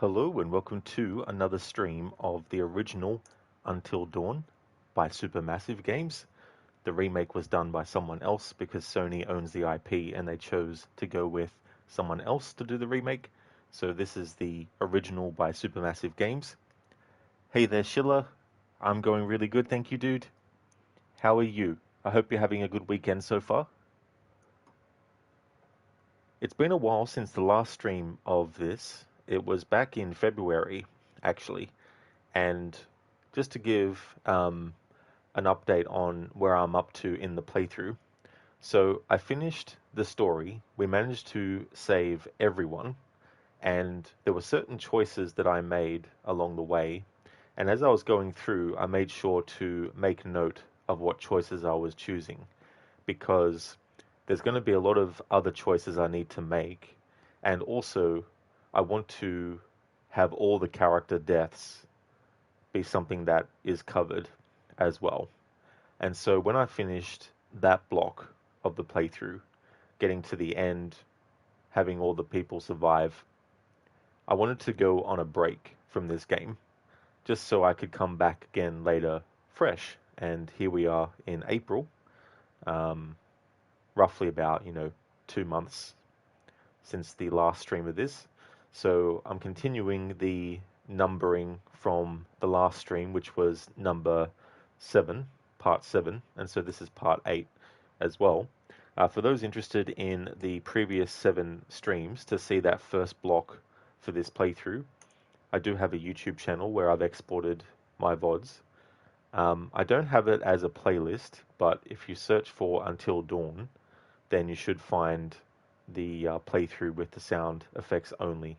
Hello and welcome to another stream of the original Until Dawn by Supermassive Games. The remake was done by someone else because Sony owns the IP and they chose to go with someone else to do the remake. So this is the original by Supermassive Games. Hey there, Schiller. I'm going really good, thank you, dude. How are you? I hope you're having a good weekend so far. It's been a while since the last stream of this. It was back in February, actually. And just to give an update on where I'm up to in the playthrough. So I finished the story. We managed to save everyone, and there were certain choices that I made along the way. And as I was going through, I made sure to make note of what choices I was choosing because there's going to be a lot of other choices I need to make. And also, I want to have all the character deaths be something that is covered as well. And so when I finished that block of the playthrough, getting to the end, having all the people survive, I wanted to go on a break from this game just so I could come back again later fresh. And here we are in April, um, roughly about, 2 months since the last stream of this. So I'm continuing the numbering from the last stream, which was number 7, part 7, and so this is part 8 as well. For those interested in the previous 7 streams to see that first block for this playthrough, I do have a YouTube channel where I've exported my VODs. I don't have it as a playlist, but if you search for Until Dawn, then you should find the playthrough with the sound effects only.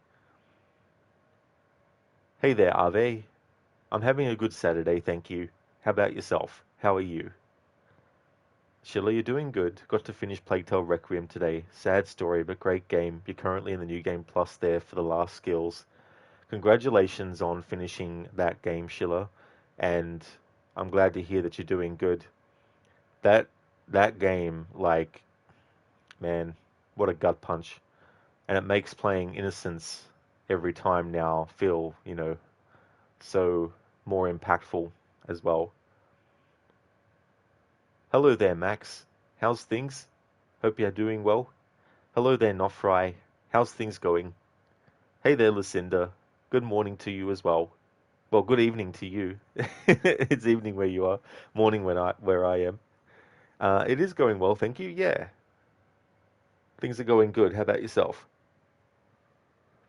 Hey there, Ave. I'm having a good Saturday, thank you. How about yourself? How are you? Sheila, you're doing good. Got to finish Plague Tale Requiem today. Sad story, but great game. You're currently in the New Game Plus there for the last skills. Congratulations on finishing that game, Sheila, and I'm glad to hear that you're doing good. That that game, like, man, what a gut punch. And it makes playing Innocence every time now feel, so more impactful as well. Hello there, Max. How's things? Hope you're doing well. Hello there, Nofry. How's things going? Hey there, Lucinda. Good morning to you as well. Well, good evening to you. It's evening where you are, morning where I am. It is going well, thank you. Yeah, things are going good. How about yourself?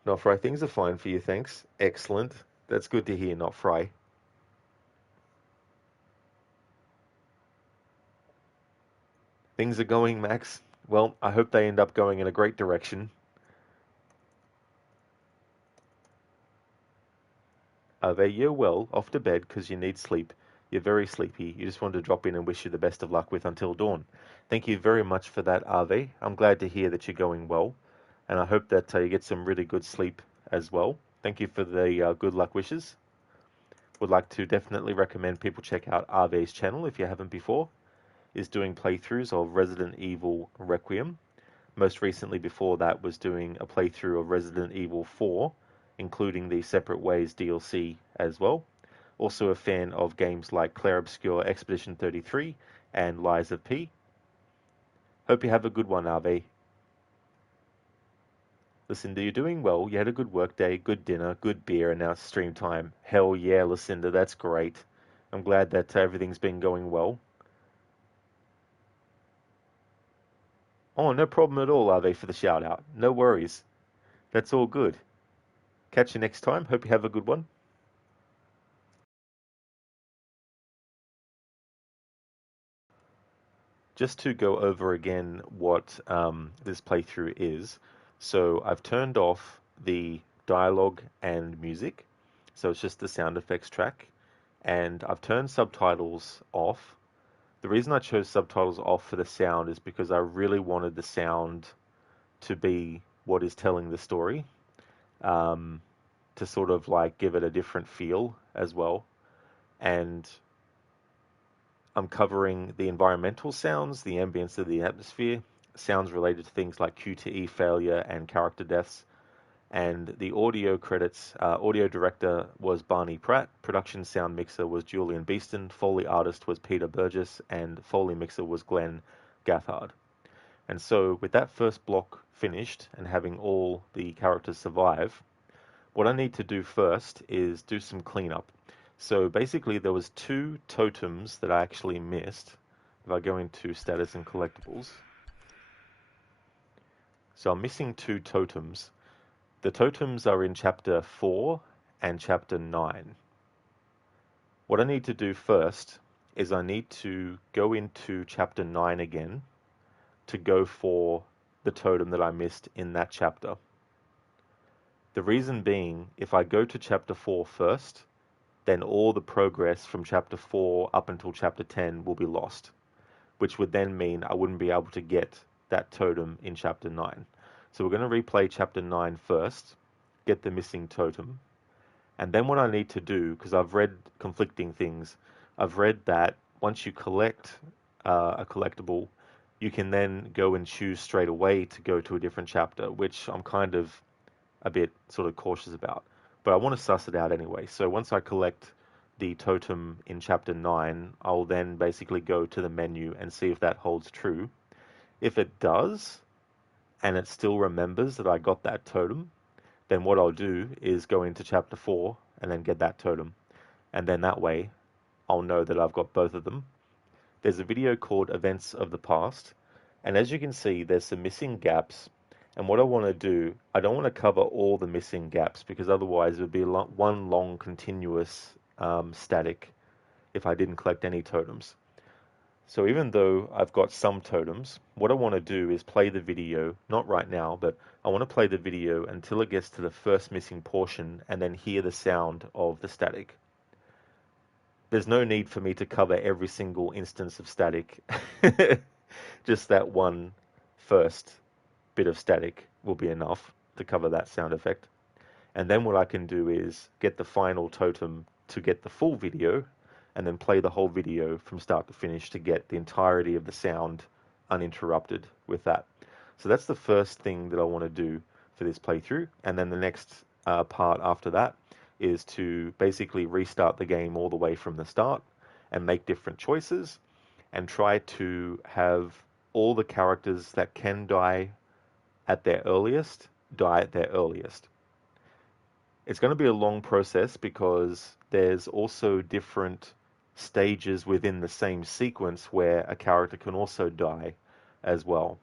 Nofry, things are fine for you, thanks. Excellent. That's good to hear, Nofry. Things are going, Max. Well, I hope they end up going in a great direction. Are they? You're well, off to bed because you need sleep. You're very sleepy. You just wanted to drop in and wish you the best of luck with Until Dawn. Thank you very much for that, Ave. I'm glad to hear that you're going well, and I hope that you get some really good sleep as well. Thank you for the good luck wishes. Would like to definitely recommend people check out Ave's channel if you haven't before. Is doing playthroughs of Resident Evil Requiem. Most recently before that was doing a playthrough of Resident Evil 4, including the Separate Ways DLC as well. Also a fan of games like Clair Obscur Expedition 33 and Lies of P. Hope you have a good one, Ave. Lucinda, you're doing well. You had a good work day, good dinner, good beer, and now it's stream time. Hell yeah, Lucinda, that's great. I'm glad that everything's been going well. Oh, no problem at all, Ave, for the shout out. No worries. That's all good. Catch you next time. Hope you have a good one. Just to go over again what this playthrough is. So I've turned off the dialogue and music. So it's just the sound effects track. And I've turned subtitles off. The reason I chose subtitles off for the sound is because I really wanted the sound to be what is telling the story, um, to sort of like give it a different feel as well. And I'm covering the environmental sounds, the ambience of the atmosphere, sounds related to things like QTE failure and character deaths, And the audio credits, audio director was Barney Pratt, production sound mixer was Julian Beeston, Foley artist was Peter Burgis, and Foley mixer was Glen Gathard. And so with that first block finished and having all the characters survive, what I need to do first is do some cleanup. So basically there was 2 totems that I actually missed. If I go into status and collectibles. So I'm missing 2 totems. The totems are in chapter 4 and chapter 9. What I need to do first is I need to go into chapter 9 again to go for the totem that I missed in that chapter. The reason being, if I go to chapter 4 first, then all the progress from chapter 4 up until chapter 10 will be lost, which would then mean I wouldn't be able to get that totem in chapter 9. So we're going to replay chapter 9 first, get the missing totem, and then what I need to do, because I've read conflicting things, I've read that once you collect a collectible, you can then go and choose straight away to go to a different chapter, which I'm kind of a bit sort of cautious about. But I want to suss it out anyway. So once I collect the totem in chapter 9, I'll then basically go to the menu and see if that holds true. If it does, and it still remembers that I got that totem, then what I'll do is go into chapter 4 and then get that totem. And then that way, I'll know that I've got both of them. There's a video called Events of the Past, and as you can see, there's some missing gaps. And what I want to do, I don't want to cover all the missing gaps because otherwise it would be one long continuous static if I didn't collect any totems. So even though I've got some totems, what I want to do is play the video, not right now, but I want to play the video until it gets to the first missing portion and then hear the sound of the static. There's no need for me to cover every single instance of static. Just that one first bit of static will be enough to cover that sound effect. And then what I can do is get the final totem to get the full video and then play the whole video from start to finish to get the entirety of the sound uninterrupted with that. So that's the first thing that I want to do for this playthrough. And then the next part after that is to basically restart the game all the way from the start and make different choices and try to have all the characters that can die at their earliest, die at their earliest. It's going to be a long process because there's also different stages within the same sequence where a character can also die as well.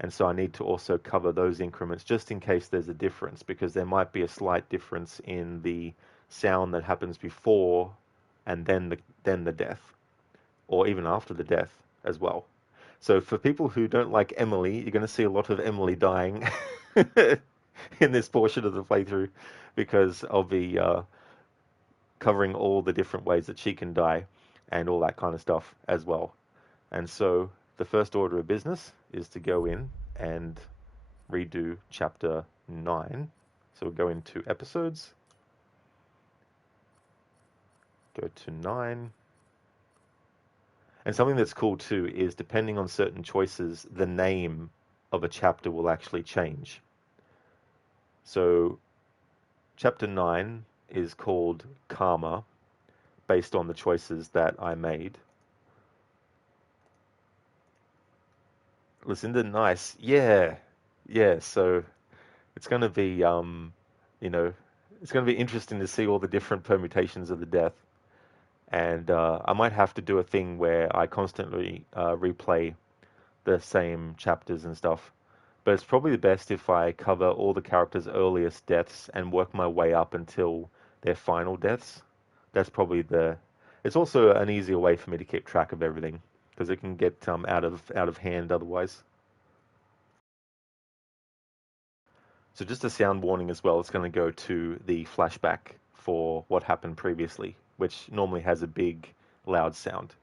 And so I need to also cover those increments just in case there's a difference, because there might be a slight difference in the sound that happens before and then the death, or even after the death as well. So for people who don't like Emily, you're going to see a lot of Emily dying in this portion of the playthrough because I'll be covering all the different ways that she can die and all that kind of stuff as well. And so the first order of business is to go in and redo chapter 9. So we'll go into episodes, go to 9. And something that's cool too is depending on certain choices, the name of a chapter will actually change. So chapter 9 is called Karma based on the choices that I made. Lucinda, nice. Yeah. So it's going to be, it's going to be interesting to see all the different permutations of the death. And I might have to do a thing where I constantly replay the same chapters and stuff. But it's probably the best if I cover all the characters' earliest deaths and work my way up until their final deaths. That's probably it's also an easier way for me to keep track of everything, because it can get out of hand otherwise. So just a sound warning as well, it's going to go to the flashback for what happened previously, which normally has a big, loud sound.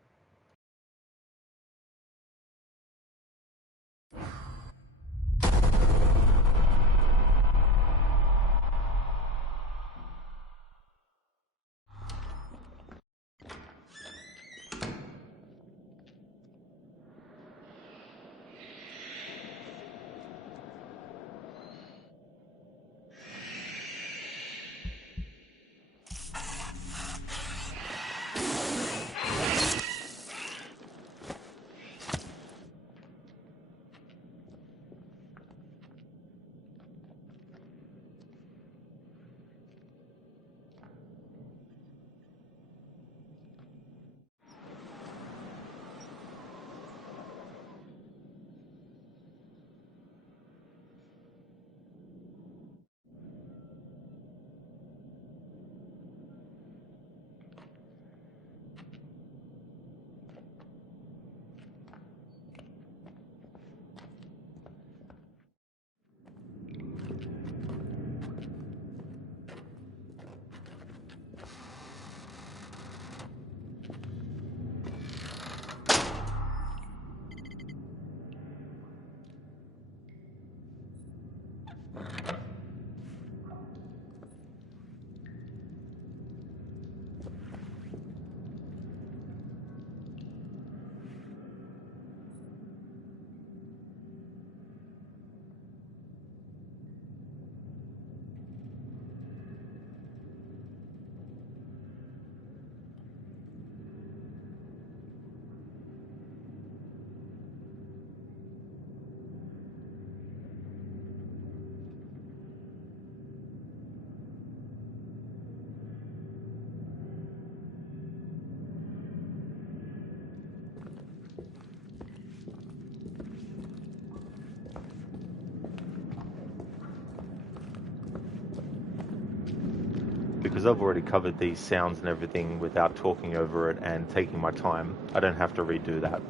because I've already covered these sounds and everything without talking over it and taking my time, I don't have to redo that.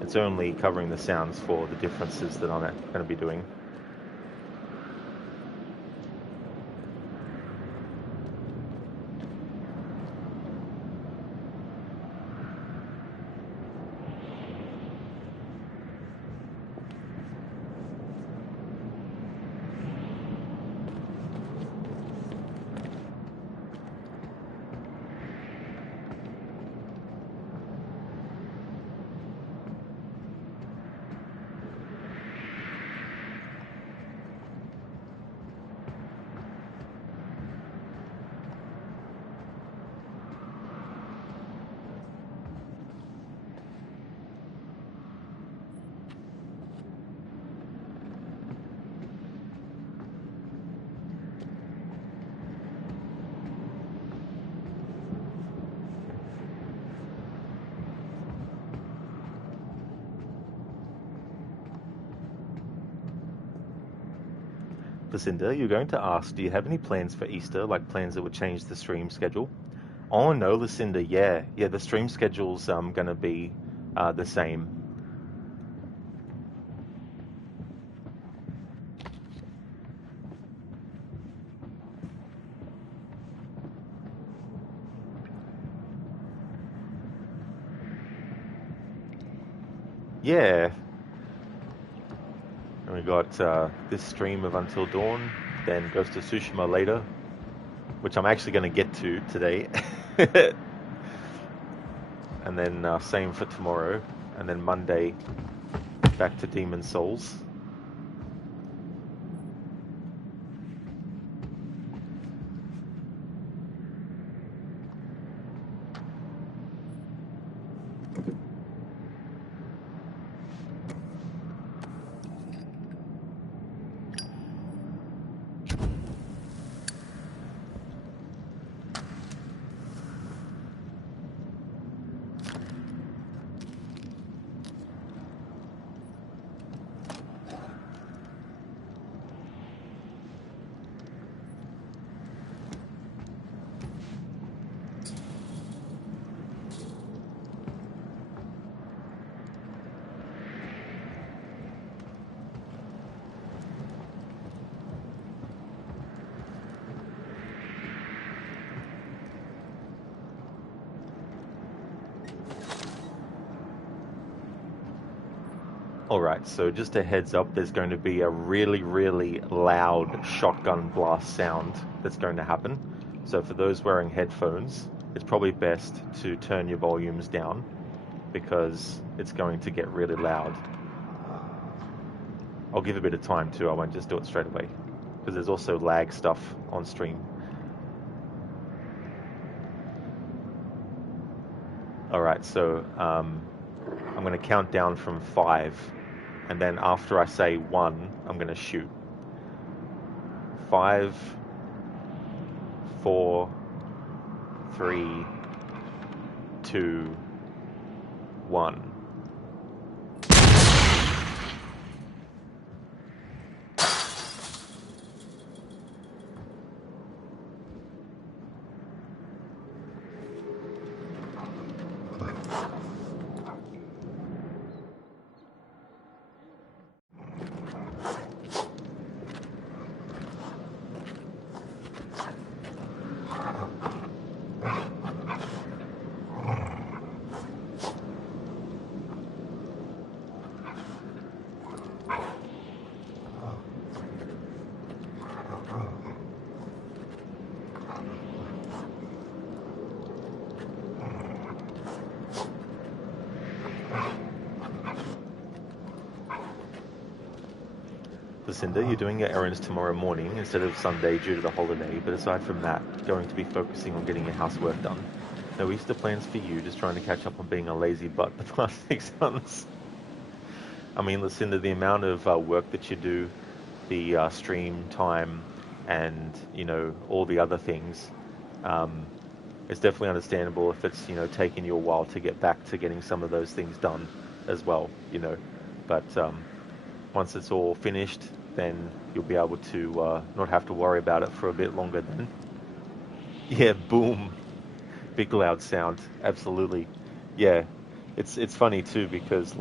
It's only covering the sounds for the differences that I'm going to be doing. Lucinda, you're going to ask, do you have any plans for Easter, like plans that would change the stream schedule? Oh no, Lucinda, yeah, the stream schedule's going to be the same. Yeah. And we got this stream of Until Dawn, then Ghost of Tsushima later, which I'm actually going to get to today. And then same for tomorrow. And then Monday, back to Demon Souls. Alright, so just a heads up, there's going to be a really, really loud shotgun blast sound that's going to happen. So for those wearing headphones, it's probably best to turn your volumes down because it's going to get really loud. I'll give a bit of time too, I won't just do it straight away because there's also lag stuff on stream. Alright, so I'm going to count down from 5. And then after I say 1, I'm going to shoot. 5, 4, 3, 2, 1. Lucinda, you're doing your errands tomorrow morning instead of Sunday due to the holiday, but aside from that, going to be focusing on getting your housework done. No Easter plans for you, just trying to catch up on being a lazy butt the past 6 months. I mean, Lucinda, the amount of work that you do, the stream time, and, you know, all the other things, it's definitely understandable if it's, you know, taking you a while to get back to getting some of those things done as well, you know. But once it's all finished, then you'll be able to not have to worry about it for a bit longer then. Yeah, boom. Big loud sound. Absolutely. Yeah. It's funny too because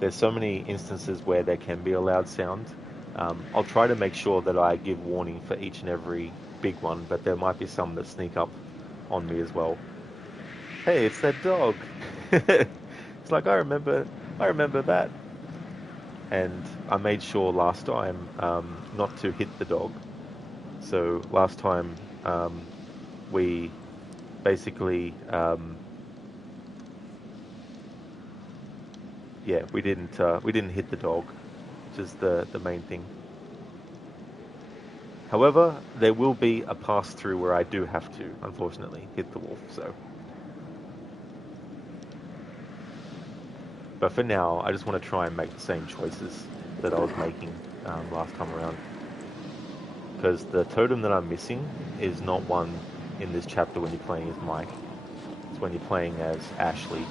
there's so many instances where there can be a loud sound. I'll try to make sure that I give warning for each and every big one, but there might be some that sneak up on me as well. Hey, it's that dog. It's like I remember that. And I made sure last time not to hit the dog. So last time we basically yeah, we didn't hit the dog, which is the main thing. However, there will be a pass through where I do have to, unfortunately, hit the wolf. So, but for now, I just want to try and make the same choices that I was making last time around, because the totem that I'm missing is not one in this chapter when you're playing as Mike. It's when you're playing as Ashley.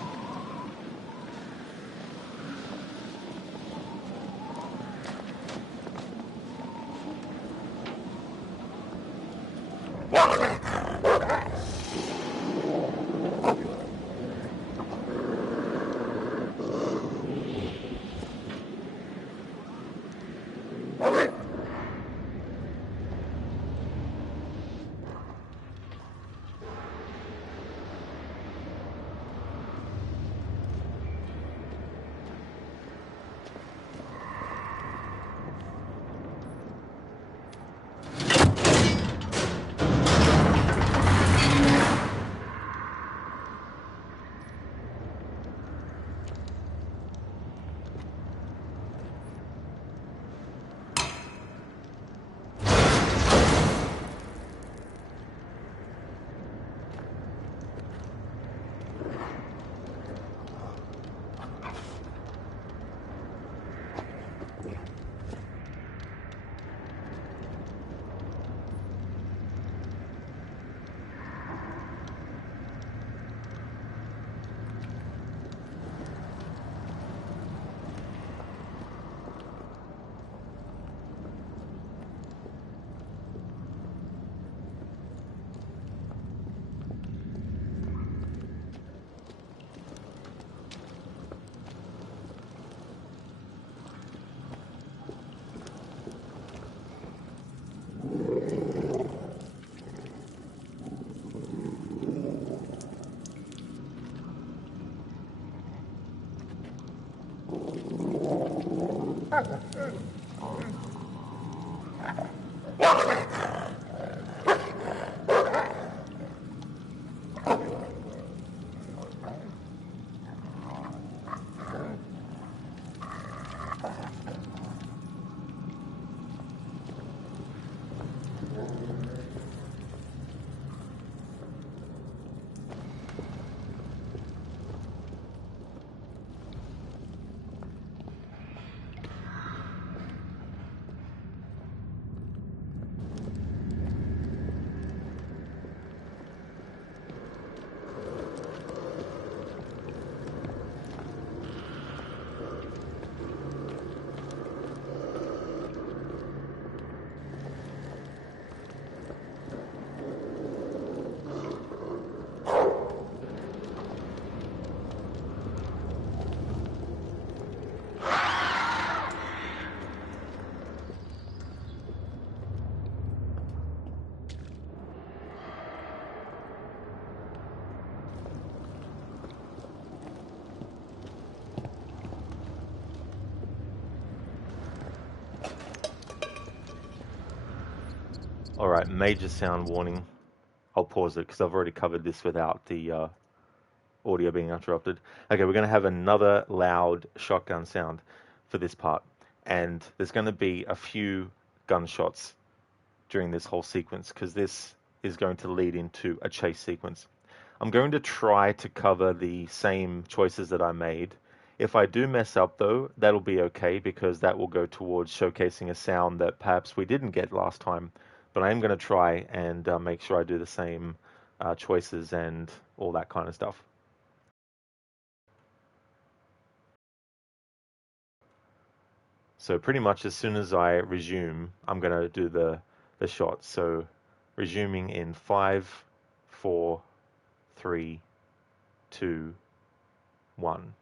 All right, major sound warning. I'll pause it because I've already covered this without the audio being interrupted. Okay, we're going to have another loud shotgun sound for this part. And there's going to be a few gunshots during this whole sequence because this is going to lead into a chase sequence. I'm going to try to cover the same choices that I made. If I do mess up though, that'll be okay because that will go towards showcasing a sound that perhaps we didn't get last time. But I am going to try and make sure I do the same choices and all that kind of stuff. So pretty much as soon as I resume, I'm going to do the shot. So resuming in 5, 4, 3, 2, 1.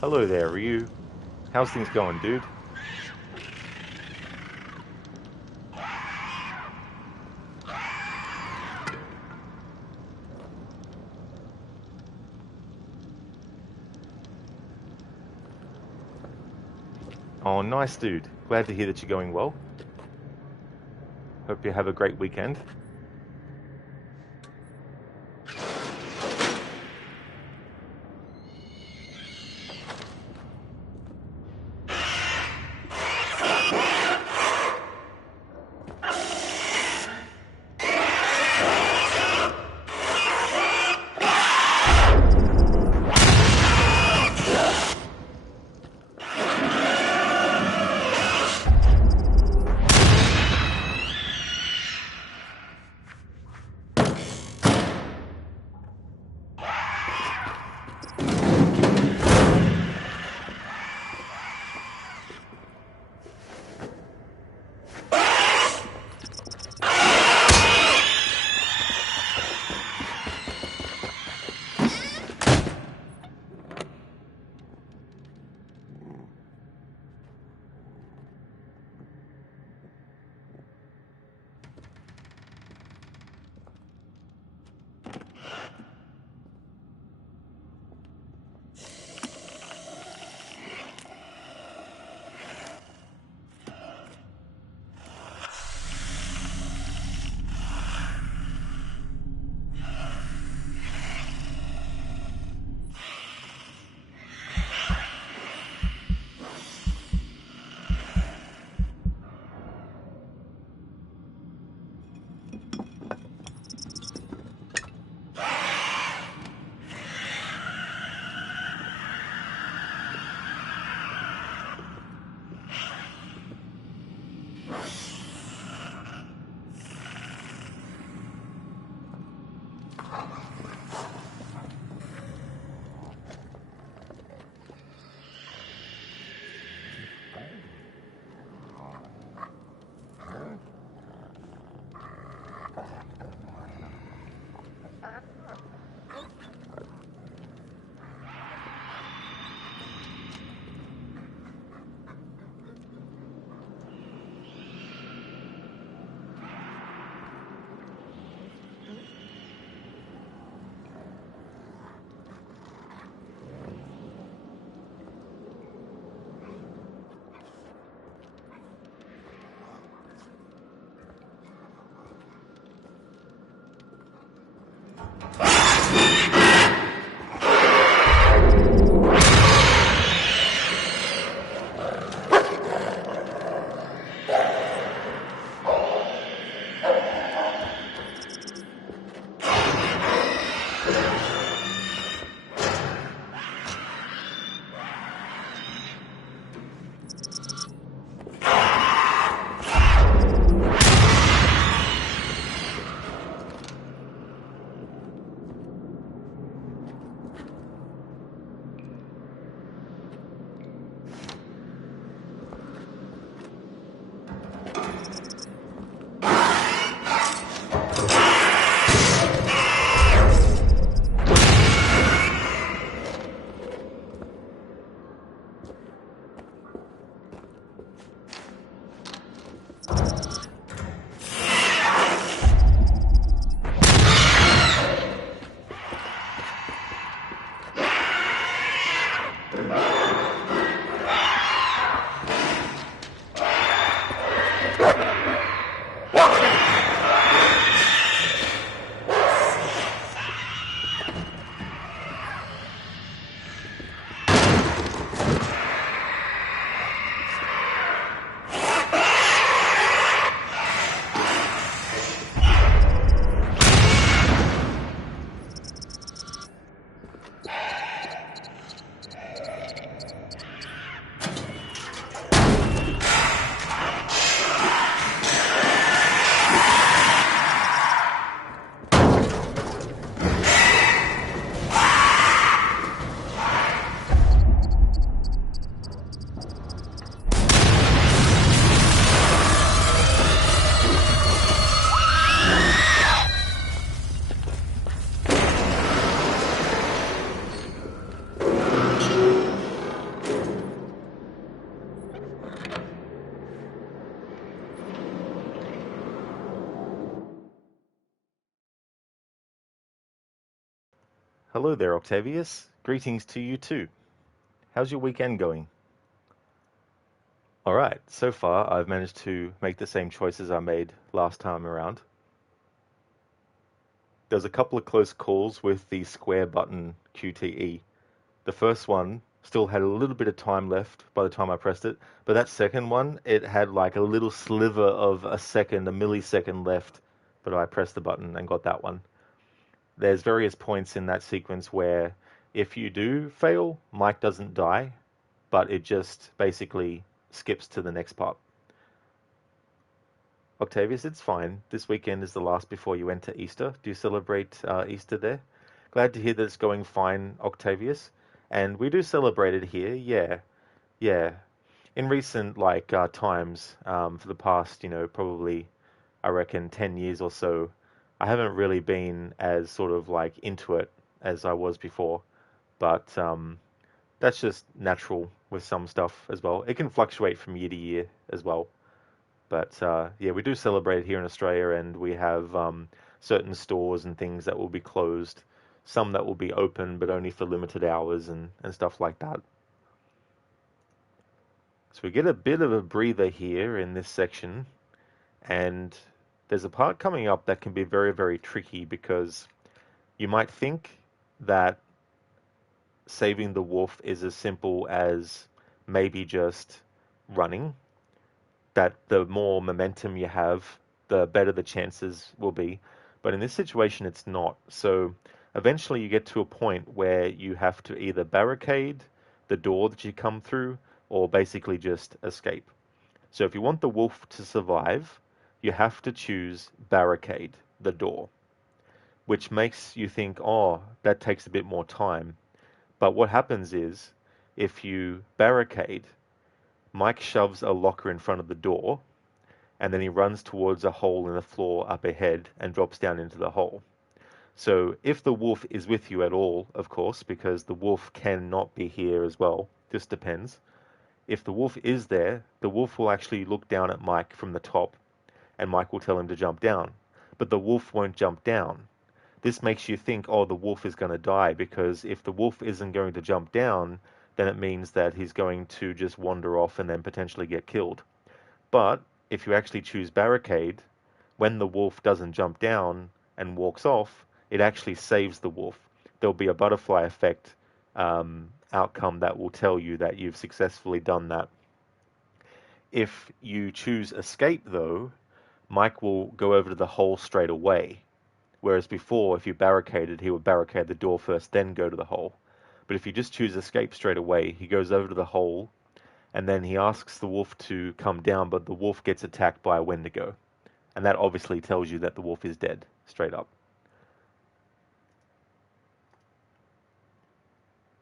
Hello there, Ryu. How's things going, dude? Oh, nice, dude. Glad to hear that you're going well. Hope you have a great weekend. Hello there, Octavius. Greetings to you too. How's your weekend going? All right, so far I've managed to make the same choices I made last time around. There's a couple of close calls with the square button QTE. The first one still had a little bit of time left by the time I pressed it, but that second one, it had like a little sliver of a second, a millisecond left, but I pressed the button and got that one. There's various points in that sequence where if you do fail, Mike doesn't die, but it just basically skips to the next part. Octavius, it's fine. This weekend is the last before you enter Easter. Do you celebrate Easter there? Glad to hear that it's going fine, Octavius. And we do celebrate it here. Yeah, yeah. In recent times, for the past, probably I reckon 10 years or so, I haven't really been as sort of like into it as I was before. But that's just natural with some stuff as well. It can fluctuate from year to year as well. But yeah, we do celebrate it here in Australia, and we have certain stores and things that will be closed, some that will be open but only for limited hours and stuff like that. So we get a bit of a breather here in this section, and there's a part coming up that can be very, very tricky because you might think that saving the wolf is as simple as maybe just running, that the more momentum you have, the better the chances will be. But in this situation, it's not. So eventually you get to a point where you have to either barricade the door that you come through or basically just escape. So if you want the wolf to survive, you have to choose barricade the door, which makes you think, oh, that takes a bit more time. But what happens is, if you barricade, Mike shoves a locker in front of the door, and then he runs towards a hole in the floor up ahead and drops down into the hole. So if the wolf is with you at all, of course, because the wolf cannot be here as well, this depends. If the wolf is there, the wolf will actually look down at Mike from the top, and Mike will tell him to jump down. But the wolf won't jump down. This makes you think, oh, the wolf is going to die, because if the wolf isn't going to jump down, then it means that he's going to just wander off and then potentially get killed. But if you actually choose barricade, when the wolf doesn't jump down and walks off, it actually saves the wolf. There'll be a butterfly effect outcome that will tell you that you've successfully done that. If you choose escape, though, Mike will go over to the hole straight away. Whereas before, if you barricaded, he would barricade the door first, then go to the hole. But if you just choose escape straight away, he goes over to the hole, and then he asks the wolf to come down, but the wolf gets attacked by a Wendigo. And that obviously tells you that the wolf is dead, straight up.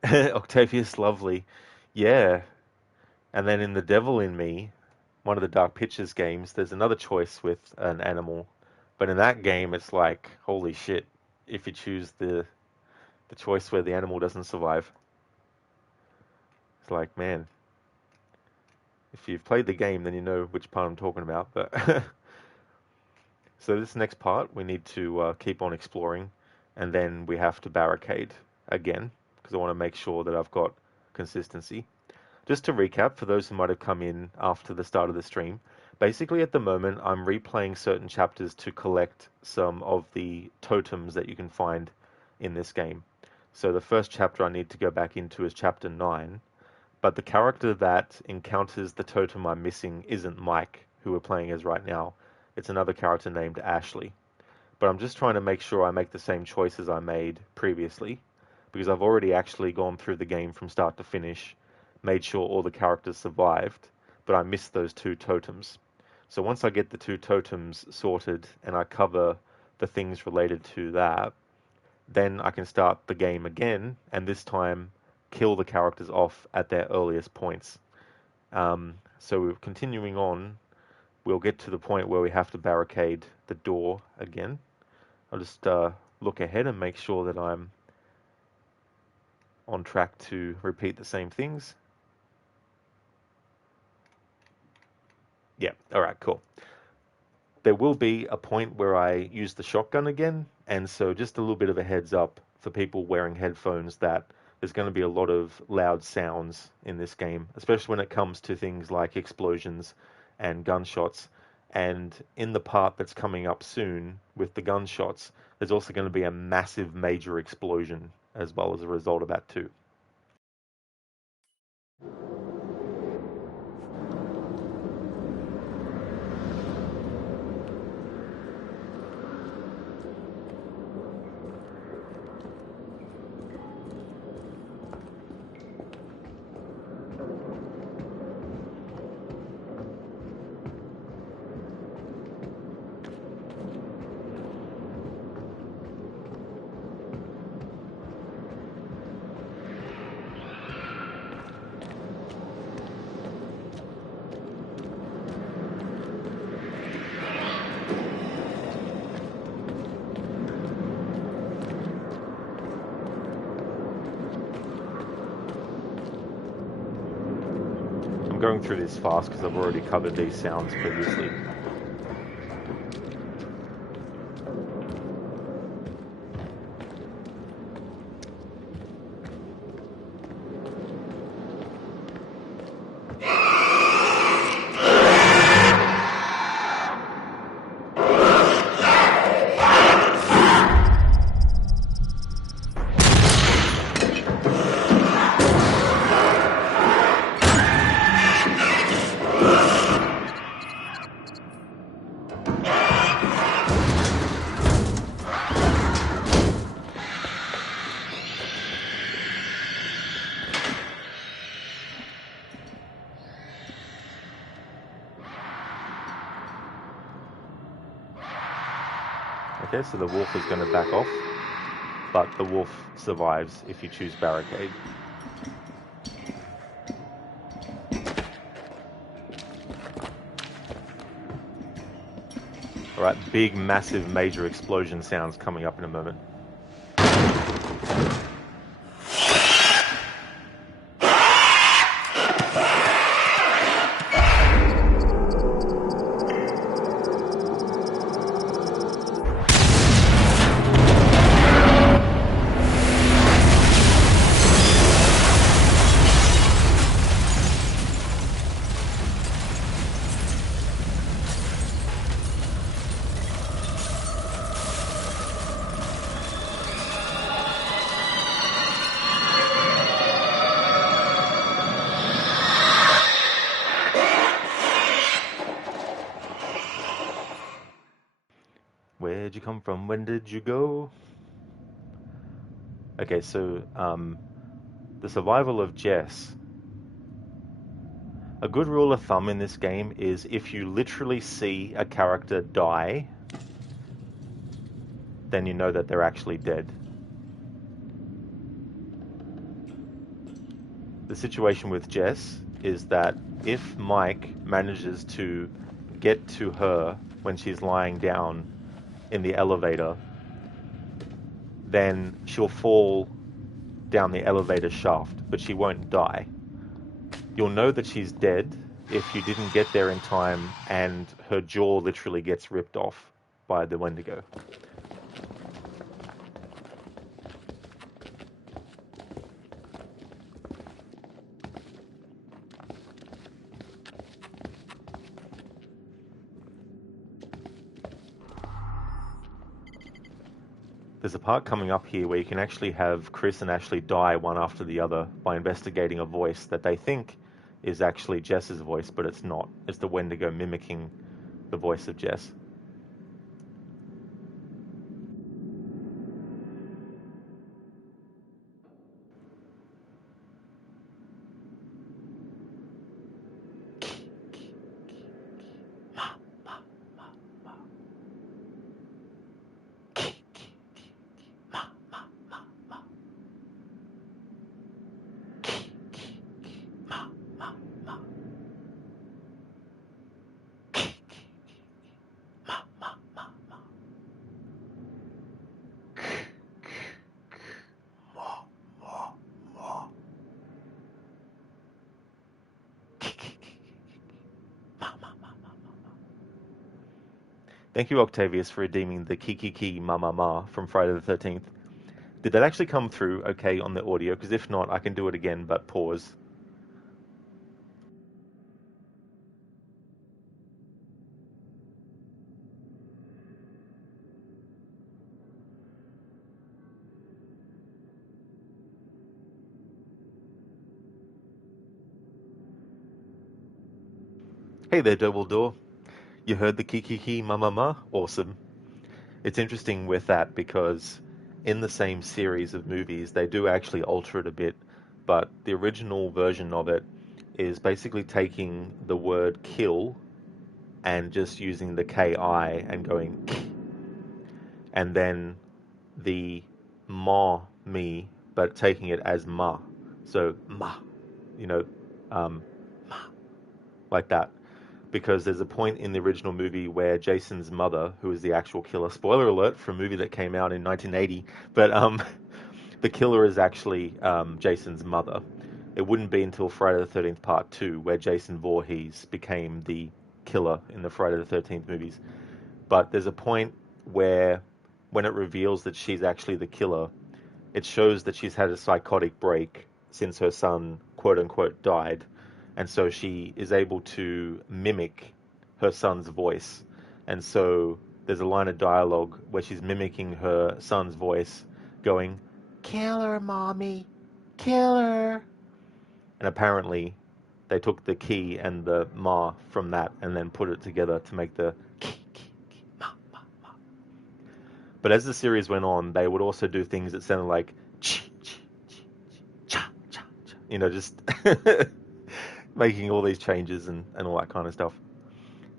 Octavius, lovely. Yeah. And then in The Devil in Me, one of the Dark Pictures games, there's another choice with an animal. But in that game, it's like, holy shit, if you choose the choice where the animal doesn't survive. It's like, man, if you've played the game, then you know which part I'm talking about. But so this next part, we need to keep on exploring, and then we have to barricade again, because I want to make sure that I've got consistency. Just to recap, for those who might have come in after the start of the stream, basically at the moment, I'm replaying certain chapters to collect some of the totems that you can find in this game. So the first chapter I need to go back into is chapter 9, but the character that encounters the totem I'm missing isn't Mike, who we're playing as right now. It's another character named Ashley. But I'm just trying to make sure I make the same choices I made previously, because I've already actually gone through the game from start to finish, made sure all the characters survived, but I missed those two totems. So once I get the two totems sorted and I cover the things related to that, then I can start the game again, and this time kill the characters off at their earliest points. So continuing on, we'll get to the point where we have to barricade the door again. I'll just look ahead and make sure that I'm on track to repeat the same things. Yeah, alright, cool. There will be a point where I use the shotgun again, and so just a little bit of a heads up. for people wearing headphones that there's going to be a lot of loud sounds in this game, especially when it comes to things like explosions and gunshots. And in the part that's coming up soon with the gunshots, there's also going to be a massive major explosion as well as a result of that too. I'm going through this fast because I've already covered these sounds previously. Okay, so the wolf is going to back off, but the wolf survives if you choose barricade. Alright, big, massive, major explosion sounds coming up in a moment. Where'd you come from? When did you go? Okay, so the survival of Jess. A good rule of thumb in this game is if you literally see a character die, then you know that they're actually dead. The situation with Jess is that if Mike manages to get to her when she's lying down in the elevator, then she'll fall down the elevator shaft, but she won't die. You'll know that she's dead if you didn't get there in time and her jaw literally gets ripped off by the Wendigo. There's a part coming up here where you can actually have Chris and Ashley die one after the other by investigating a voice that they think is actually Jess's voice, but it's not. It's the Wendigo mimicking the voice of Jess. Thank you, Octavius, for redeeming the Kiki Ma Ma Ma from Friday the 13th. Did that actually come through okay on the audio? Because if not, I can do it again, but pause. Hey there, Dumbledore. You heard the kiki ma ma ma? Awesome. It's interesting with that because in the same series of movies, they do actually alter it a bit, but the original version of it is basically taking the word kill and just using the ki and going k, and then the ma me, but taking it as ma. So ma, you know, um, like that. Because there's a point in the original movie where Jason's mother, who is the actual killer, spoiler alert for a movie that came out in 1980, but the killer is actually Jason's mother. It wouldn't be until Friday the 13th Part 2 where Jason Voorhees became the killer in the Friday the 13th movies. But there's a point where, when it reveals that she's actually the killer, it shows that she's had a psychotic break since her son, quote unquote, died. And so she is able to mimic her son's voice. And so there's a line of dialogue where she's mimicking her son's voice, going, "Kill her, mommy, kill her." And apparently they took the key and the ma from that and then put it together to make the key, key, key, ma, ma, ma. But as the series went on, they would also do things that sounded like chi, chi, chi, cha, cha, cha. Just making all these changes and all that kind of stuff.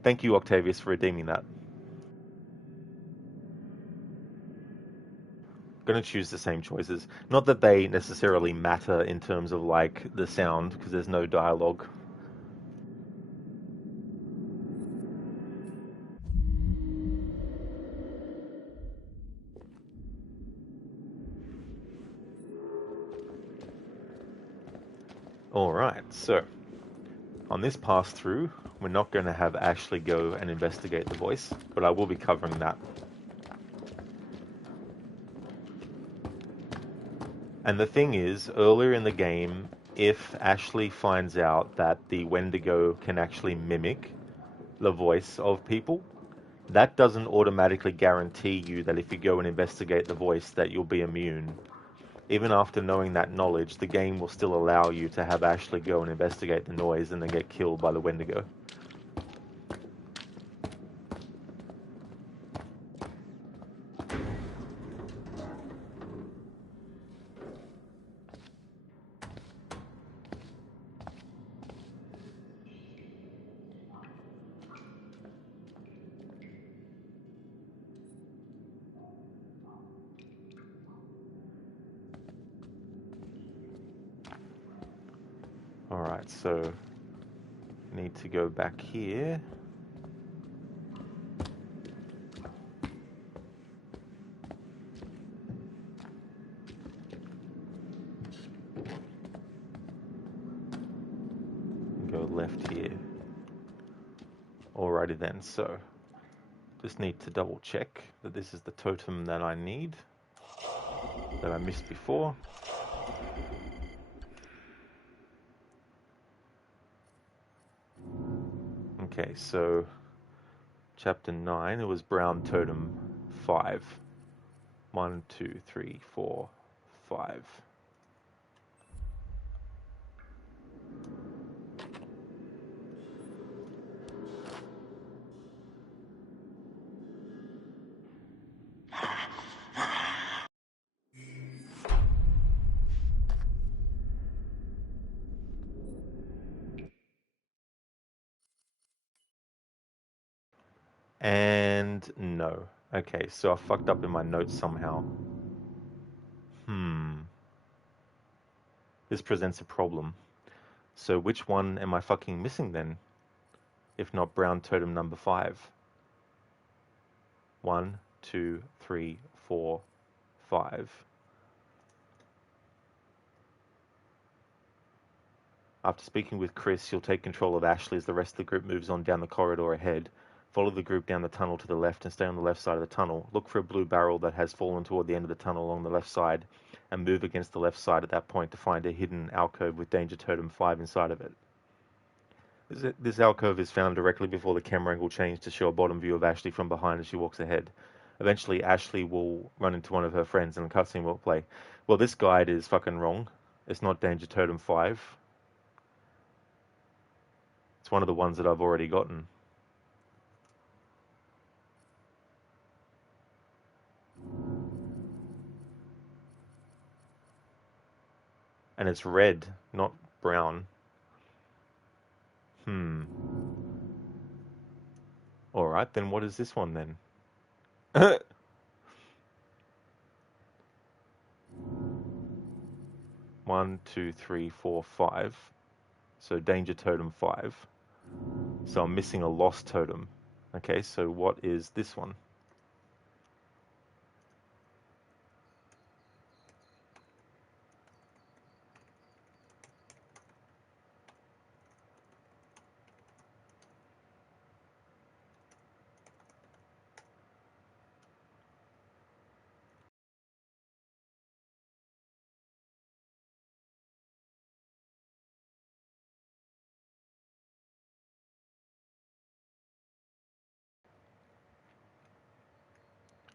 Thank you, Octavius, for redeeming that. Going to choose the same choices. Not that they necessarily matter in terms of like the sound, because there's no dialogue. All right, so on this pass through, we're not going to have Ashley go and investigate the voice, but I will be covering that. And the thing is, earlier in the game, if Ashley finds out that the Wendigo can actually mimic the voice of people, that doesn't automatically guarantee you that if you go and investigate the voice that you'll be immune. Even after knowing that knowledge, the game will still allow you to have Ashley go and investigate the noise and then get killed by the Wendigo. Alright, so need to go back here. Go left here. Alrighty then, so just need to double check that this is the totem that I need, that I missed before. Okay, so chapter 9, it was brown totem 5. 1, 2, 3, 4, 5. And no. Okay, so I fucked up in my notes somehow. This presents a problem. So which one am I fucking missing then? If not brown totem number 5. 1, 2, 3, 4, 5. After speaking with Chris, you'll take control of Ashley as the rest of the group moves on down the corridor ahead. Follow the group down the tunnel to the left and stay on the left side of the tunnel. Look for a blue barrel that has fallen toward the end of the tunnel along the left side and move against the left side at that point to find a hidden alcove with Danger Totem 5 inside of it. This alcove is found directly before the camera angle change to show a bottom view of Ashley from behind as she walks ahead. Eventually, Ashley will run into one of her friends and the cutscene will play. Well, this guide is fucking wrong. It's not Danger Totem 5. It's one of the ones that I've already gotten. And it's red, not brown. Alright, then what is this one then? 1, 2, 3, 4, 5. So Danger Totem 5. So I'm missing a Lost Totem. Okay, so what is this one?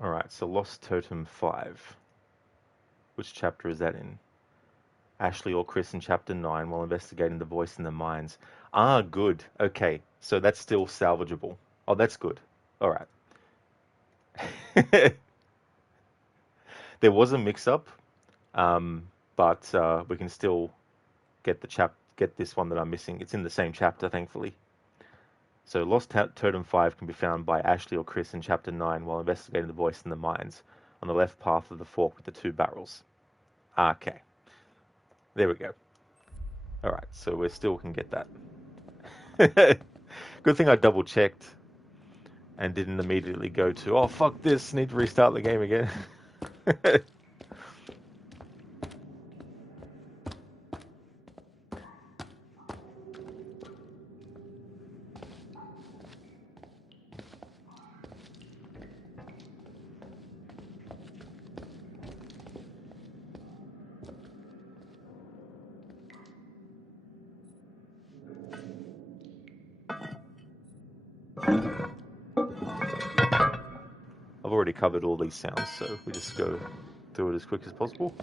Alright, so Lost Totem 5. Which chapter is that in? Ashley or Chris in chapter 9 while investigating the voice in the mines. Ah, good. Okay, so that's still salvageable. Oh, that's good. Alright. There was a mix-up, but we can still get this one that I'm missing. It's in the same chapter, thankfully. So Lost Totem 5 can be found by Ashley or Chris in Chapter 9 while investigating the voice in the mines on the left path of the fork with the 2 barrels. Okay. There we go. Alright, so we still can get that. Good thing I double checked and didn't immediately go to, oh fuck this, need to restart the game again. I've already covered all these sounds, so we just go through it as quick as possible.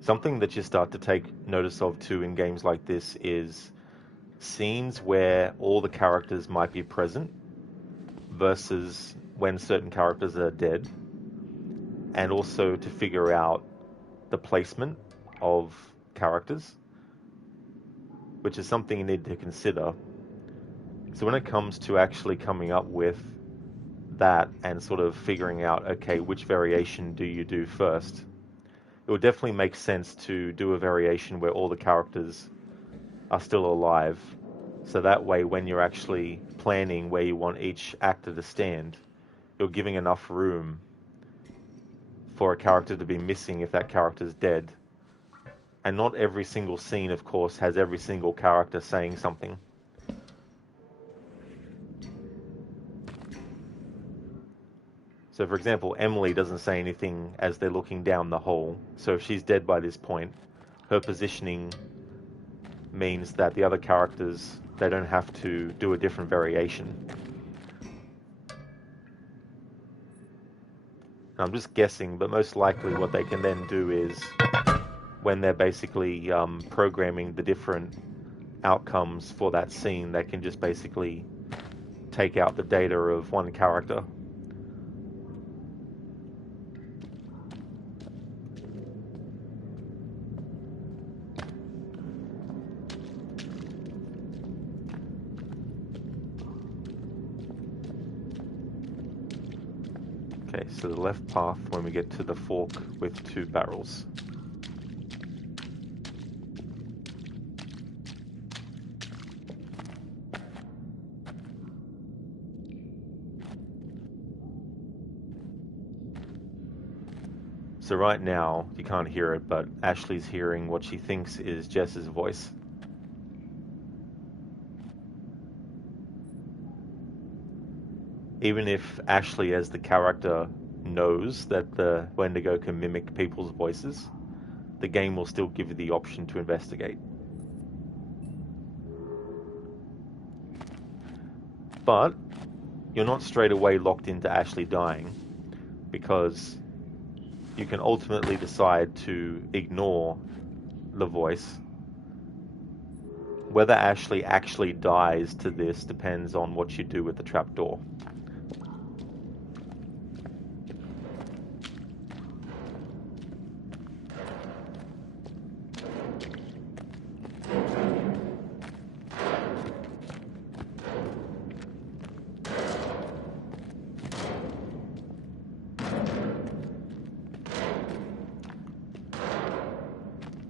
Something that you start to take notice of too in games like this is scenes where all the characters might be present versus when certain characters are dead, and also to figure out the placement of characters, which is something you need to consider. So when it comes to actually coming up with that and sort of figuring out, okay, which variation do you do first, it would definitely make sense to do a variation where all the characters are still alive. So that way, when you're actually planning where you want each actor to stand, you're giving enough room for a character to be missing if that character's dead. And not every single scene, of course, has every single character saying something. So, for example, Emily doesn't say anything as they're looking down the hole. So if she's dead by this point, her positioning means that the other characters, they don't have to do a different variation. I'm just guessing, but most likely what they can then do is, when they're basically programming the different outcomes for that scene, they can just basically take out the data of one character. Okay, so the left path when we get to the fork with 2 barrels. So right now, you can't hear it, but Ashley's hearing what she thinks is Jess's voice. Even if Ashley, as the character, knows that the Wendigo can mimic people's voices, the game will still give you the option to investigate. But you're not straight away locked into Ashley dying, because you can ultimately decide to ignore the voice. Whether Ashley actually dies to this depends on what you do with the trapdoor.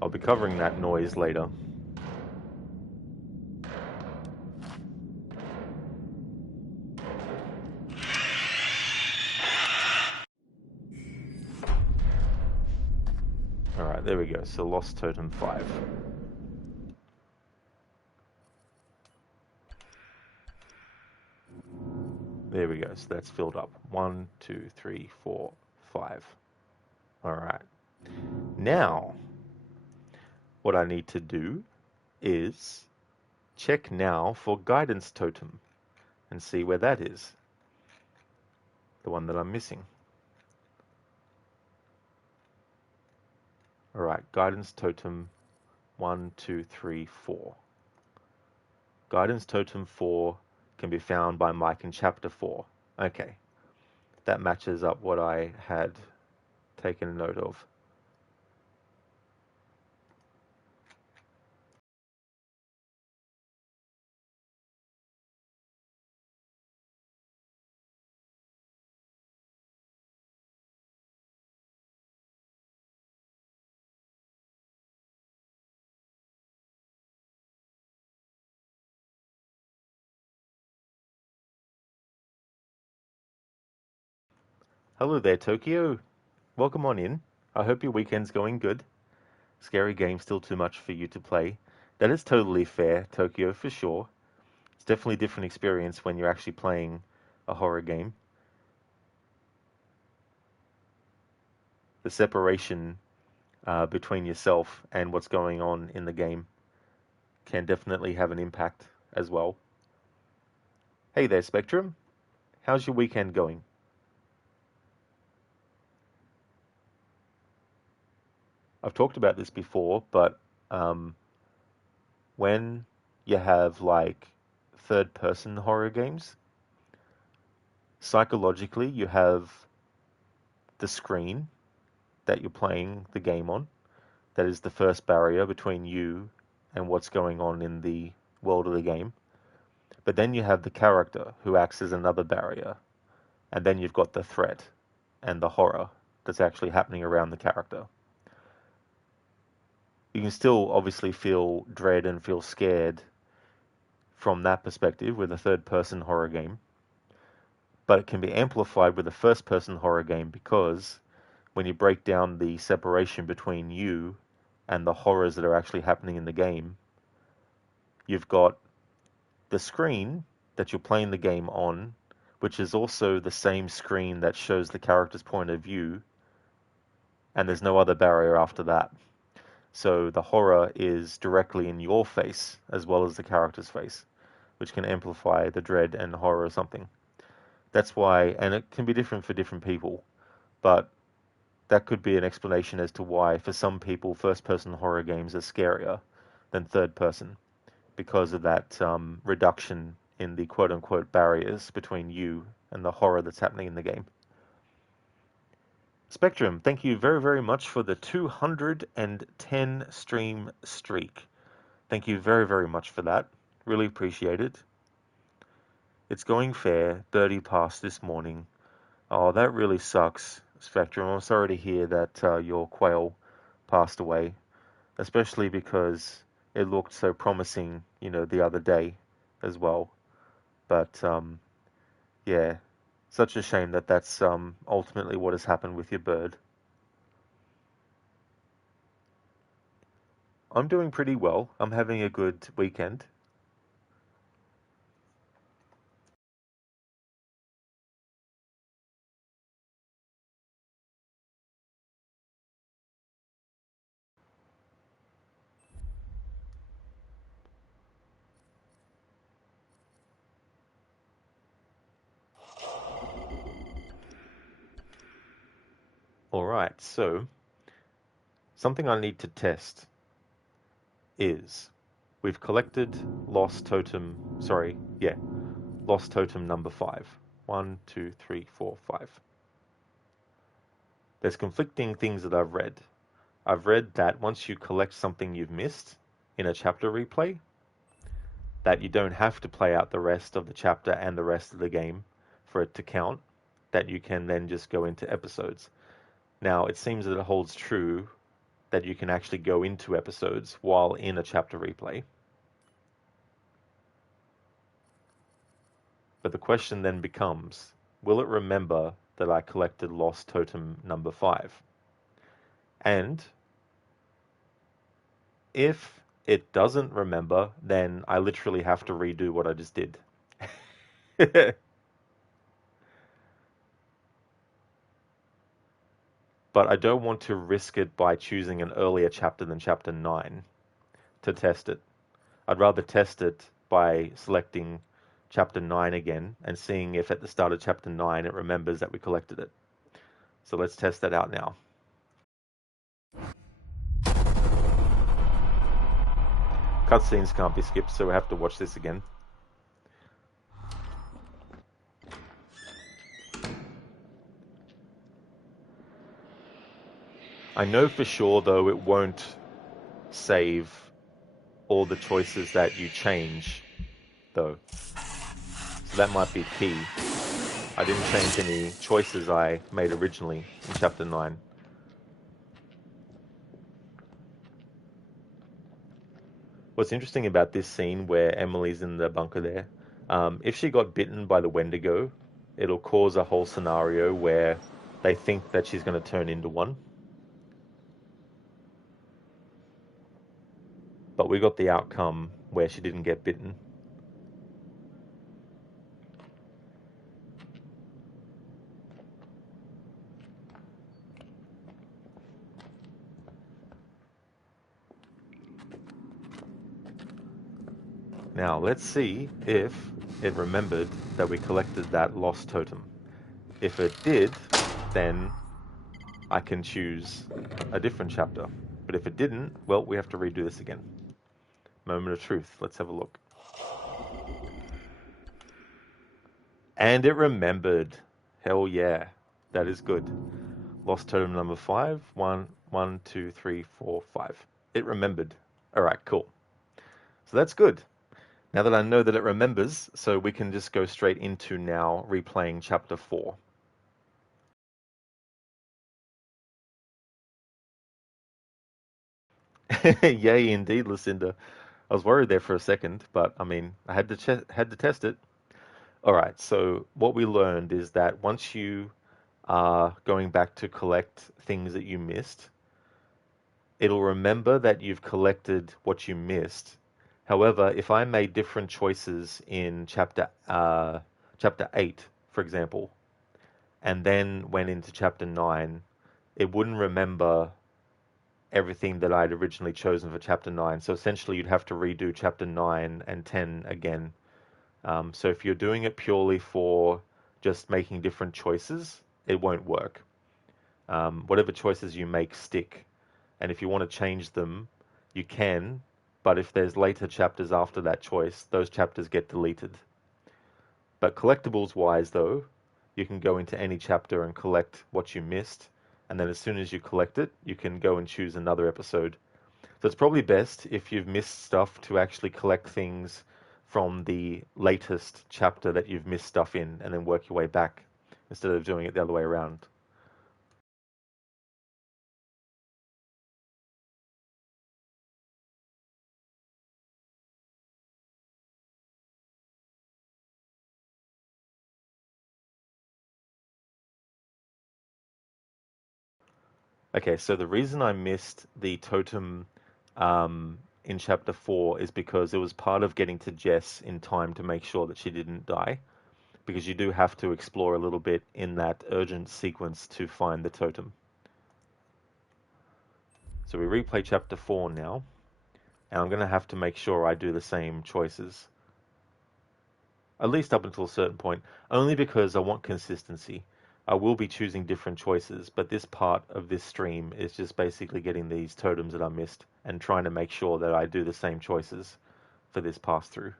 I'll be covering that noise later. Alright, there we go. So Lost Totem 5. There we go. So that's filled up. 1, 2, 3, 4, 5. Alright. Now, what I need to do is check now for Guidance Totem and see where that is. The one that I'm missing. Alright, Guidance Totem 1, 2, 3, 4. Guidance Totem 4 can be found by Mike in Chapter 4. Okay, that matches up what I had taken a note of. Hello there, Tokyo. Welcome on in. I hope your weekend's going good. Scary game still too much for you to play. That is totally fair, Tokyo, for sure. It's definitely a different experience when you're actually playing a horror game. The separation between yourself and what's going on in the game can definitely have an impact as well. Hey there, Spectrum. How's your weekend going? I've talked about this before, but when you have like third-person horror games, psychologically you have the screen that you're playing the game on. That is the first barrier between you and what's going on in the world of the game. But then you have the character who acts as another barrier. And then you've got the threat and the horror that's actually happening around the character. You can still obviously feel dread and feel scared from that perspective with a third-person horror game, but it can be amplified with a first-person horror game because when you break down the separation between you and the horrors that are actually happening in the game, you've got the screen that you're playing the game on, which is also the same screen that shows the character's point of view, and there's no other barrier after that. So the horror is directly in your face as well as the character's face, which can amplify the dread and horror or something. That's why, and it can be different for different people, but that could be an explanation as to why for some people first-person horror games are scarier than third-person, because of that reduction in the quote-unquote barriers between you and the horror that's happening in the game. Spectrum, thank you very, very much for the 210 stream streak. Thank you very, very much for that. Really appreciate it. It's going fair. Birdie passed this morning. Oh, that really sucks, Spectrum. I'm sorry to hear that your quail passed away, especially because it looked so promising, the other day as well. But, yeah, such a shame that that's ultimately what has happened with your bird. I'm doing pretty well. I'm having a good weekend. All right, so something I need to test is we've collected lost totem, sorry, yeah, lost totem number 5. 1, 2, 3, 4, 5. There's conflicting things that I've read. I've read that once you collect something you've missed in a chapter replay, that you don't have to play out the rest of the chapter and the rest of the game for it to count, that you can then just go into episodes. Now, it seems that it holds true that you can actually go into episodes while in a chapter replay. But the question then becomes, will it remember that I collected lost totem number 5? And if it doesn't remember, then I literally have to redo what I just did. But I don't want to risk it by choosing an earlier chapter than chapter 9 to test it. I'd rather test it by selecting chapter 9 again and seeing if at the start of chapter 9 it remembers that we collected it. So let's test that out now. Cutscenes can't be skipped, so we have to watch this again. I know for sure, though, it won't save all the choices that you change, though. So that might be key. I didn't change any choices I made originally in chapter 9. What's interesting about this scene where Emily's in the bunker there, if she got bitten by the Wendigo, it'll cause a whole scenario where they think that she's going to turn into one. But we got the outcome where she didn't get bitten. Now, let's see if it remembered that we collected that lost totem. If it did, then I can choose a different chapter. But if it didn't, well, we have to redo this again. Moment of truth. Let's have a look. And it remembered. Hell yeah. That is good. Lost totem number 5. 1, 1, 2, 3, 4, 5. It remembered. Alright, cool. So that's good. Now that I know that it remembers, so we can just go straight into now replaying chapter 4. Yay, indeed, Lucinda. I was worried there for a second, but I mean, I had to test it. All right, so what we learned is that once you are going back to collect things that you missed, it'll remember that you've collected what you missed. However, if I made different choices in chapter 8, for example, and then went into chapter 9, it wouldn't remember everything that I'd originally chosen for chapter 9. So essentially, you'd have to redo chapter 9 and 10 again. So if you're doing it purely for just making different choices, it won't work. Whatever choices you make stick. And if you want to change them, you can, but if there's later chapters after that choice, those chapters get deleted. But collectibles wise, though, you can go into any chapter and collect what you missed, and then as soon as you collect it, you can go and choose another episode. So it's probably best if you've missed stuff to actually collect things from the latest chapter that you've missed stuff in, and then work your way back instead of doing it the other way around. Okay, so the reason I missed the totem in chapter 4 is because it was part of getting to Jess in time to make sure that she didn't die. Because you do have to explore a little bit in that urgent sequence to find the totem. So we replay chapter 4 now, and I'm going to have to make sure I do the same choices. At least up until a certain point, only because I want consistency. I will be choosing different choices, but this part of this stream is just basically getting these totems that I missed and trying to make sure that I do the same choices for this pass through.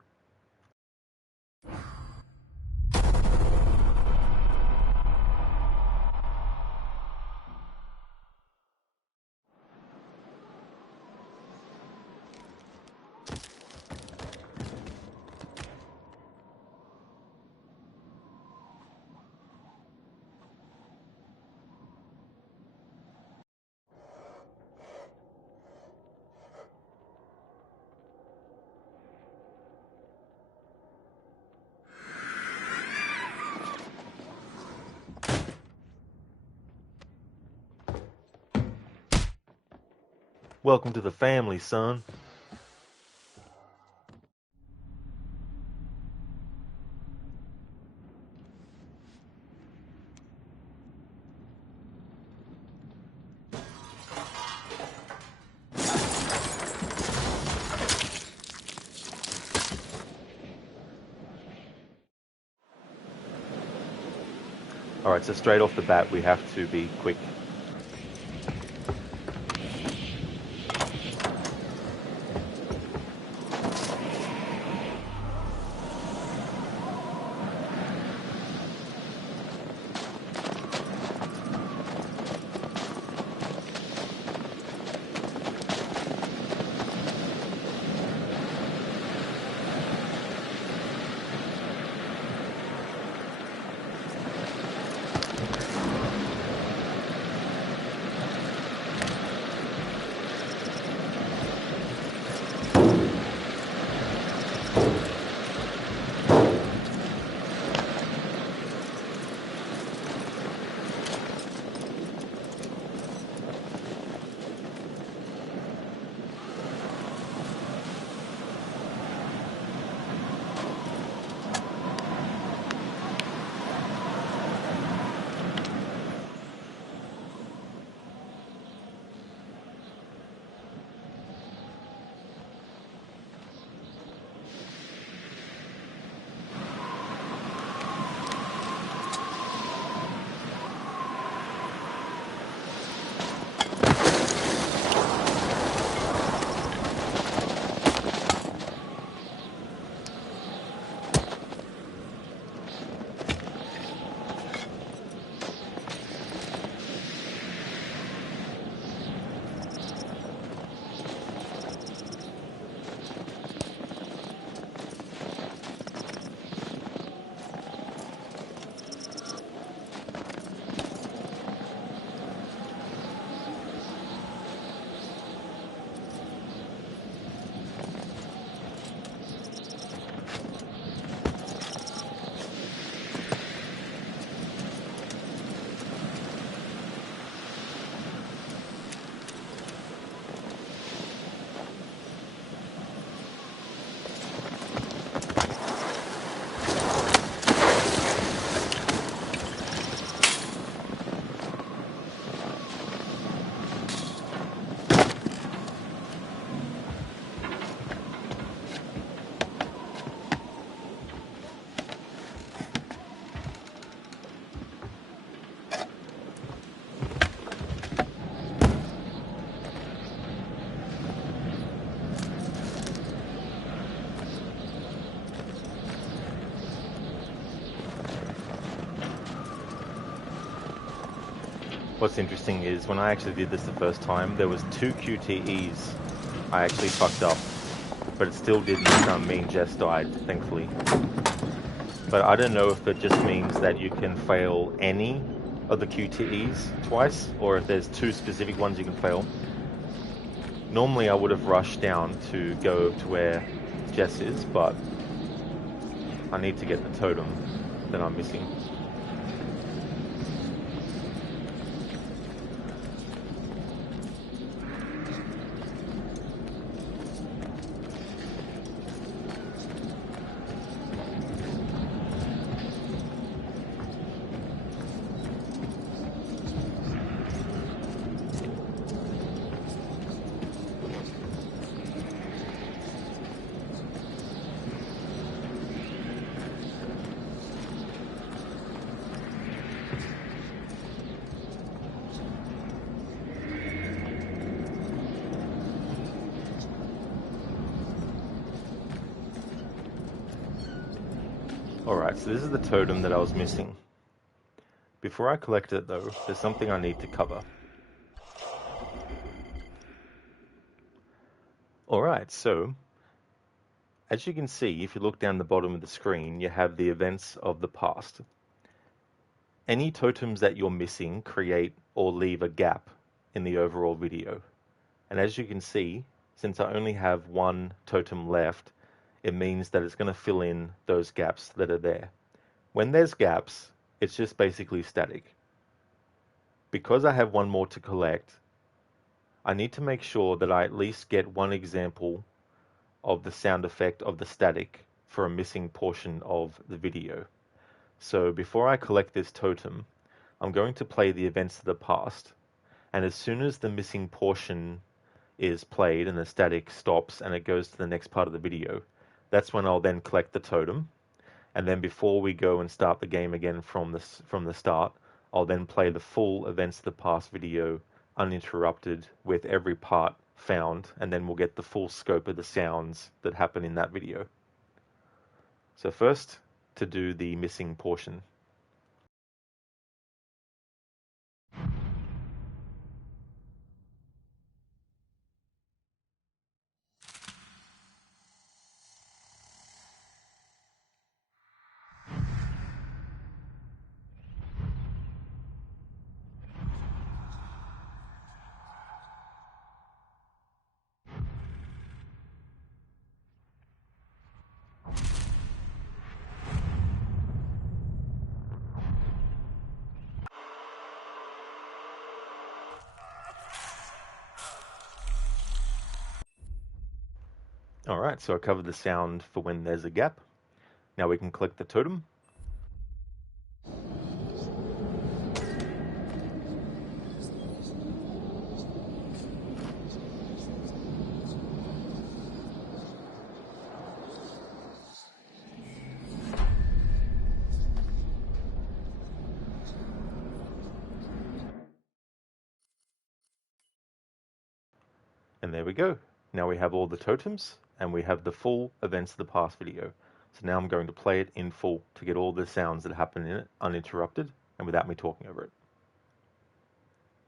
Welcome to the family, son. Alright, so straight off the bat, we have to be quick. What's interesting is when I actually did this the first time, there was 2 QTEs I actually fucked up, but it still didn't mean Jess died, thankfully. But I don't know if it just means that you can fail any of the QTEs twice, or if there's 2 specific ones you can fail. Normally I would have rushed down to go to where Jess is, but I need to get the totem that I'm missing. Alright, so this is the totem that I was missing. Before I collect it though, there's something I need to cover. Alright, so as you can see, if you look down the bottom of the screen, you have the events of the past. Any totems that you're missing create or leave a gap in the overall video. And as you can see, since I only have one totem left, it means that it's going to fill in those gaps that are there. When there's gaps, it's just basically static. Because I have one more to collect, I need to make sure that I at least get one example of the sound effect of the static for a missing portion of the video. So before I collect this totem, I'm going to play the events of the past, and as soon as the missing portion is played and the static stops and it goes to the next part of the video, that's when I'll then collect the totem. And then before we go and start the game again from the start, I'll then play the full events of the past video uninterrupted with every part found, and then we'll get the full scope of the sounds that happen in that video. So first, to do the missing portion. Alright, so I covered the sound for when there's a gap. Now we can collect the totem. And there we go. Now we have all the totems, and we have the full events of the past video. So now I'm going to play it in full to get all the sounds that happen in it uninterrupted and without me talking over it.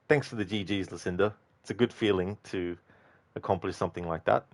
Thanks for the GGs, Lucinda. It's a good feeling to accomplish something like that.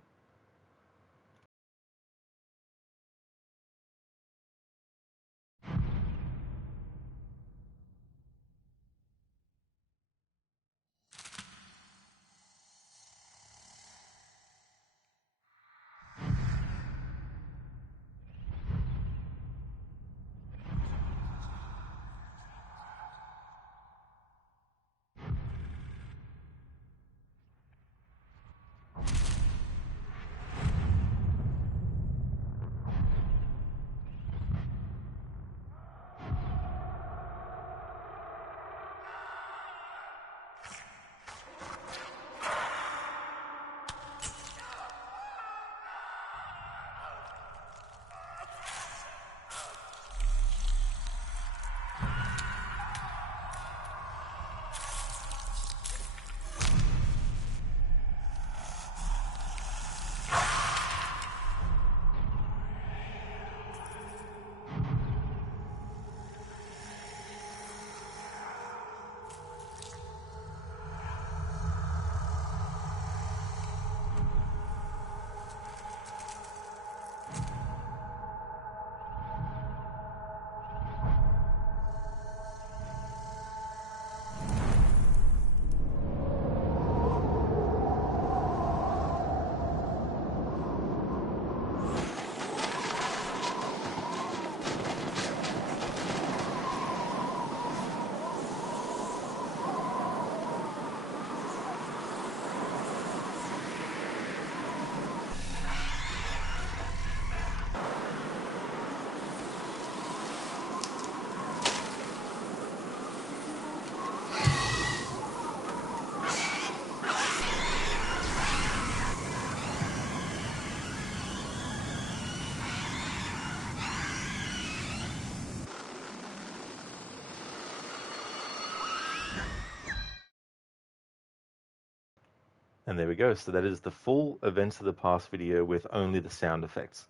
And there we go. So that is the full events of the past video with only the sound effects.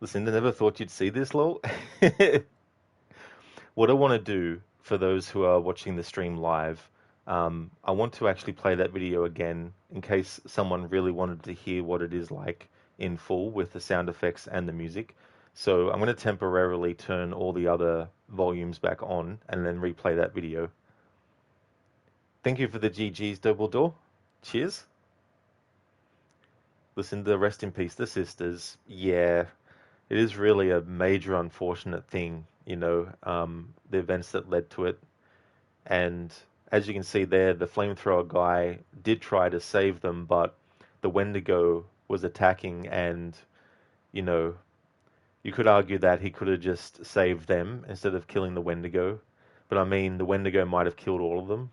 Listen, I never thought you'd see this, lol. What I want to do for those who are watching the stream live, I want to actually play that video again in case someone really wanted to hear what it is like in full with the sound effects and the music. So I'm going to temporarily turn all the other volumes back on and then replay that video. Thank you for the GG's, Dumbledore. Cheers. Listen to the rest in peace, the sisters. Yeah, it is really a major unfortunate thing, the events that led to it. And as you can see there, the flamethrower guy did try to save them, but the Wendigo was attacking, and, you know, you could argue that he could have just saved them instead of killing the Wendigo. But I mean, the Wendigo might have killed all of them,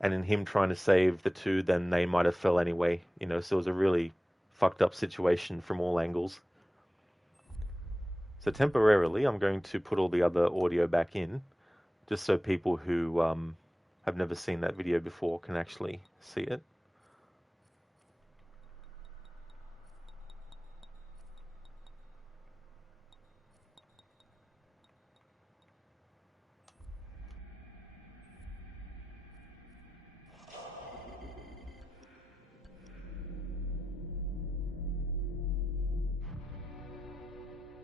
and in him trying to save the two, then they might have fell anyway, so it was a really fucked up situation from all angles. So temporarily, I'm going to put all the other audio back in, just so people who have never seen that video before can actually see it.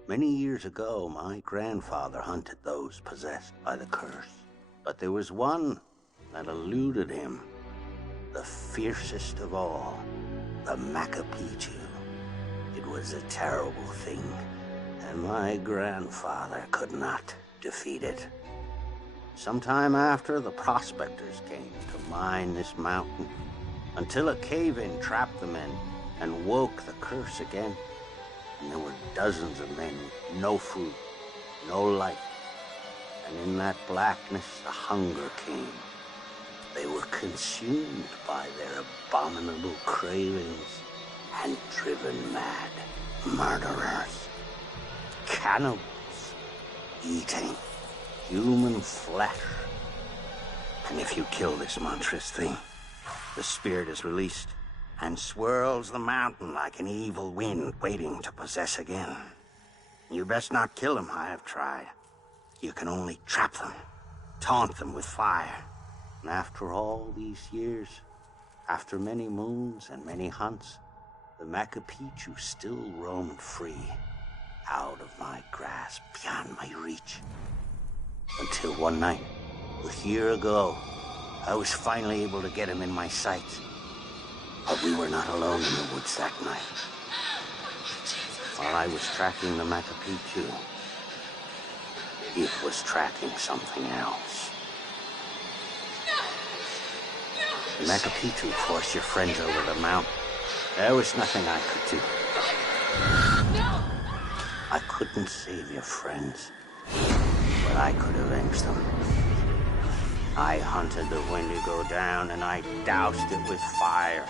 Many years ago, my grandfather hunted those possessed by the curse. But there was one that eluded him. The fiercest of all, the Macapichu. It was a terrible thing, and my grandfather could not defeat it. Sometime after, the prospectors came to mine this mountain, until a cave-in trapped them in and woke the curse again. And there were dozens of men with no food, no light. And in that blackness, the hunger came. They were consumed by their abominable cravings and driven mad. Murderers, cannibals, eating human flesh. And if you kill this monstrous thing, the spirit is released and swirls the mountain like an evil wind waiting to possess again. You best not kill them, I have tried. You can only trap them, taunt them with fire. And after all these years, after many moons and many hunts, the Macapichu still roamed free, out of my grasp, beyond my reach. Until one night, a year ago, I was finally able to get him in my sights. But we were not alone in the woods that night. While I was tracking the Macapichu, it was tracking something else. The Macapichu forced your friends over the mountain. There was nothing I could do. I couldn't save your friends, but I could avenge them. I hunted the Wendigo down and I doused it with fire.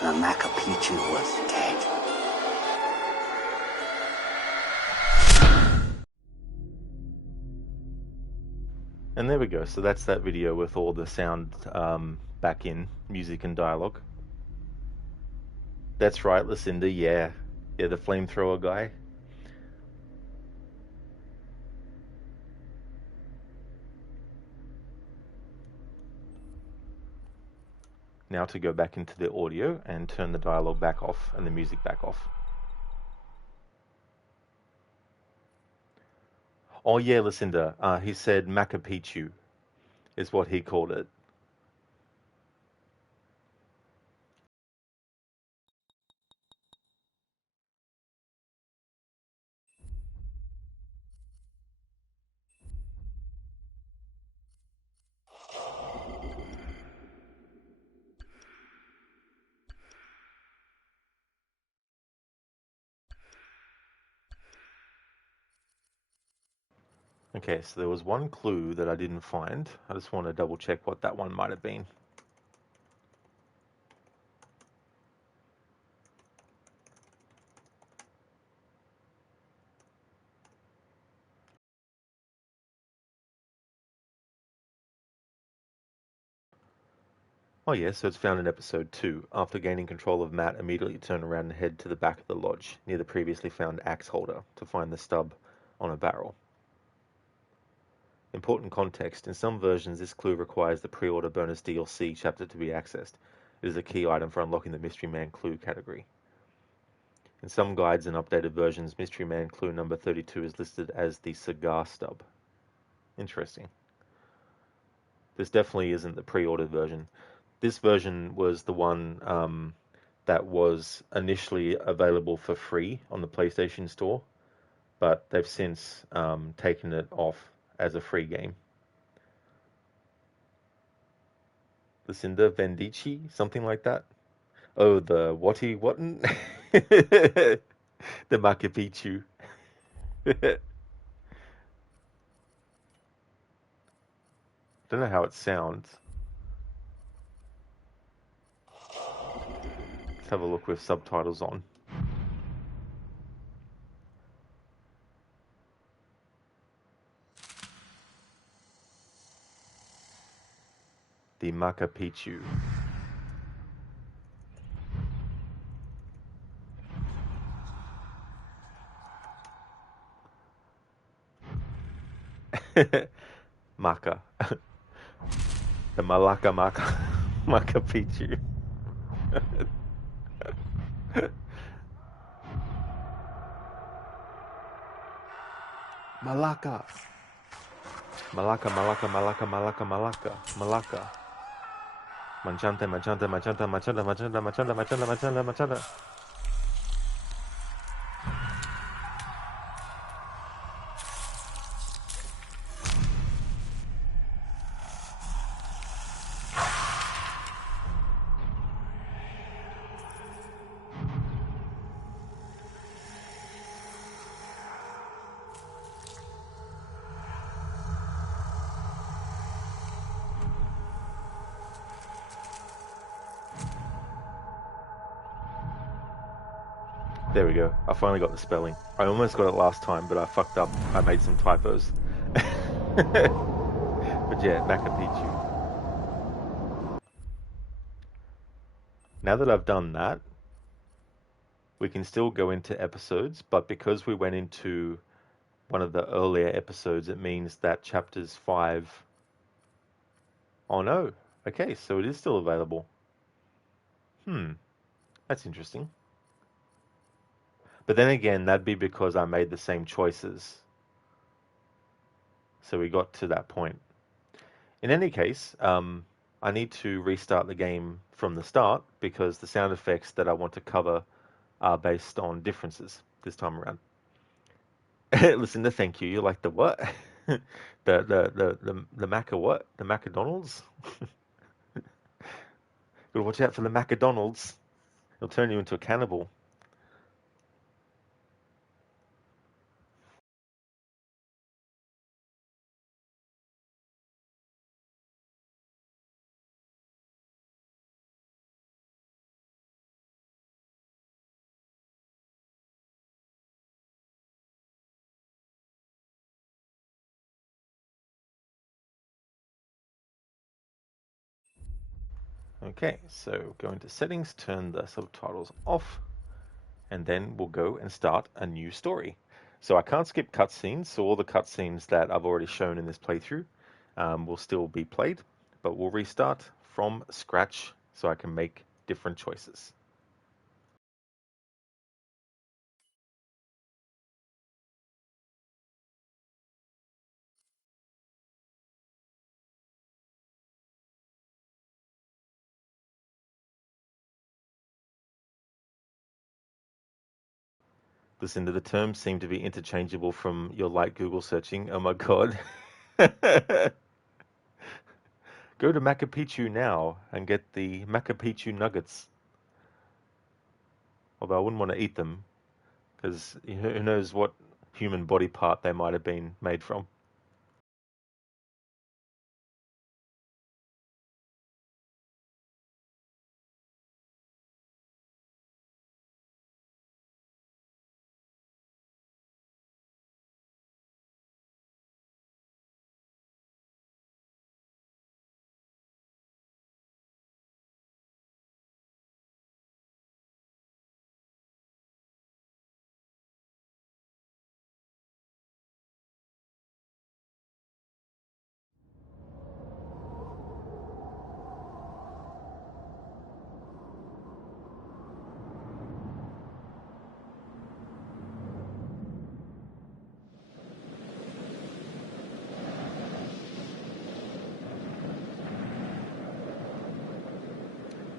The Macapichu was dead. And there we go. So that's that video with all the sound back in, music and dialogue. That's right, Lucinda. Yeah, the flamethrower guy. Now to go back into the audio and turn the dialogue back off and the music back off. Oh yeah, Lucinda. He said Macapichu is what he called it. Okay, so there was one clue that I didn't find. I just want to double check what that one might have been. Oh yeah, so it's found in episode 2. After gaining control of Matt, immediately turn around and head to the back of the lodge, near the previously found axe holder, to find the stub on a barrel. Important context, in some versions this clue requires the pre-order bonus DLC chapter to be accessed. It is a key item for unlocking the Mystery Man clue category. In some guides and updated versions, Mystery Man clue number 32 is listed as the cigar stub. Interesting. This definitely isn't the pre-ordered version. This version was the one that was initially available for free on the PlayStation Store, but they've since taken it off as a free game. Lucinda Vendici, something like that. Oh, the Watty Wotton? The Machu Picchu. Don't know how it sounds. Let's have a look with subtitles on. The Machu Picchu. Maca. The Malaka Maca. Maca Picchu. Malaka. Malaka, Malaka, Malaka, Malaka, Malaka, Malaka. Manchante, Manchante, Manchante, Manchante, Manchante, Manchante, Manchante, Manchante, Manchante. There we go. I finally got the spelling. I almost got it last time, but I fucked up. I made some typos. But yeah, Machu Picchu. Now that I've done that, we can still go into episodes, but because we went into one of the earlier episodes, it means that chapters 5... Oh no. Okay, so it is still available. That's interesting. But then again, that'd be because I made the same choices. So we got to that point. In any case, I need to restart the game from the start because the sound effects that I want to cover are based on differences this time around. Listen, to thank you. You like the what? The Maca what? The Macadonalds? Gotta watch out for the Macadonalds. It'll turn you into a cannibal. Okay, so go into settings, turn the subtitles off, and then we'll go and start a new story. So I can't skip cutscenes, so all the cutscenes that I've already shown in this playthrough will still be played, but we'll restart from scratch so I can make different choices. Listen, to the terms seem to be interchangeable from your light Google searching. Oh my god. Go to Machu Picchu now and get the Machu Picchu nuggets. Although I wouldn't want to eat them, because who knows what human body part they might have been made from.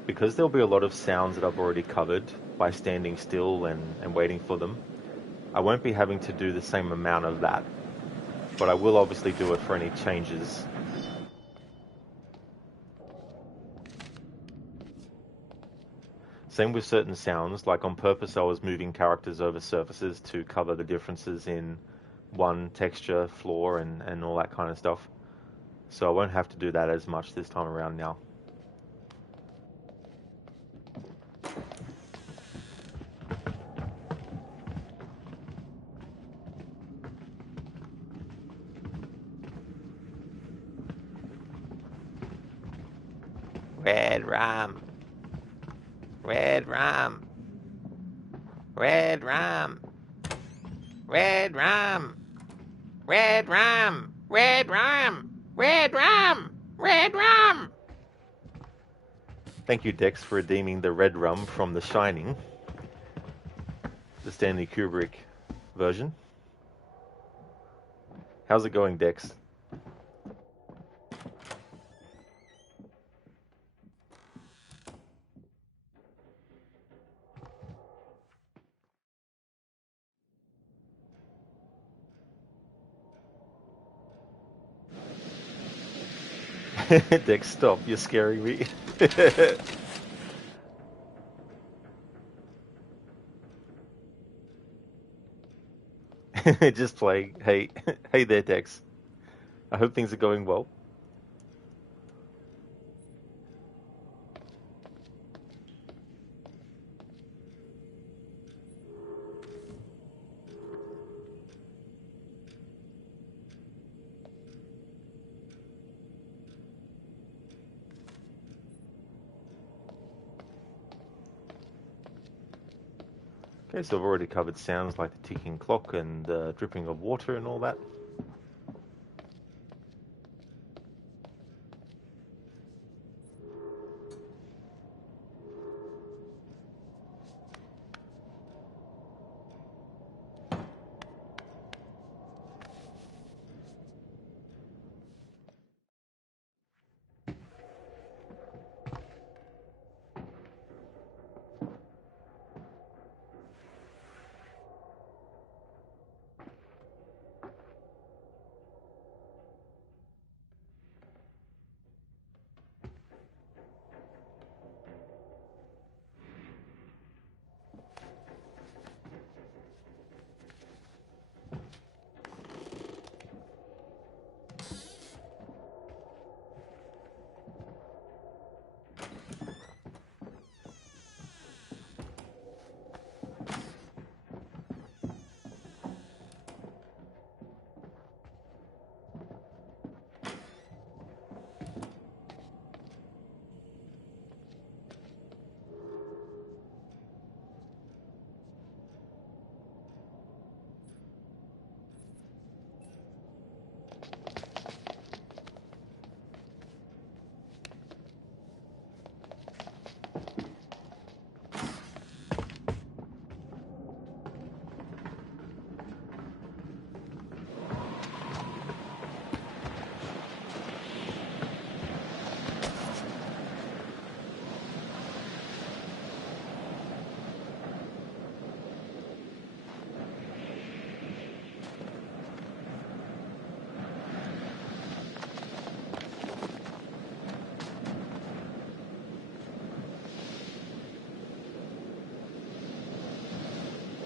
because there'll be a lot of sounds that I've already covered by standing still and waiting for them, I won't be having to do the same amount of that. But I will obviously do it for any changes. Same with certain sounds, like on purpose I was moving characters over surfaces to cover the differences in one texture, floor, and all that kind of stuff. So I won't have to do that as much this time around now. Red rum. Red rum. Red rum. Red rum. Red rum. Red rum. Red rum. Red rum. Thank you, Dex, for redeeming the red rum from The Shining, the Stanley Kubrick version. How's it going, Dex? Dex, stop. You're scaring me. Just playing. Hey, hey there, Dex. I hope things are going well. Okay, so I've already covered sounds like the ticking clock and the dripping of water and all that.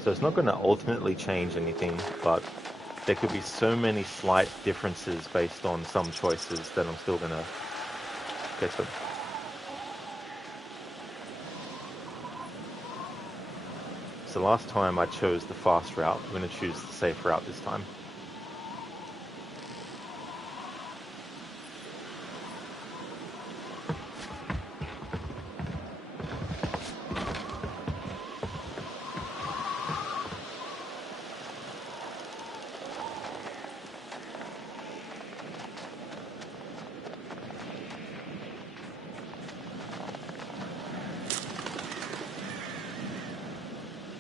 So it's not going to ultimately change anything, but there could be so many slight differences based on some choices that I'm still going to get them. So last time I chose the fast route. I'm going to choose the safe route this time.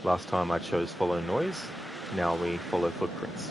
Last time I chose follow noise, now we follow footprints.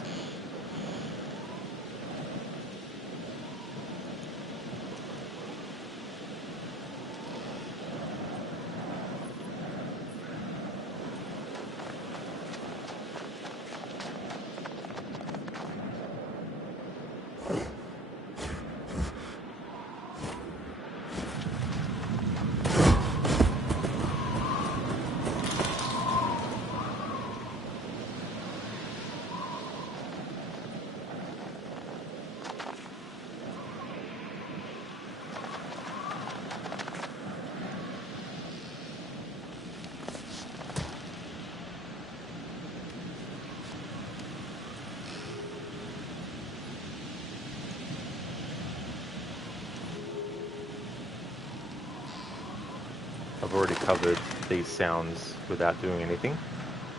I've already covered these sounds without doing anything,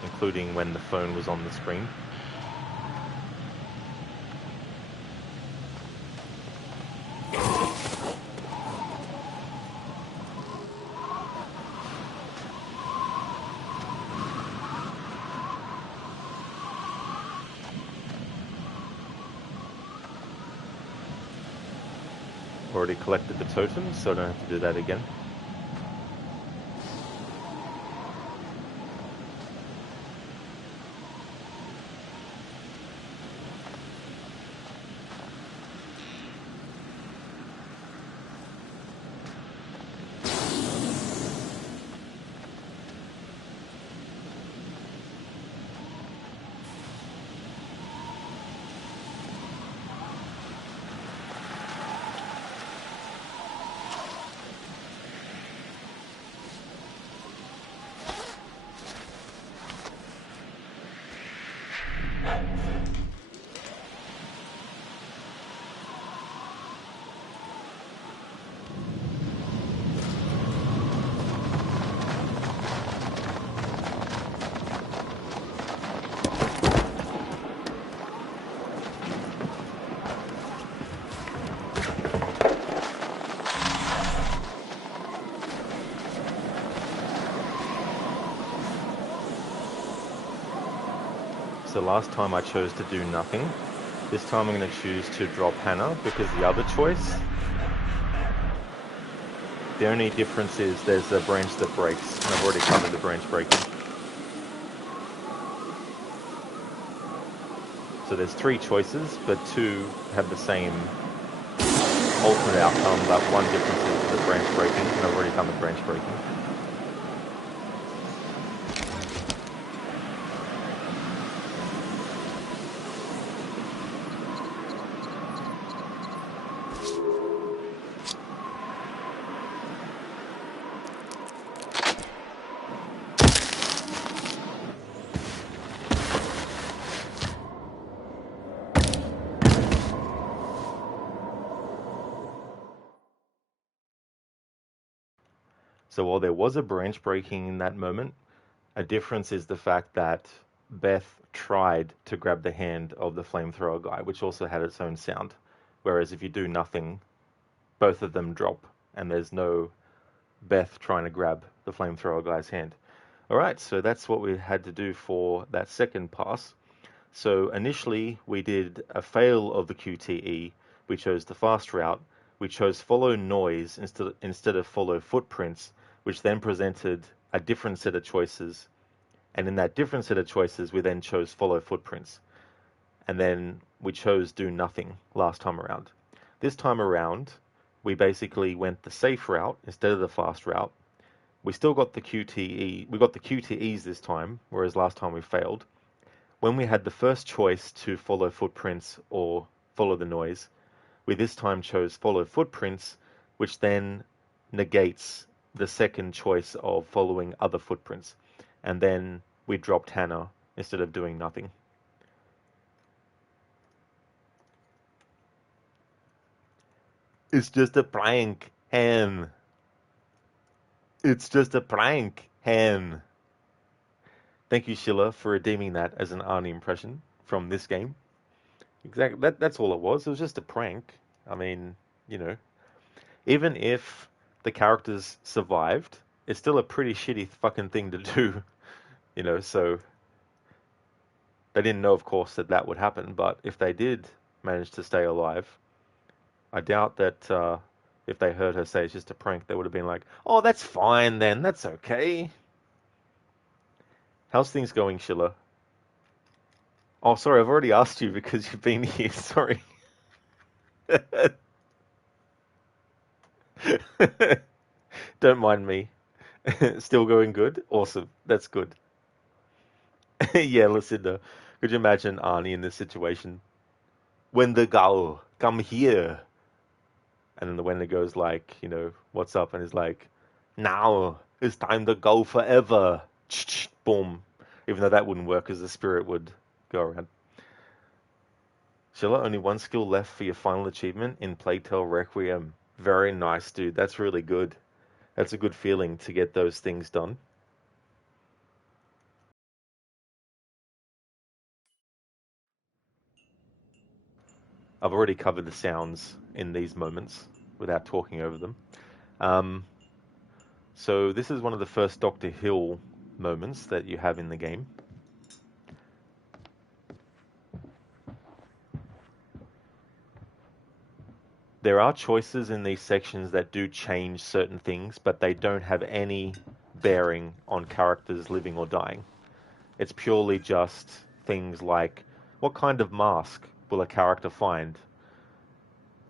including when the phone was on the screen. Already collected the totems, so I don't have to do that again. So last time I chose to do nothing. This time I'm going to choose to drop Hannah because the other choice, the only difference is there's a branch that breaks, and I've already covered the branch breaking. So there's 3 choices, but 2 have the same alternate outcome, but one difference is the branch breaking, and I've already done the branch breaking. So while there was a branch breaking in that moment, a difference is the fact that Beth tried to grab the hand of the flamethrower guy, which also had its own sound. Whereas if you do nothing, both of them drop, and there's no Beth trying to grab the flamethrower guy's hand. Alright, so that's what we had to do for that second pass. So initially we did a fail of the QTE, we chose the fast route, we chose follow noise instead of follow footprints, which then presented a different set of choices. And in that different set of choices, we then chose follow footprints. And then we chose do nothing last time around. This time around, we basically went the safe route instead of the fast route. We still got the QTE. We got the QTEs this time, whereas last time we failed. When we had the first choice to follow footprints or follow the noise, we this time chose follow footprints, which then negates the second choice of following other footprints. And then we dropped Hannah instead of doing nothing. It's just a prank, Han. It's just a prank, Han. Thank you, Sheila, for redeeming that as an Arnie impression from this game. Exactly. That's all it was. It was just a prank. I mean, you know, even if the characters survived, it's still a pretty shitty fucking thing to do, you know, so they didn't know, of course, that that would happen, but if they did manage to stay alive, I doubt that if they heard her say it's just a prank, they would have been like, oh, that's fine then, that's okay. How's things going, Sheila? Oh, sorry, I've already asked you because you've been here, sorry. Don't mind me. Still going good? Awesome. That's good. Yeah, Lucinda. Could you imagine Arnie in this situation? When the gal come here. And then the Wendigo goes like, you know, what's up? And he's like, now it's time to go forever. Boom. Even though that wouldn't work because the spirit would go around. Sheila, only one skill left for your final achievement in Plague Tale Requiem. Very nice, dude. That's really good. That's a good feeling to get those things done. I've already covered the sounds in these moments without talking over them. Um, so this is one of the first Dr. Hill moments that you have in the game. There are choices in these sections that do change certain things, but they don't have any bearing on characters living or dying. It's purely just things like what kind of mask will a character find?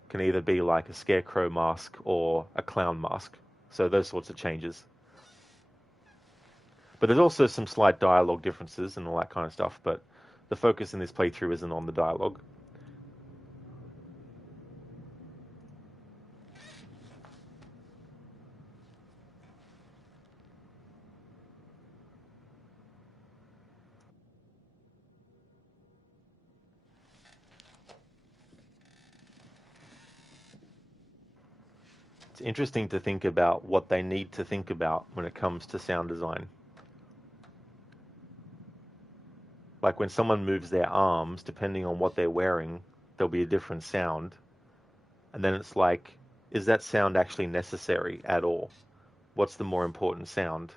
Can either be like a scarecrow mask or a clown mask. So those sorts of changes. But there's also some slight dialogue differences and all that kind of stuff, but the focus in this playthrough isn't on the dialogue. It's interesting to think about what they need to think about when it comes to sound design. Like when someone moves their arms, depending on what they're wearing, there'll be a different sound. And then it's like, is that sound actually necessary at all? What's the more important sound?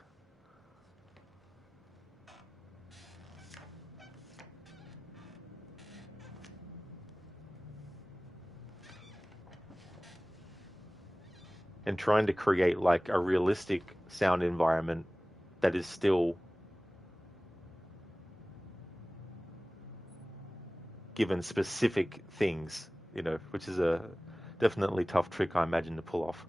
And trying to create like a realistic sound environment that is still given specific things, which is a definitely tough trick I imagine to pull off.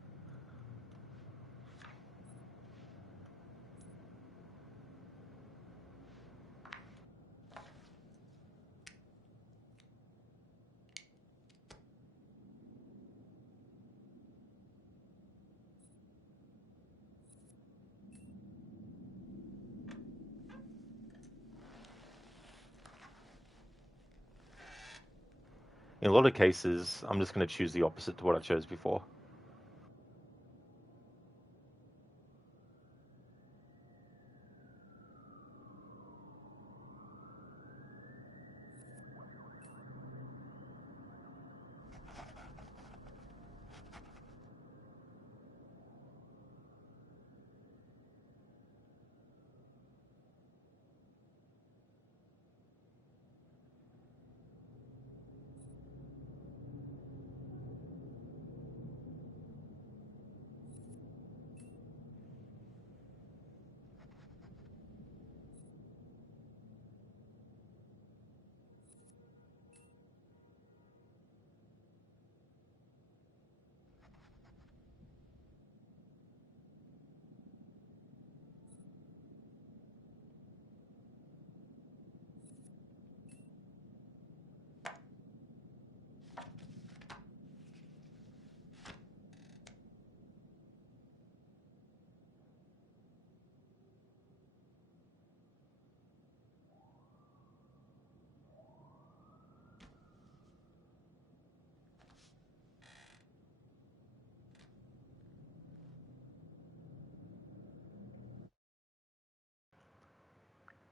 In a lot of cases, I'm just going to choose the opposite to what I chose before.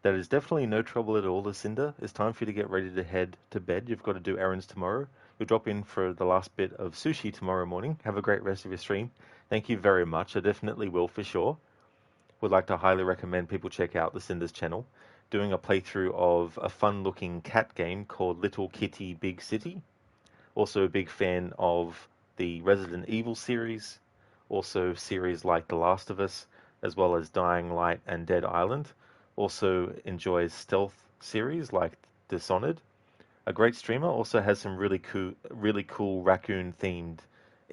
That is definitely no trouble at all, Lucinda. It's time for you to get ready to head to bed. You've got to do errands tomorrow. You'll drop in for the last bit of sushi tomorrow morning. Have a great rest of your stream. Thank you very much. I definitely will for sure. Would like to highly recommend people check out Lucinda's channel. Doing a playthrough of a fun-looking cat game called Little Kitty Big City. Also a big fan of the Resident Evil series. Also series like The Last of Us, as well as Dying Light and Dead Island. Also enjoys stealth series like Dishonored. A great streamer, also has some really cool raccoon themed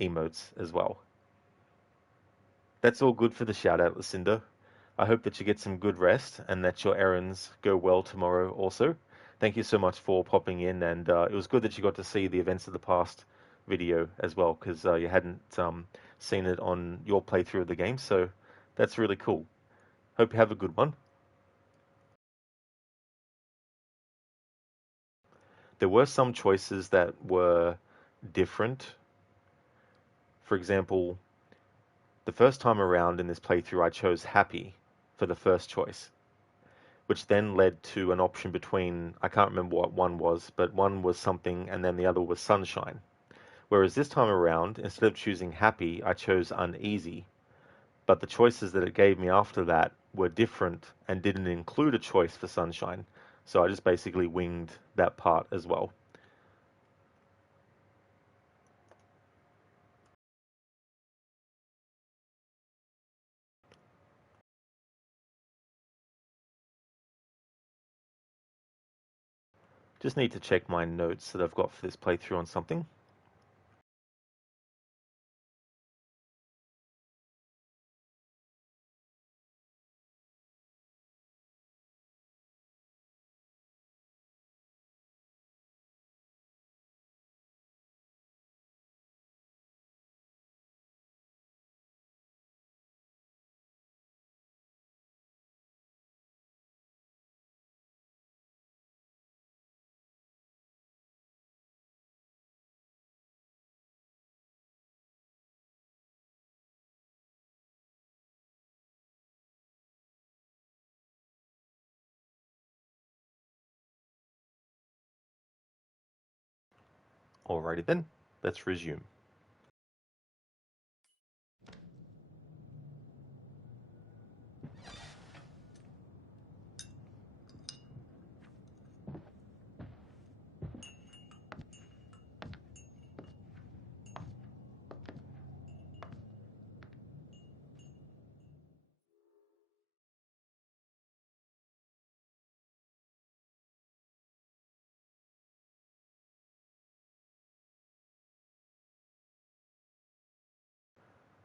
emotes as well. That's all good for the shout out, Lucinda. I hope that you get some good rest and that your errands go well tomorrow also. Thank you so much for popping in, and it was good that you got to see the events of the past video as well, because you hadn't seen it on your playthrough of the game, so that's really cool. Hope you have a good one. There were some choices that were different. For example, The first time around in this playthrough, I chose happy for the first choice, which then led to an option between, I can't remember what one was, but one was something and then the other was sunshine. Whereas this time around, instead of choosing happy, I chose uneasy. But the choices that it gave me after that were different and didn't include a choice for sunshine. So I just basically winged that part as well. Just need to check my notes that I've got for this playthrough on something. Alrighty then, let's resume.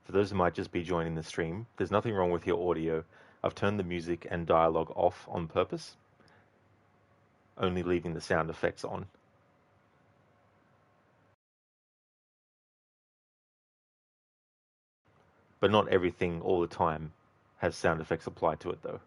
For those who might just be joining the stream, there's nothing wrong with your audio. I've turned the music and dialogue off on purpose, only leaving the sound effects on. But not everything all the time has sound effects applied to it though.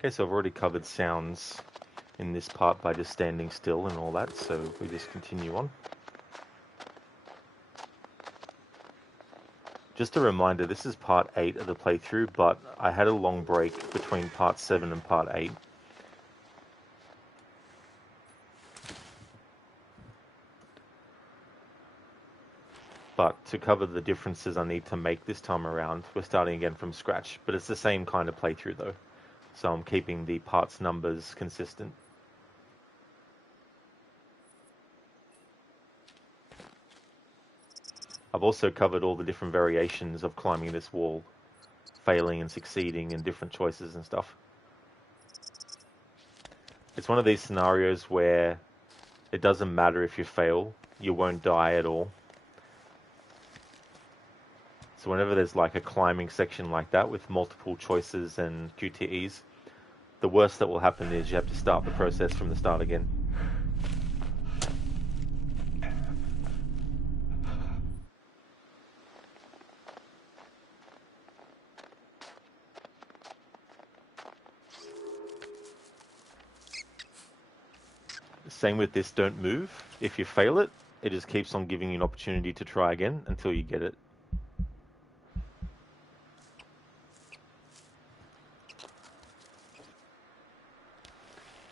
Okay, so I've already covered sounds in this part by just standing still and all that, so we just continue on. Just a reminder, this is part 8 of the playthrough, but I had a long break between part 7 and part 8. But to cover the differences I need to make this time around, we're starting again from scratch. But it's the same kind of playthrough though, so I'm keeping the parts numbers consistent. I've also covered all the different variations of climbing this wall, failing and succeeding and different choices and stuff. It's one of these scenarios where it doesn't matter if you fail, you won't die at all. So whenever there's like a climbing section like that with multiple choices and QTEs, the worst that will happen is you have to start the process from the start again. Same with this don't move. If you fail it, it just keeps on giving you an opportunity to try again until you get it.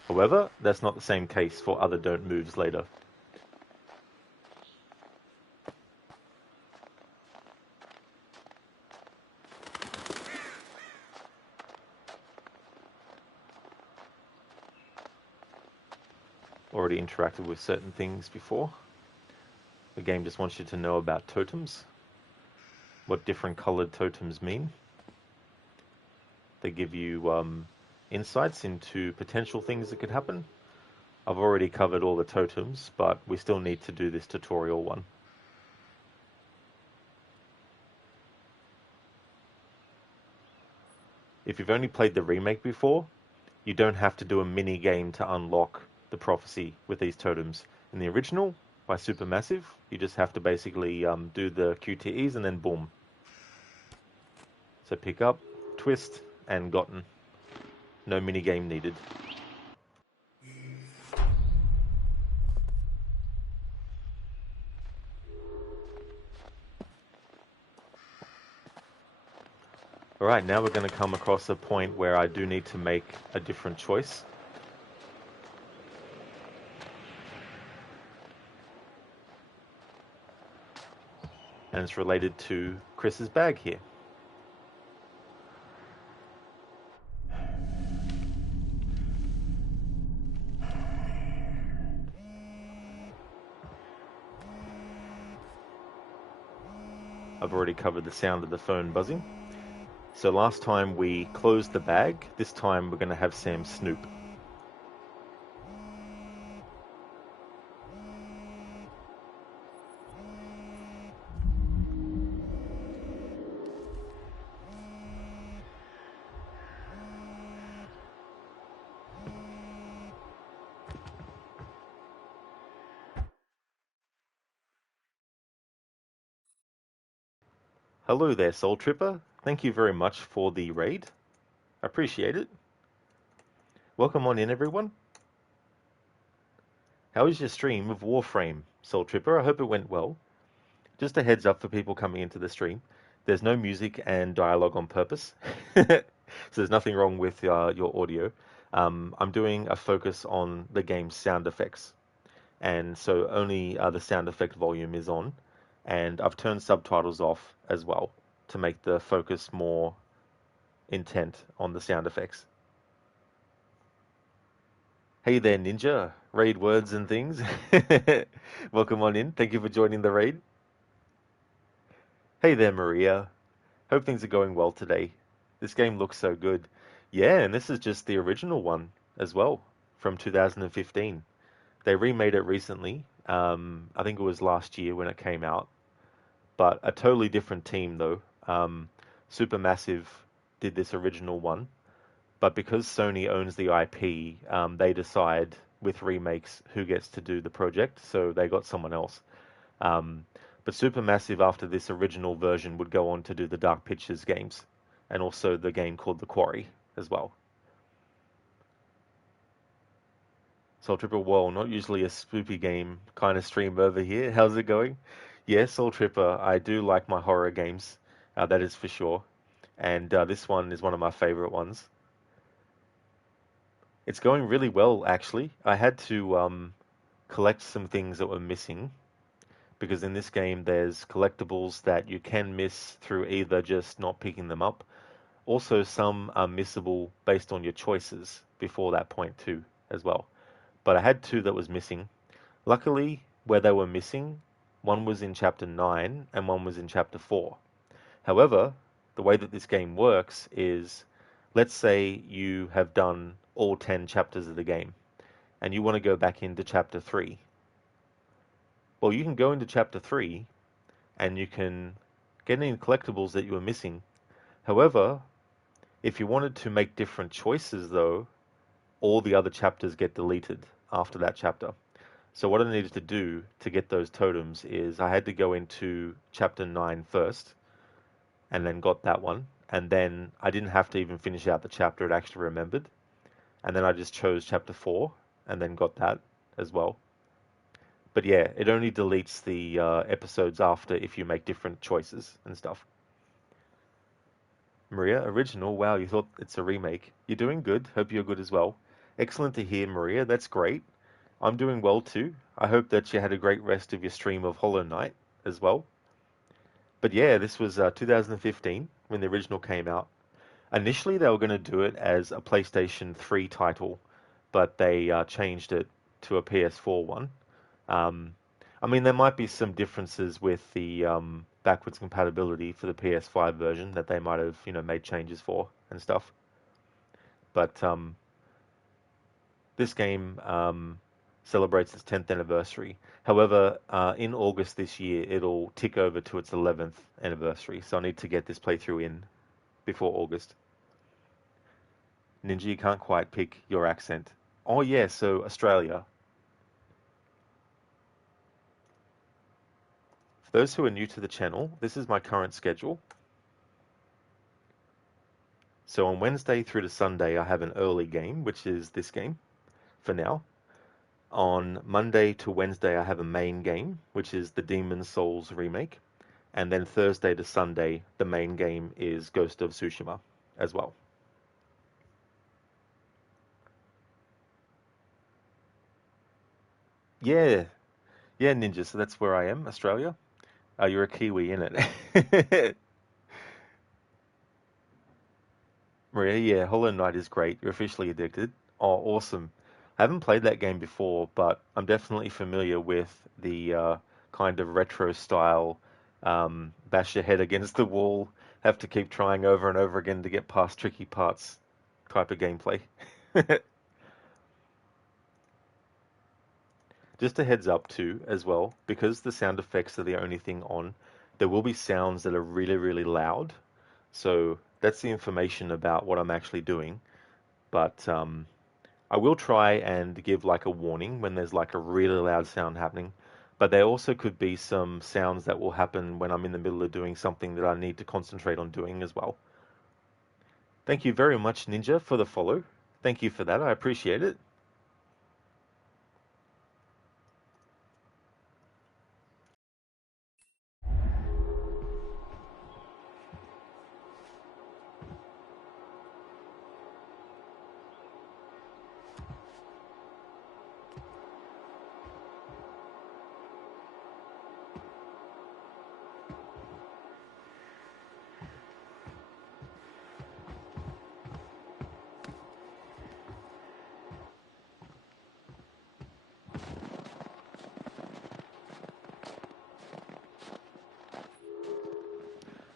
However, that's not the same case for other don't moves later. Already interacted with certain things before. The game just wants you to know about totems, what different colored totems mean. They give you insights into potential things that could happen. I've already covered all the totems, but we still need to do this tutorial one. If you've only played the remake before, you don't have to do a mini game to unlock the prophecy with these totems. In the original, by Supermassive, you just have to basically do the QTEs and then boom. So pick up, twist, and gotten. No mini game needed. Alright, now we're going to come across a point where I do need to make a different choice. And it's related to Chris's bag here. I've already covered the sound of the phone buzzing. So last time we closed the bag, this time we're going to have Sam snoop. Hello there, Soul Tripper. Thank you very much for the raid. Appreciate it. Welcome on in, everyone. How was your stream of Warframe, Soul Tripper? I hope it went well. Just a heads up for people coming into the stream. There's no music and dialogue on purpose. So there's nothing wrong with your audio. I'm doing a focus on the game's sound effects. And so only the sound effect volume is on. And I've turned subtitles off as well to make the focus more intent on the sound effects. Hey there, Ninja. Raid words and things. Welcome on in. Thank you for joining the raid. Hey there, Maria. Hope things are going well today. This game looks so good. Yeah, and this is just the original one as well from 2015. They remade it recently. I think it was last year when it came out. But a totally different team though. Supermassive did this original one, but because Sony owns the IP, they decide with remakes who gets to do the project, so they got someone else. But Supermassive, after this original version, would go on to do the Dark Pictures games, and also the game called The Quarry as well. Soul Tripper, well, not usually a spoopy game kind of stream over here. How's it going? Yeah, Soul Tripper, I do like my horror games, that is for sure. And this one is one of my favorite ones. It's going really well, actually. I had to collect some things that were missing because in this game there's collectibles that you can miss through either just not picking them up. Also, some are missable based on your choices before that point too, as well. But I had two that was missing. Luckily, where they were missing, one was in chapter 9 and one was in chapter 4. However, the way that this game works is, let's say you have done all 10 chapters of the game and you want to go back into chapter 3. Well, you can go into chapter 3 and you can get any collectibles that you were missing. However, if you wanted to make different choices, though, all the other chapters get deleted after that chapter. So what I needed to do to get those totems is I had to go into chapter 9 first, and then got that one. And then I didn't have to even finish out the chapter, it actually remembered. And then I just chose chapter 4, and then got that as well. But yeah, it only deletes the episodes after if you make different choices and stuff. Maria, original. Wow, you thought it's a remake. You're doing good. Hope you're good as well. Excellent to hear, Maria. That's great. I'm doing well too. I hope that you had a great rest of your stream of Hollow Knight as well. But yeah, this was 2015 when the original came out. Initially, they were going to do it as a PlayStation 3 title, but they changed it to a PS4 one. Um, I mean, there might be some differences with the backwards compatibility for the PS5 version that they might have, made changes for and stuff. But this game celebrates its 10th anniversary. However, in August this year, it'll tick over to its 11th anniversary. So I need to get this playthrough in before August. Ninja, you can't quite pick your accent. Oh yeah, so Australia. For those who are new to the channel, this is my current schedule. So on Wednesday through to Sunday, I have an early game, which is this game for now. On Monday to Wednesday, I have a main game, which is the Demon's Souls remake. And then Thursday to Sunday, the main game is Ghost of Tsushima as well. Yeah, yeah, Ninja. So that's where I am, Australia. You're a Kiwi, innit? Maria, yeah, Hollow Knight is great. You're officially addicted. Oh, awesome. I haven't played that game before, but I'm definitely familiar with the kind of retro style, bash your head against the wall, have to keep trying over and over again to get past tricky parts type of gameplay. Just a heads up too, as well, because the sound effects are the only thing on, there will be sounds that are really, really loud. So that's the information about what I'm actually doing. But I will try and give like a warning when there's like a really loud sound happening. But there also could be some sounds that will happen when I'm in the middle of doing something that I need to concentrate on doing as well. Thank you very much, Ninja, for the follow. Thank you for that. I appreciate it.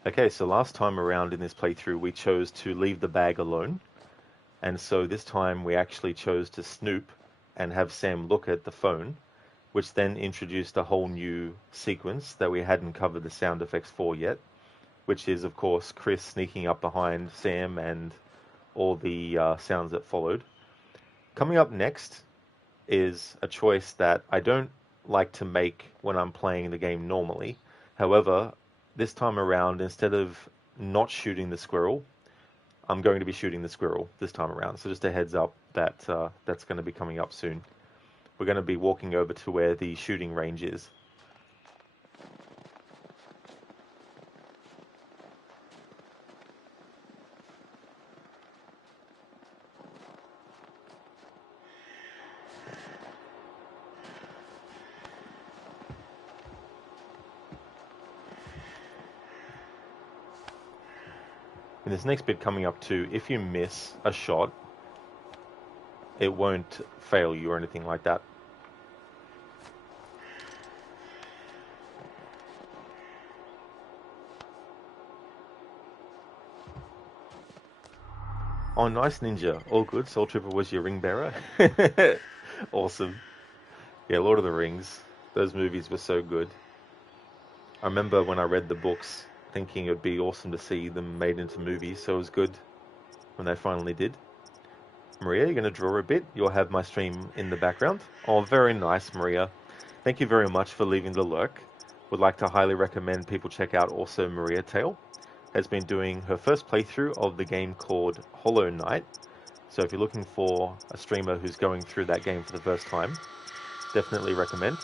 Okay, so last time around in this playthrough, we chose to leave the bag alone. And so this time we actually chose to snoop and have Sam look at the phone, which then introduced a whole new sequence that we hadn't covered the sound effects for yet, which is, of course, Chris sneaking up behind Sam and all the sounds that followed. Coming up next is a choice that I don't like to make when I'm playing the game normally. However, this time around, instead of not shooting the squirrel, I'm going to be shooting the squirrel this time around. So just a heads up that that's going to be coming up soon. We're going to be walking over to where the shooting range is. And this next bit coming up too, if you miss a shot, it won't fail you or anything like that. Oh, nice, Ninja. All good. Soul Trooper was your ring bearer. Awesome. Yeah, Lord of the Rings. Those movies were so good. I remember when I read the books thinking it would be awesome to see them made into movies, so it was good when they finally did. Maria, you're going to draw a bit. You'll have my stream in the background. Oh, very nice, Maria. Thank you very much for leaving the lurk. Would like to highly recommend people check out also Maria Tail. Has been doing her first playthrough of the game called Hollow Knight. So if you're looking for a streamer who's going through that game for the first time, definitely recommend.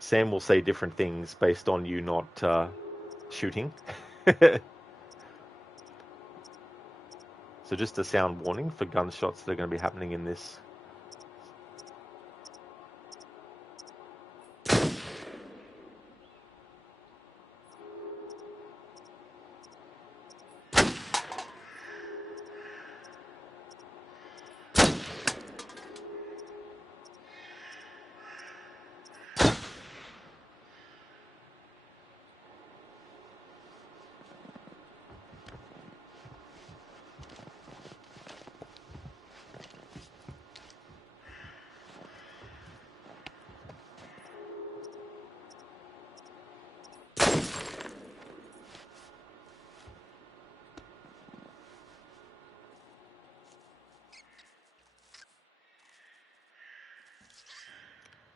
Sam will say different things based on you not shooting. So just a sound warning for gunshots that are going to be happening in this.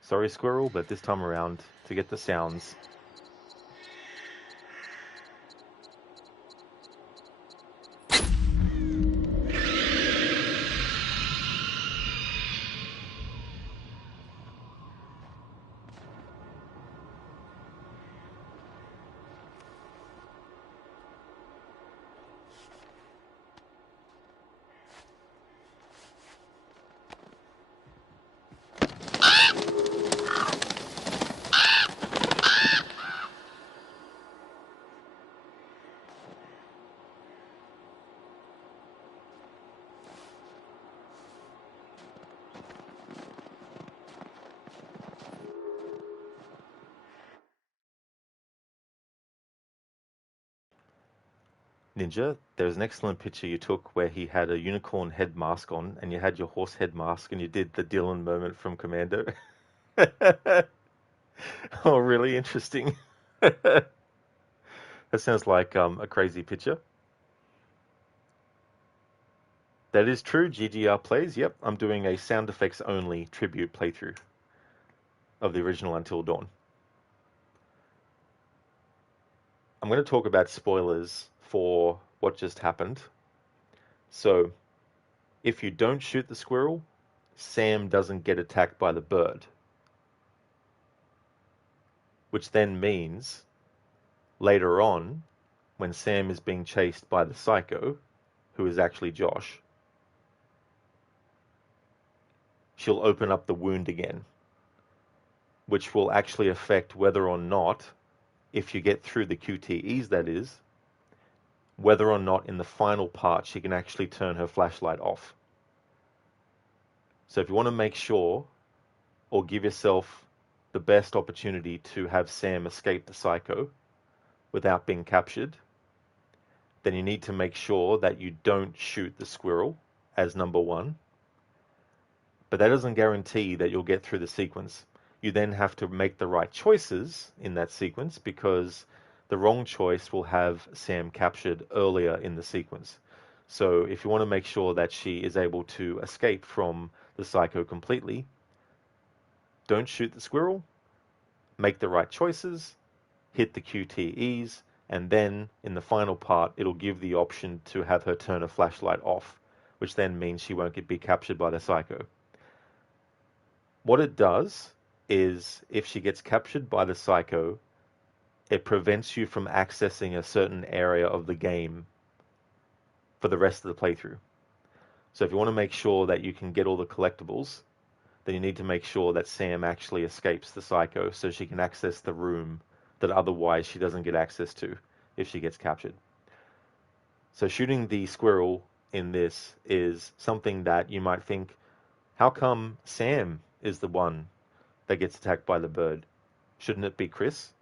Sorry, Squirrel, but this time around, to get the sounds. Ninja, there's an excellent picture you took where he had a unicorn head mask on and you had your horse head mask and you did the Dylan moment from Commando. Oh, really interesting. That sounds like a crazy picture. That is true, GGR plays. Yep, I'm doing a sound effects only tribute playthrough of the original Until Dawn. I'm going to talk about spoilers for what just happened. So, if you don't shoot the squirrel, Sam doesn't get attacked by the bird. Which then means, later on, when Sam is being chased by the psycho, who is actually Josh, she'll open up the wound again, which will actually affect whether or not, if you get through the QTEs that is, whether or not in the final part she can actually turn her flashlight off. So if you want to make sure or give yourself the best opportunity to have Sam escape the psycho without being captured, then you need to make sure that you don't shoot the squirrel as number one. But that doesn't guarantee that you'll get through the sequence. You then have to make the right choices in that sequence because the wrong choice will have Sam captured earlier in the sequence. So if you want to make sure that she is able to escape from the psycho completely, don't shoot the squirrel, make the right choices, hit the QTEs, and then in the final part, it'll give the option to have her turn a flashlight off, which then means she won't be captured by the psycho. What it does is, if she gets captured by the psycho, it prevents you from accessing a certain area of the game for the rest of the playthrough. So if you want to make sure that you can get all the collectibles, then you need to make sure that Sam actually escapes the psycho so she can access the room that otherwise she doesn't get access to if she gets captured. So shooting the squirrel in this is something that you might think, how come Sam is the one that gets attacked by the bird? Shouldn't it be Chris?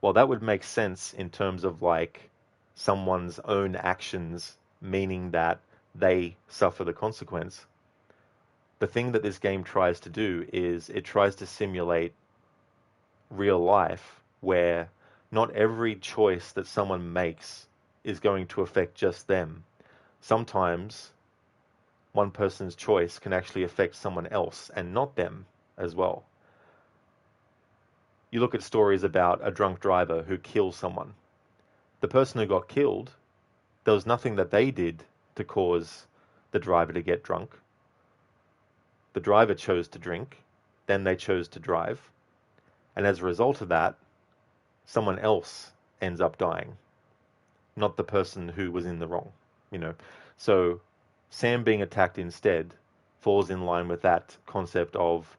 Well, that would make sense in terms of like someone's own actions, meaning that they suffer the consequence. The thing that this game tries to do is it tries to simulate real life where not every choice that someone makes is going to affect just them. Sometimes one person's choice can actually affect someone else and not them as well. You look at stories about a drunk driver who kills someone. The person who got killed, there was nothing that they did to cause the driver to get drunk. The driver chose to drink, then they chose to drive, and as a result of that, someone else ends up dying, not the person who was in the wrong, you know. So Sam being attacked instead falls in line with that concept of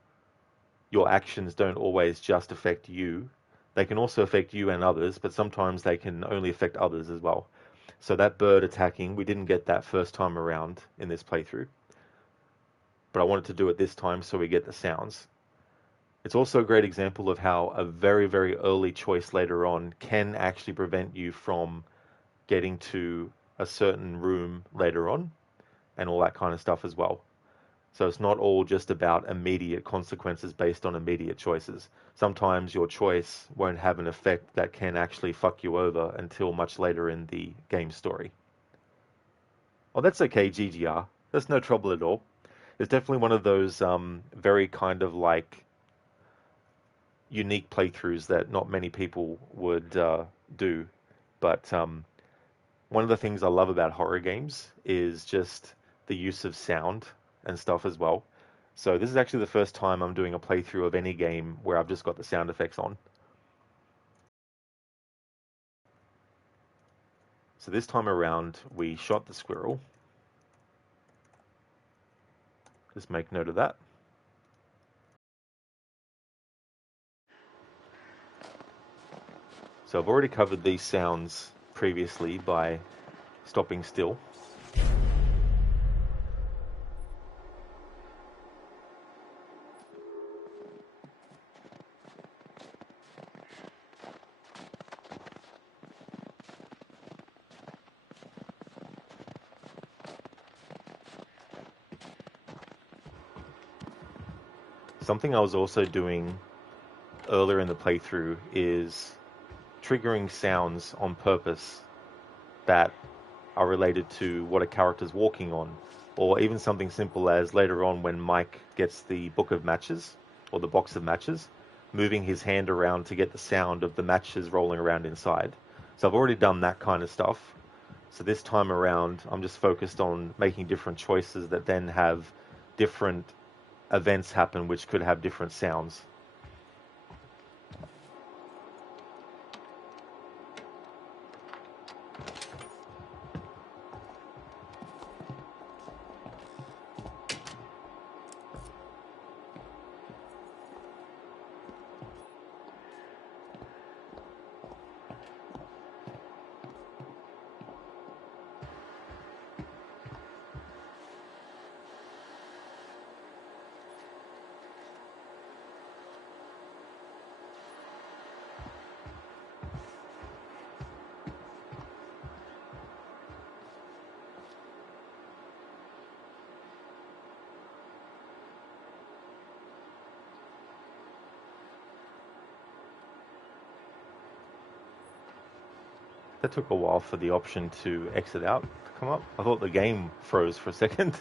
your actions don't always just affect you. They can also affect you and others, but sometimes they can only affect others as well. So that bird attacking, we didn't get that first time around in this playthrough, but I wanted to do it this time so we get the sounds. It's also a great example of how a very, very early choice later on can actually prevent you from getting to a certain room later on and all that kind of stuff as well. So it's not all just about immediate consequences based on immediate choices. Sometimes your choice won't have an effect that can actually fuck you over until much later in the game story. Oh, that's okay, GGR. There's no trouble at all. It's definitely one of those very kind of like unique playthroughs that not many people would do. But one of the things I love about horror games is just the use of sound and stuff as well. So this is actually the first time I'm doing a playthrough of any game where I've just got the sound effects on. So this time around, we shot the squirrel. Just make note of that. So I've already covered these sounds previously by stopping still. Something I was also doing earlier in the playthrough is triggering sounds on purpose that are related to what a character's walking on, or even something simple as later on when Mike gets the book of matches, or the box of matches, moving his hand around to get the sound of the matches rolling around inside. So I've already done that kind of stuff. So this time around, I'm just focused on making different choices that then have different events happen which could have different sounds. That took a while for the option to exit out to come up. I thought the game froze for a second.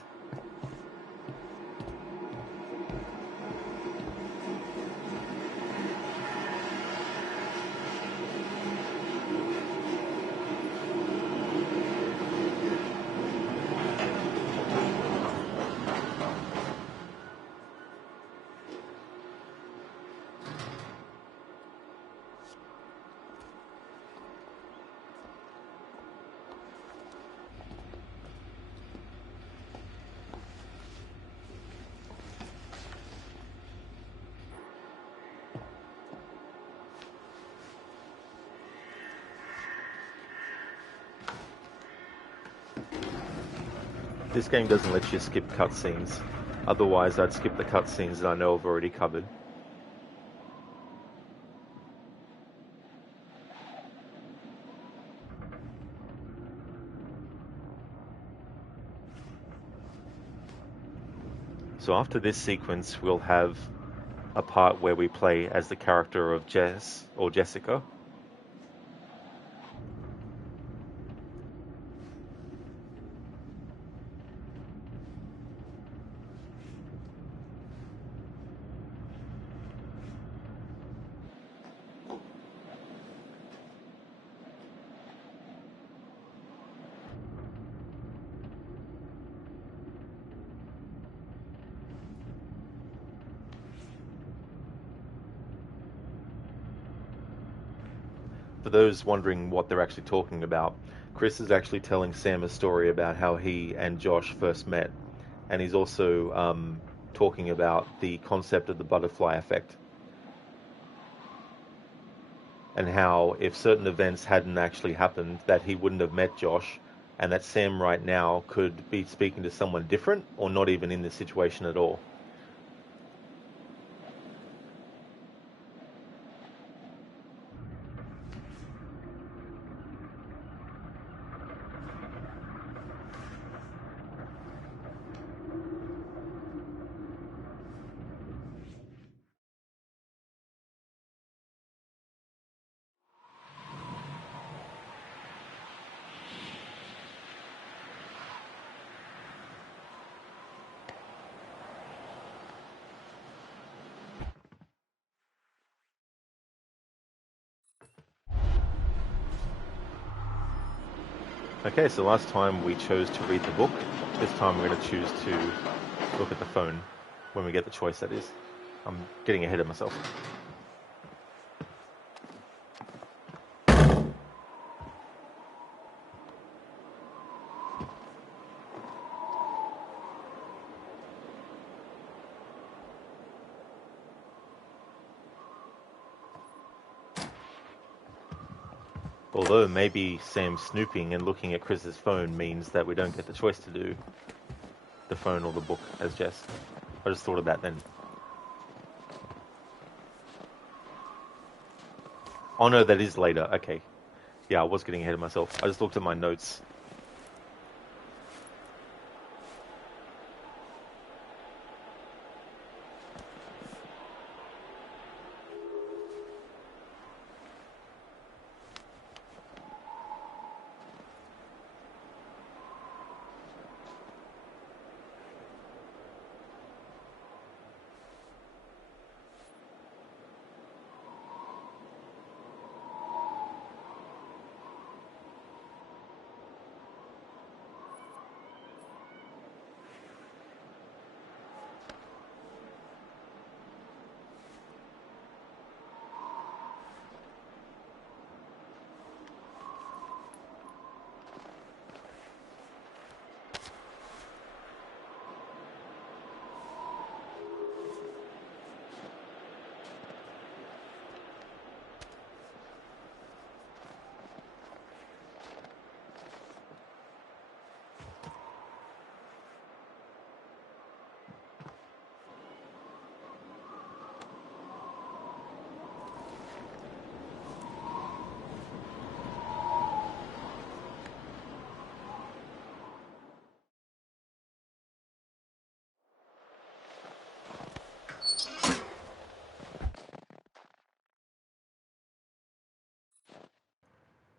This game doesn't let you skip cutscenes. Otherwise, I'd skip the cutscenes that I know I've already covered. So after this sequence, we'll have a part where we play as the character of Jess, or Jessica. For those wondering what they're actually talking about, Chris is actually telling Sam a story about how he and Josh first met, and he's also talking about the concept of the butterfly effect, and how if certain events hadn't actually happened, that he wouldn't have met Josh, and that Sam right now could be speaking to someone different, or not even in this situation at all. Okay, so last time we chose to read the book. This time we're going to choose to look at the phone when we get the choice, that is. I'm getting ahead of myself. Although maybe Sam snooping and looking at Chris's phone means that we don't get the choice to do the phone or the book as Jess. I just thought of that then. Oh no, that is later. Okay. Yeah, I was getting ahead of myself. I just looked at my notes.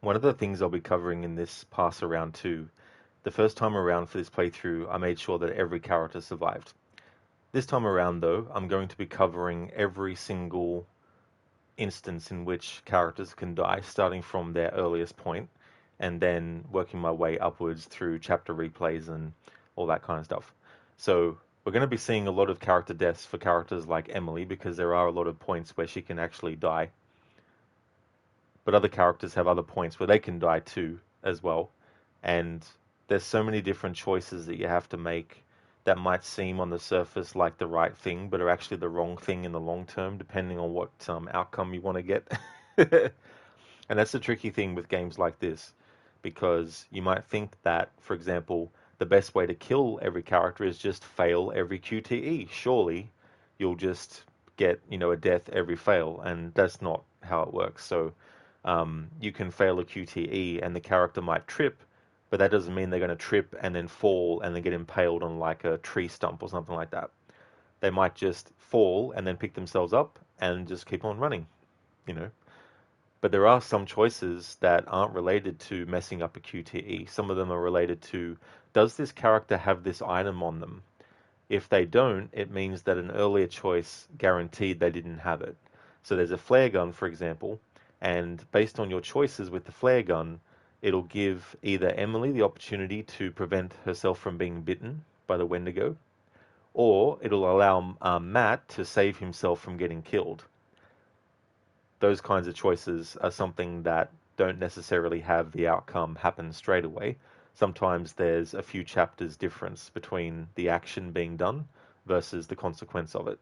One of the things I'll be covering in this pass around too, the first time around for this playthrough, I made sure that every character survived. This time around though, I'm going to be covering every single instance in which characters can die, starting from their earliest point, and then working my way upwards through chapter replays and all that kind of stuff. So we're going to be seeing a lot of character deaths for characters like Emily, because there are a lot of points where she can actually die. But other characters have other points where they can die too, as well. And there's so many different choices that you have to make that might seem on the surface like the right thing, but are actually the wrong thing in the long term, depending on what outcome you want to get. And that's the tricky thing with games like this, because you might think that, for example, the best way to kill every character is just fail every QTE. Surely you'll just get, a death every fail, and that's not how it works. So you can fail a QTE and the character might trip, but that doesn't mean they're going to trip and then fall and then get impaled on like a tree stump or something like that. They might just fall and then pick themselves up and just keep on running, you know. But there are some choices that aren't related to messing up a QTE. Some of them are related to, does this character have this item on them? If they don't, it means that an earlier choice guaranteed they didn't have it. So there's a flare gun, for example, and based on your choices with the flare gun, it'll give either Emily the opportunity to prevent herself from being bitten by the Wendigo, or it'll allow Matt to save himself from getting killed. Those kinds of choices are something that don't necessarily have the outcome happen straight away. Sometimes there's a few chapters difference between the action being done versus the consequence of it.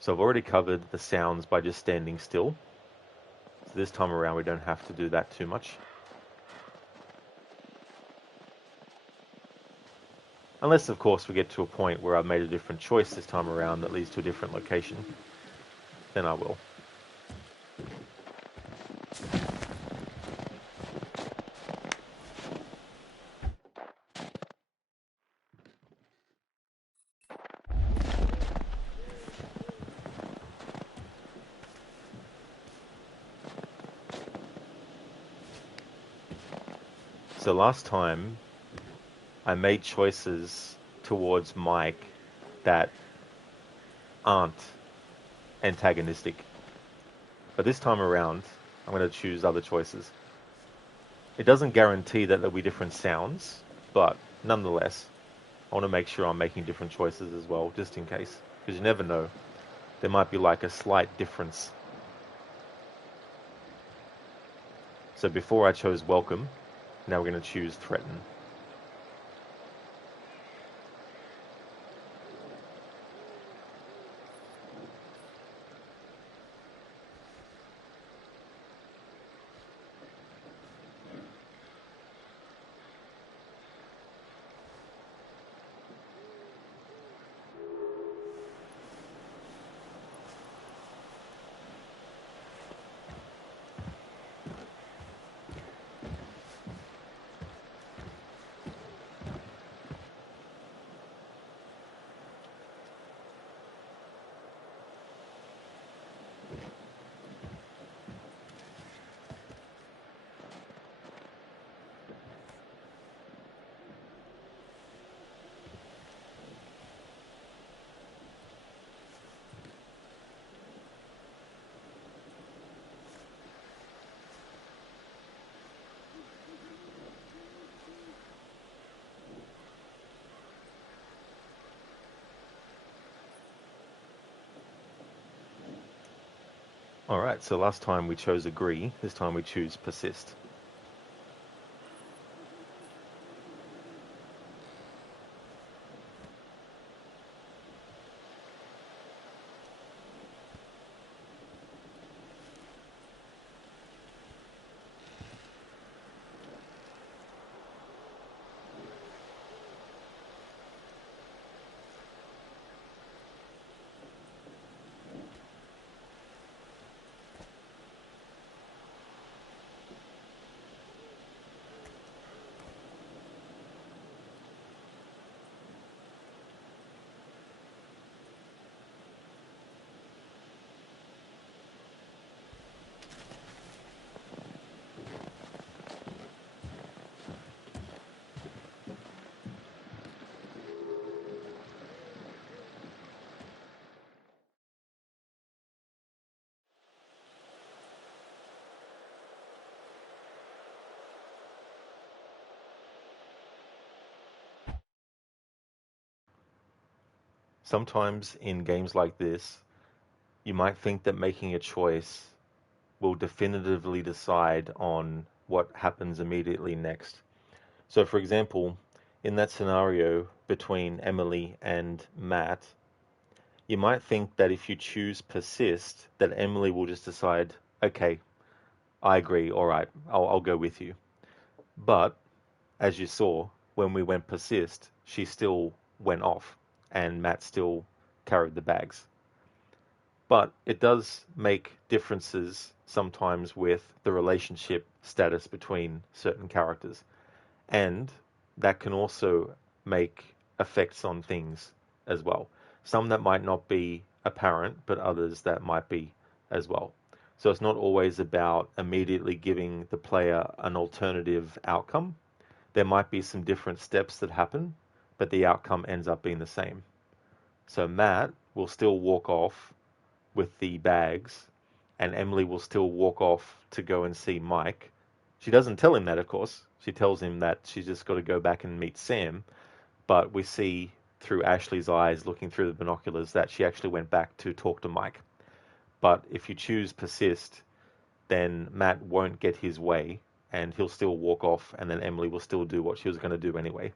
So I've already covered the sounds by just standing still. So this time around we don't have to do that too much. Unless, of course, we get to a point where I've made a different choice this time around that leads to a different location. Then I will. So last time, I made choices towards Mike that aren't antagonistic. But this time around, I'm going to choose other choices. It doesn't guarantee that there'll be different sounds, but nonetheless, I want to make sure I'm making different choices as well, just in case. Because you never know. There might be like a slight difference. So before I chose welcome, now we're going to choose threaten. Alright, so last time we chose agree, this time we choose persist. Sometimes in games like this, you might think that making a choice will definitively decide on what happens immediately next. So, for example, in that scenario between Emily and Matt, you might think that if you choose persist, that Emily will just decide, okay, I agree, all right, I'll go with you. But as you saw, when we went persist, she still went off, and Matt still carried the bags. But it does make differences sometimes with the relationship status between certain characters. And that can also make effects on things as well. Some that might not be apparent, but others that might be as well. So it's not always about immediately giving the player an alternative outcome. There might be some different steps that happen, but the outcome ends up being the same. So Matt will still walk off with the bags, and Emily will still walk off to go and see Mike. She doesn't tell him that, of course. She tells him that she's just got to go back and meet Sam. But we see through Ashley's eyes, looking through the binoculars, that she actually went back to talk to Mike. But if you choose persist, then Matt won't get his way, and he'll still walk off, and then Emily will still do what she was going to do anyway.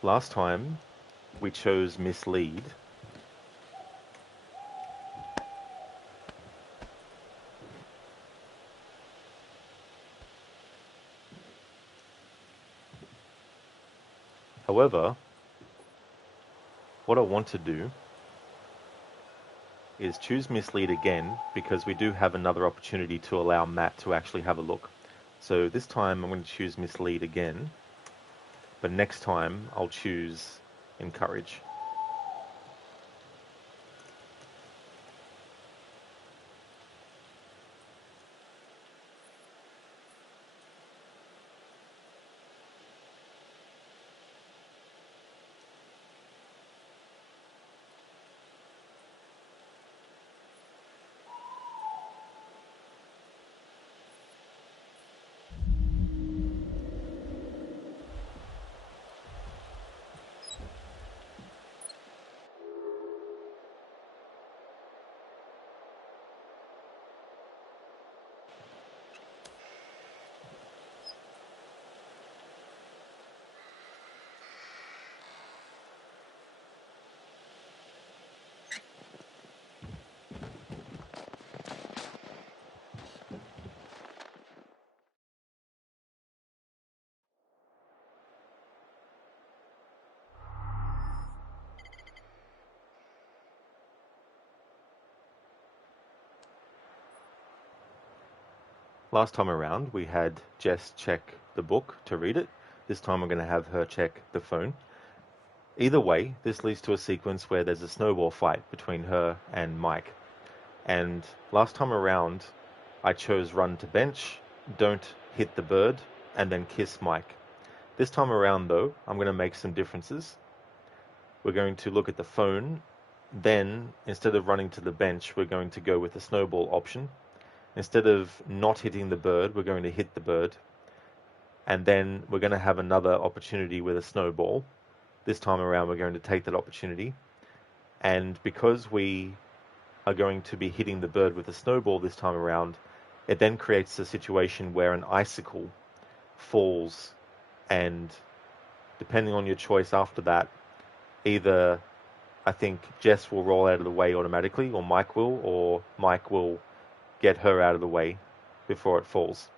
Last time, we chose mislead. However, what I want to do is choose mislead again, because we do have another opportunity to allow Matt to actually have a look. So this time I'm going to choose mislead again, but next time I'll choose encourage. Last time around, we had Jess check the book to read it. This time I'm going to have her check the phone. Either way, this leads to a sequence where there's a snowball fight between her and Mike. And last time around, I chose run to bench, don't hit the bird, and then kiss Mike. This time around, though, I'm going to make some differences. We're going to look at the phone. Then, instead of running to the bench, we're going to go with the snowball option. Instead of not hitting the bird, we're going to hit the bird. And then we're going to have another opportunity with a snowball. This time around, we're going to take that opportunity. And because we are going to be hitting the bird with a snowball this time around, it then creates a situation where an icicle falls, and depending on your choice after that, either I think Jess will roll out of the way automatically, or Mike will get her out of the way before it falls.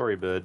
Sorry, bird.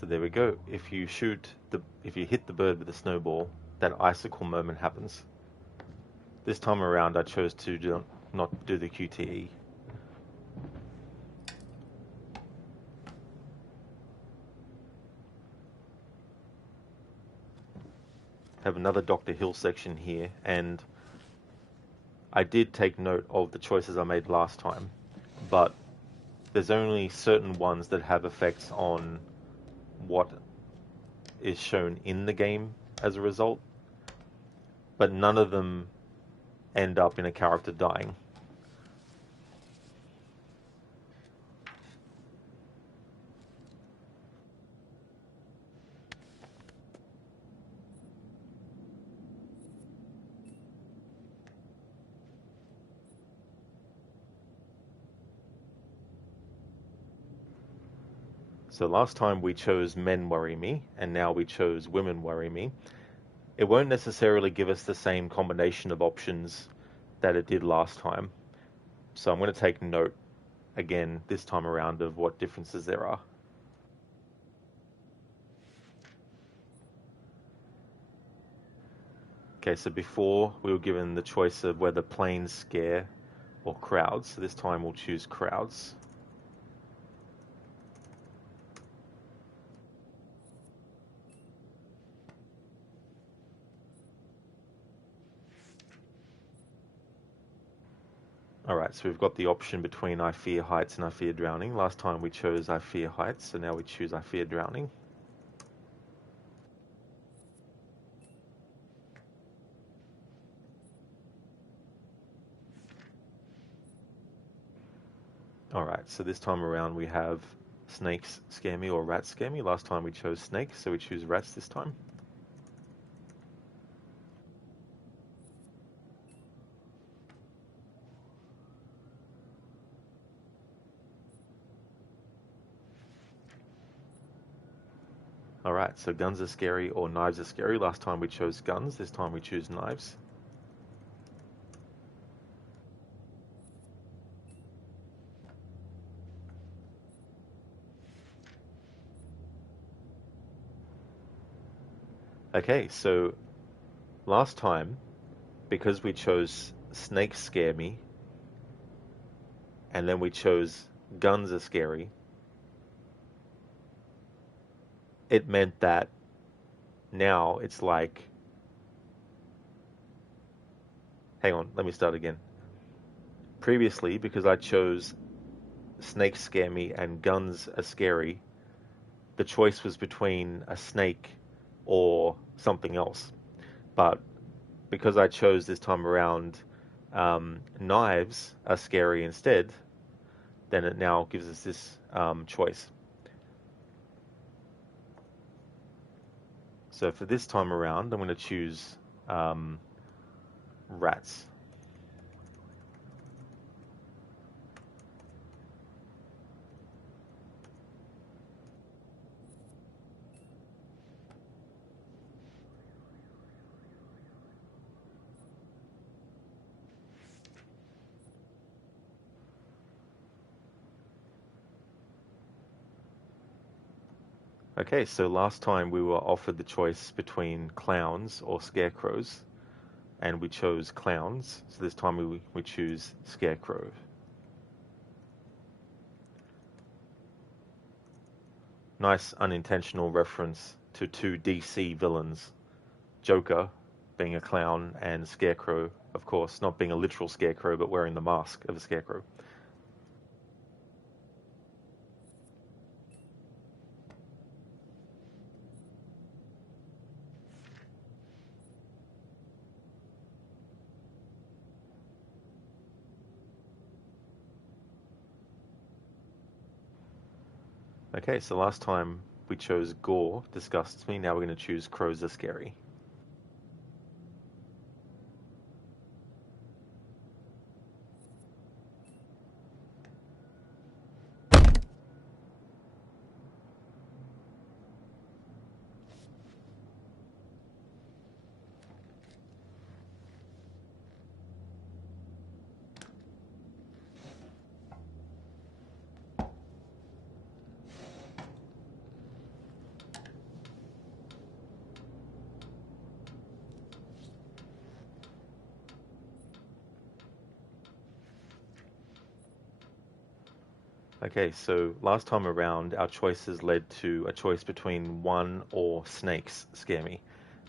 So there we go. If you hit the bird with a snowball, that icicle moment happens. This time around, I chose to not do the QTE. Have another Dr. Hill section here, and I did take note of the choices I made last time, but there's only certain ones that have effects on what is shown in the game as a result, but none of them end up in a character dying. So last time we chose men worry me, and now we chose women worry me. It won't necessarily give us the same combination of options that it did last time. So I'm going to take note again this time around of what differences there are. Okay, so before we were given the choice of whether planes scare or crowds. So this time we'll choose crowds. Alright, so we've got the option between I fear heights and I fear drowning. Last time we chose I fear heights, so now we choose I fear drowning. Alright, so this time around we have snakes scare me or rats scare me. Last time we chose snakes, so we choose rats this time. Alright, so guns are scary or knives are scary. Last time we chose guns, this time we choose knives. Okay, so last time, because we chose snakes scare me, and then we chose guns are scary, it meant that now it's like, hang on, let me start again. Previously, because I chose snakes scare me and guns are scary, the choice was between a snake or something else. But because I chose this time around knives are scary instead, then it now gives us this choice. So for this time around, I'm going to choose rats. Okay, so last time we were offered the choice between clowns or scarecrows, and we chose clowns. So this time we choose scarecrow. Nice unintentional reference to two DC villains, Joker being a clown and Scarecrow, of course, not being a literal scarecrow, but wearing the mask of a scarecrow. Okay, so last time we chose gore, disgusts me. Now we're going to choose crows are scary. Okay, so last time around, our choices led to a choice between one or snakes scare me.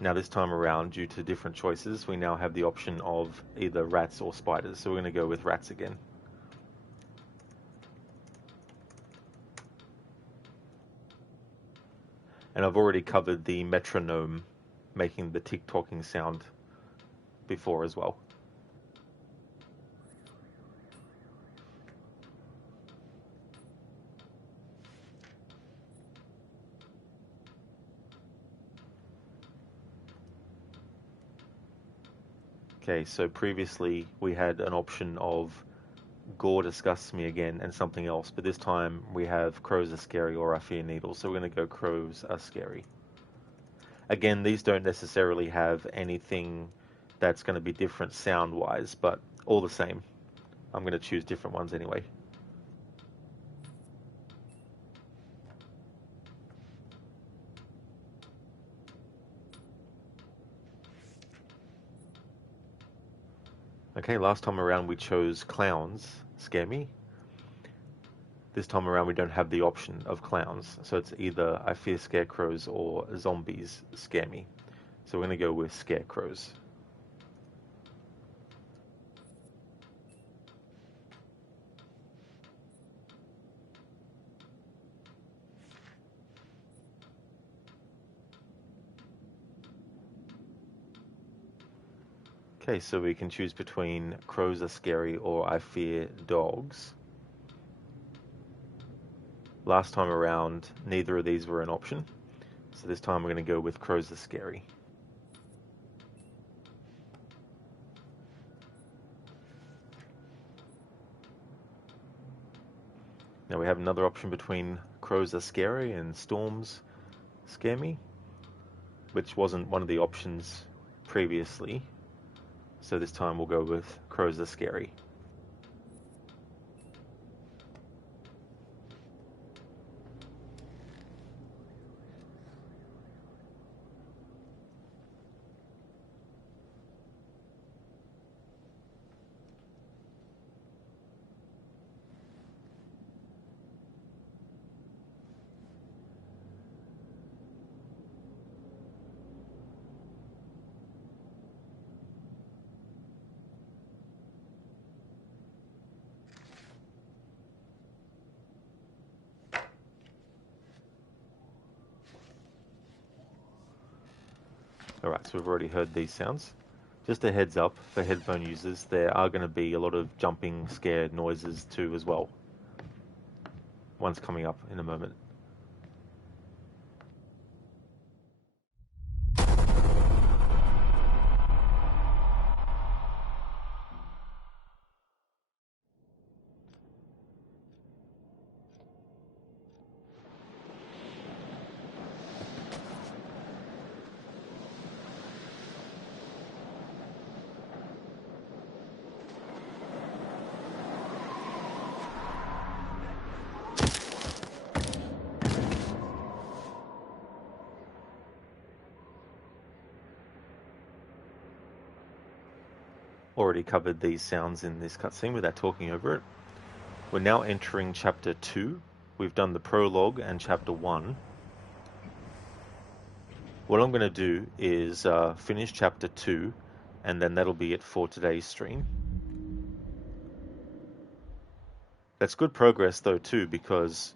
Now this time around, due to different choices, we now have the option of either rats or spiders. So we're going to go with rats again. And I've already covered the metronome making the tick-tocking sound before as well. Okay, so previously we had an option of gore disgusts me again and something else, but this time we have crows are scary or I fear needles, so we're going to go crows are scary. Again, these don't necessarily have anything that's going to be different sound-wise, but all the same, I'm going to choose different ones anyway. Okay, last time around we chose clowns scare me. This time around we don't have the option of clowns, so it's either I fear scarecrows or zombies scare me. So we're going to go with scarecrows. Okay, so we can choose between crows are scary or I fear dogs. Last time around, neither of these were an option. So this time we're going to go with crows are scary. Now we have another option between crows are scary and storms scare me, which wasn't one of the options previously. So this time we'll go with crows are scary. Alright, so we've already heard these sounds. Just a heads up for headphone users, there are going to be a lot of jumping scare noises too as well. One's coming up in a moment. Already covered these sounds in this cutscene without talking over it. We're now entering chapter 2. We've done the prologue and chapter 1. What I'm going to do is finish chapter 2, and then that'll be it for today's stream. That's good progress though too, because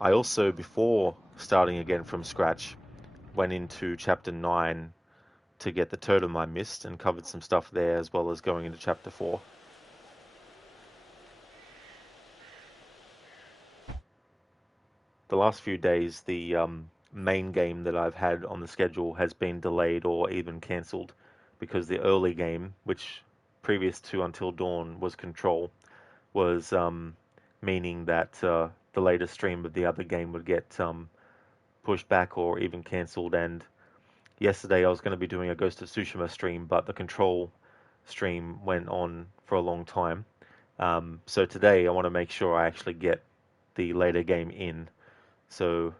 I also, before starting again from scratch, went into chapter 9 to get the totem I missed and covered some stuff there, as well as going into chapter 4. The last few days, the main game that I've had on the schedule has been delayed or even cancelled, because the early game, which previous to Until Dawn was Control, was meaning that the latest stream of the other game would get pushed back or even cancelled. And yesterday I was going to be doing a Ghost of Tsushima stream, but the Control stream went on for a long time. So today I want to make sure I actually get the later game in. So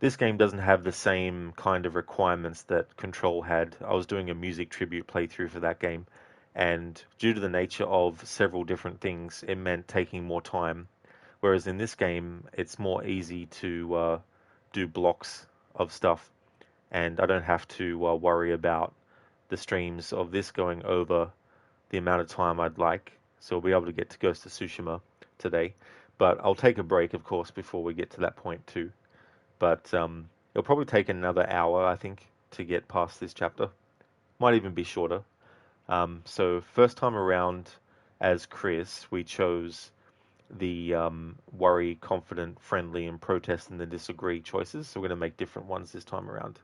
this game doesn't have the same kind of requirements that Control had. I was doing a music tribute playthrough for that game, and due to the nature of several different things, it meant taking more time. Whereas in this game, it's more easy to do blocks of stuff, and I don't have to worry about the streams of this going over the amount of time I'd like. So I'll be able to get to Ghost of Tsushima today. But I'll take a break, of course, before we get to that point too. But it'll probably take another hour, I think, to get past this chapter. Might even be shorter. So first time around as Chris, we chose the worry, confident, friendly, and protest and the disagree choices. So we're going to make different ones this time around.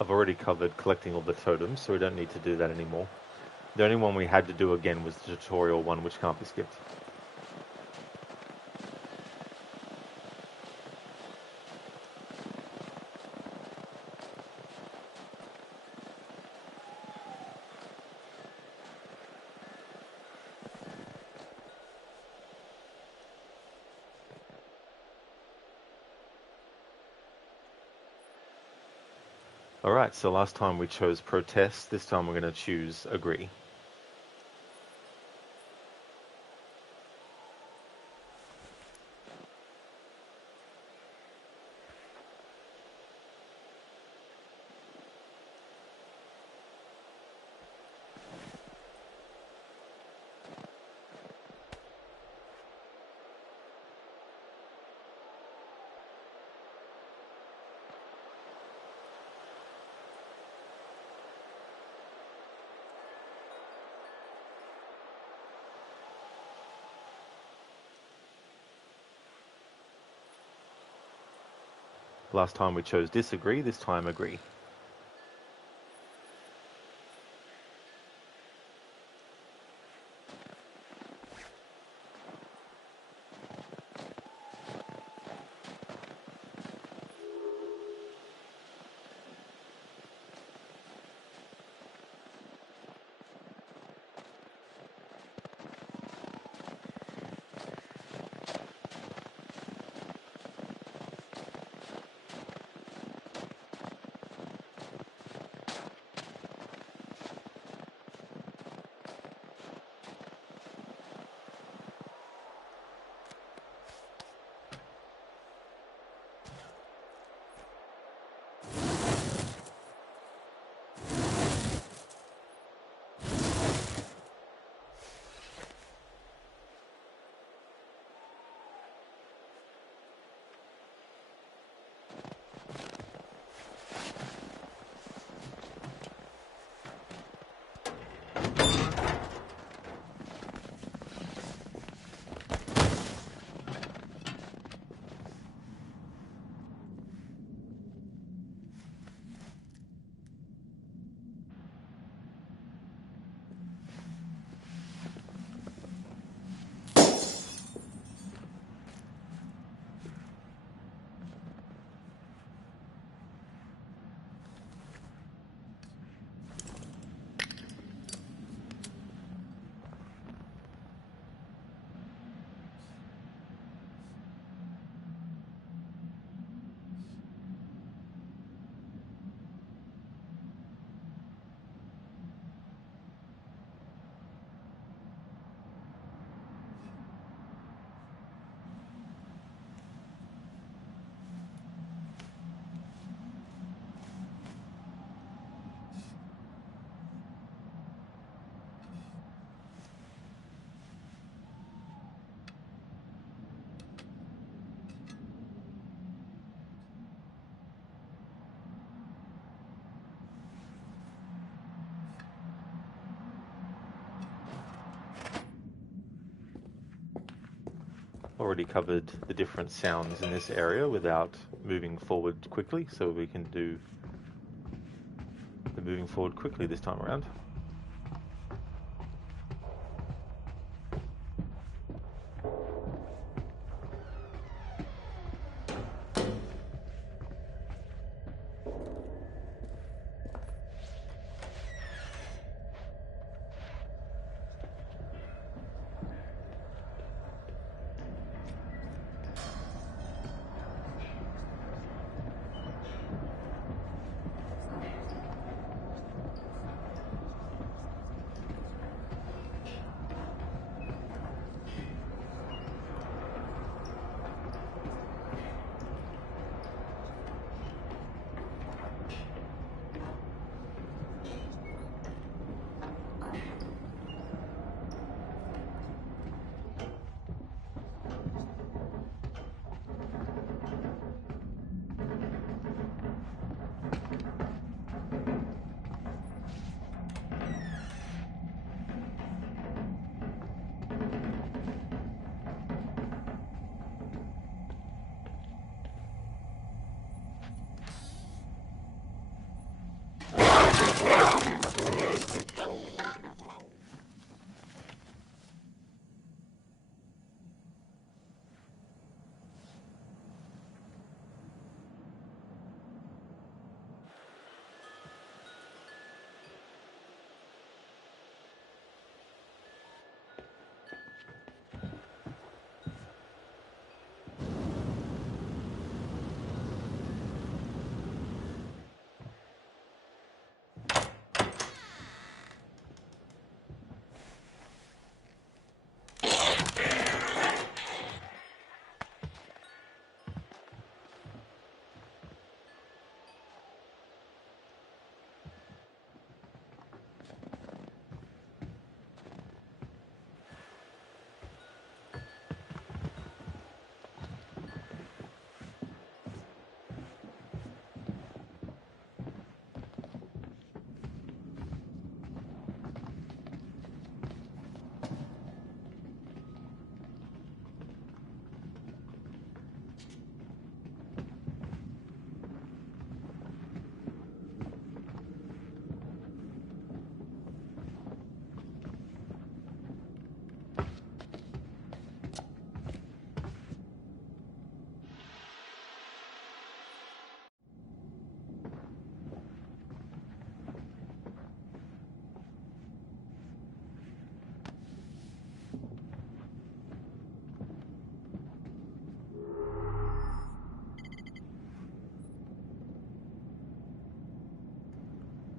I've already covered collecting all the totems, so we don't need to do that anymore. The only one we had to do again was the tutorial one, which can't be skipped. Alright, so last time we chose protest, this time we're going to choose agree. Last time we chose disagree, this time agree. Already covered the different sounds in this area without moving forward quickly, so we can do the moving forward quickly this time around.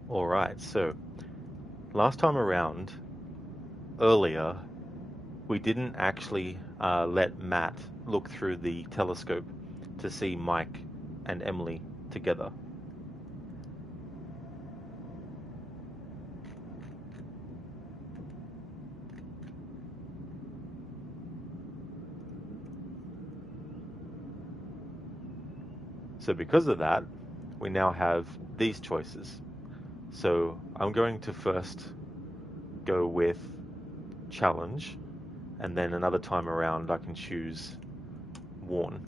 Alright, so last time around, earlier, we didn't actually let Matt look through the telescope to see Mike and Emily together. So because of that, we now have these choices. So I'm going to first go with challenge, and then another time around I can choose warn.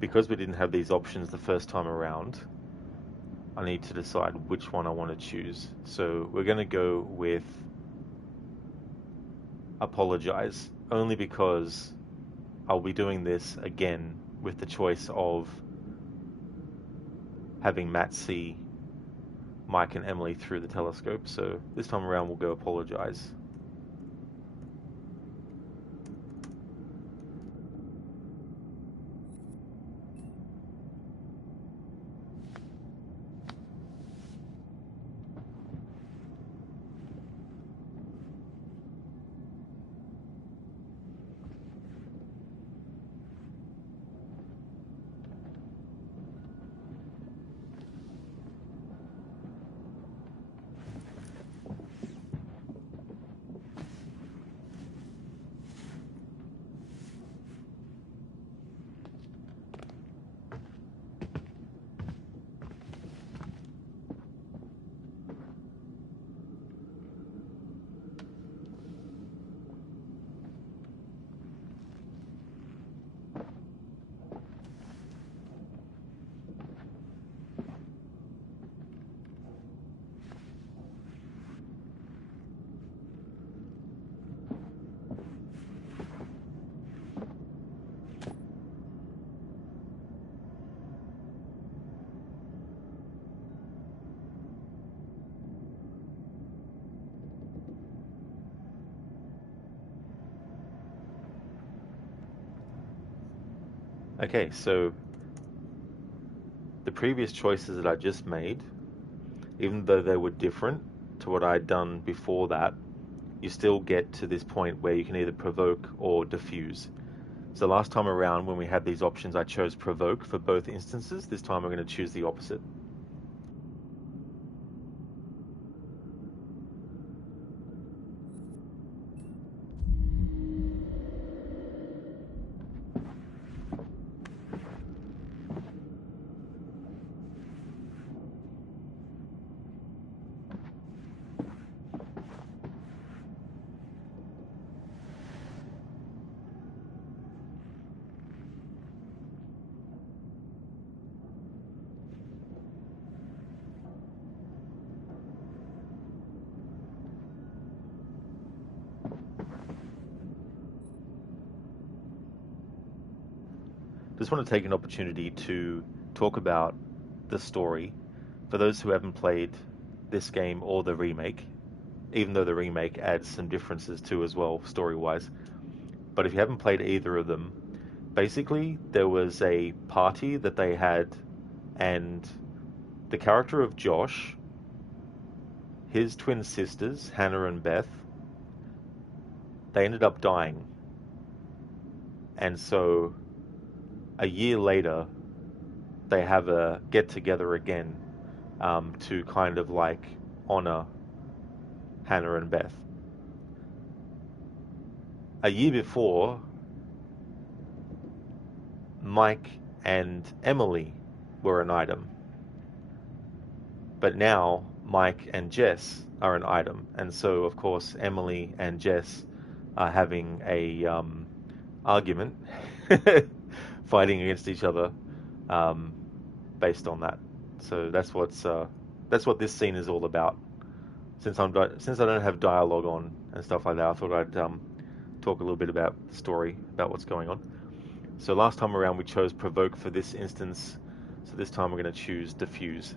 Because we didn't have these options the first time around, I need to decide which one I want to choose. So we're going to go with apologize, only because I'll be doing this again with the choice of having Matt see Mike and Emily through the telescope. So this time around we'll go apologize. Okay, so the previous choices that I just made, even though they were different to what I'd done before that, you still get to this point where you can either provoke or diffuse. So last time around when we had these options, I chose provoke for both instances. This time I'm going to choose the opposite. just want to take an opportunity to talk about the story for those who haven't played this game or the remake, even though the remake adds some differences too as well, story-wise. But if you haven't played either of them, basically there was a party that they had, and the character of Josh, his twin sisters, Hannah and Beth, they ended up dying. And so a year later, they have a get together again to kind of like honor Hannah and Beth. A year before, Mike and Emily were an item, but now Mike and Jess are an item, and so of course Emily and Jess are having a argument, fighting against each other, based on that. So that's what this scene is all about. Since I don't have dialogue on and stuff like that, I thought I'd talk a little bit about the story, about what's going on. So last time around we chose provoke for this instance, so this time we're going to choose diffuse.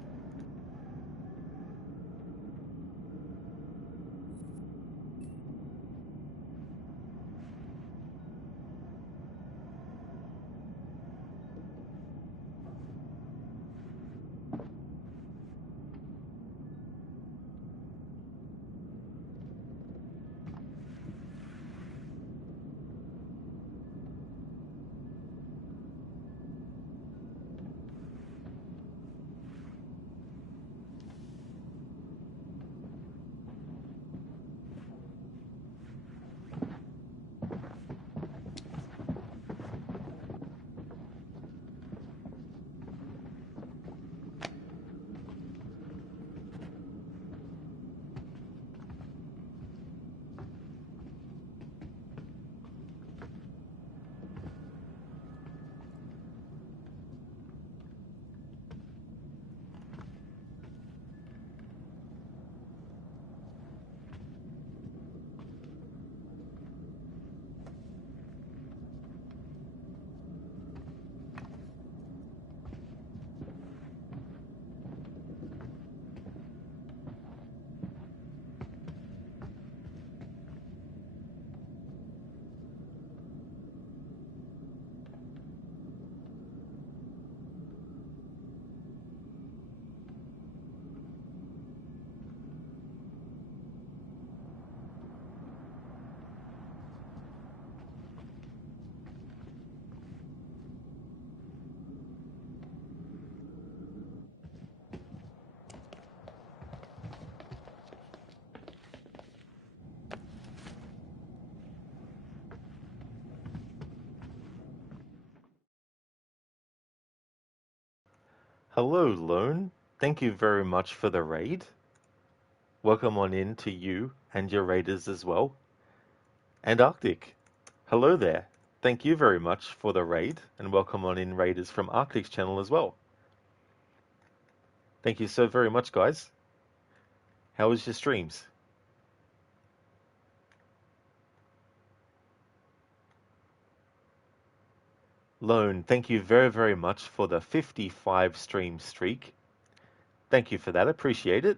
Hello, Lone. Thank you very much for the raid. Welcome on in to you and your raiders as well. And Arctic. Hello there. Thank you very much for the raid, and welcome on in raiders from Arctic's channel as well. Thank you so very much, guys. How was your streams? Lone, thank you very, very much for the 55 stream streak. Thank you for that. Appreciate it.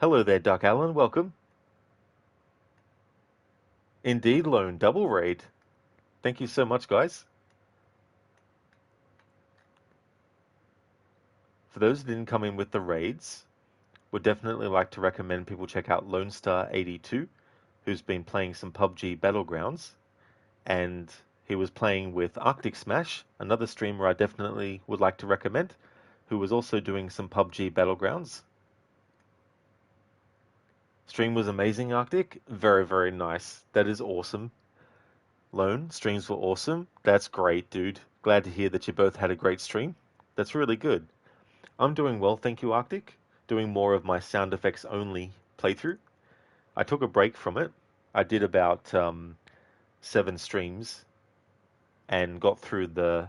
Hello there, Duck Allen. Welcome. Indeed, Lone. Double raid. Thank you so much, guys. For those who didn't come in with the raids, would definitely like to recommend people check out Lone Star 82, who's been playing some PUBG Battlegrounds, and he was playing with Arctic Smash, another streamer I definitely would like to recommend, who was also doing some PUBG Battlegrounds. Stream was amazing, Arctic. Very, very nice. That is awesome. Lone, streams were awesome. That's great, dude. Glad to hear that you both had a great stream. That's really good. I'm doing well, thank you, Arctic. Doing more of my sound effects only playthrough. I took a break from it. I did about 7 streams and got through the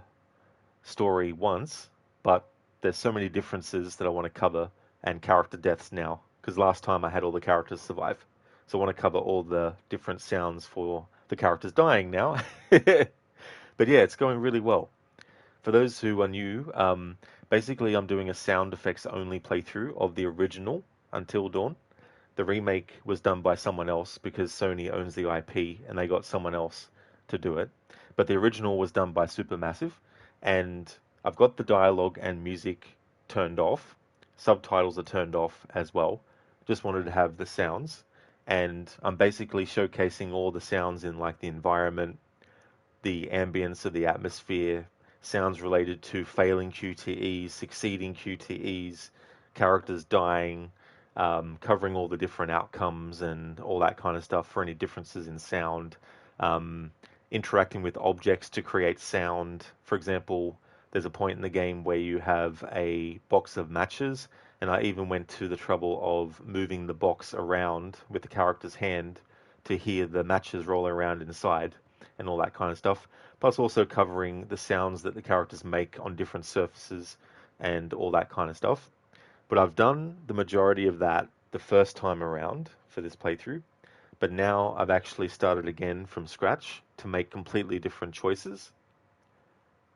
story once, but there's so many differences that I want to cover, and character deaths now, because last time I had all the characters survive. So I want to cover all the different sounds for the characters dying now. But yeah, it's going really well. For those who are new, basically I'm doing a sound effects only playthrough of the original Until Dawn. The remake was done by someone else because Sony owns the IP and they got someone else to do it. But the original was done by Supermassive, and I've got the dialogue and music turned off. Subtitles are turned off as well. Just wanted to have the sounds, and I'm basically showcasing all the sounds in like the environment, the ambience of the atmosphere, sounds related to failing QTEs, succeeding QTEs, characters dying, covering all the different outcomes and all that kind of stuff for any differences in sound, um, interacting with objects to create sound. For example, there's a point in the game where you have a box of matches, and I even went to the trouble of moving the box around with the character's hand to hear the matches roll around inside and all that kind of stuff. Plus, also covering the sounds that the characters make on different surfaces and all that kind of stuff. But I've done the majority of that the first time around for this playthrough. But now I've actually started again from scratch to make completely different choices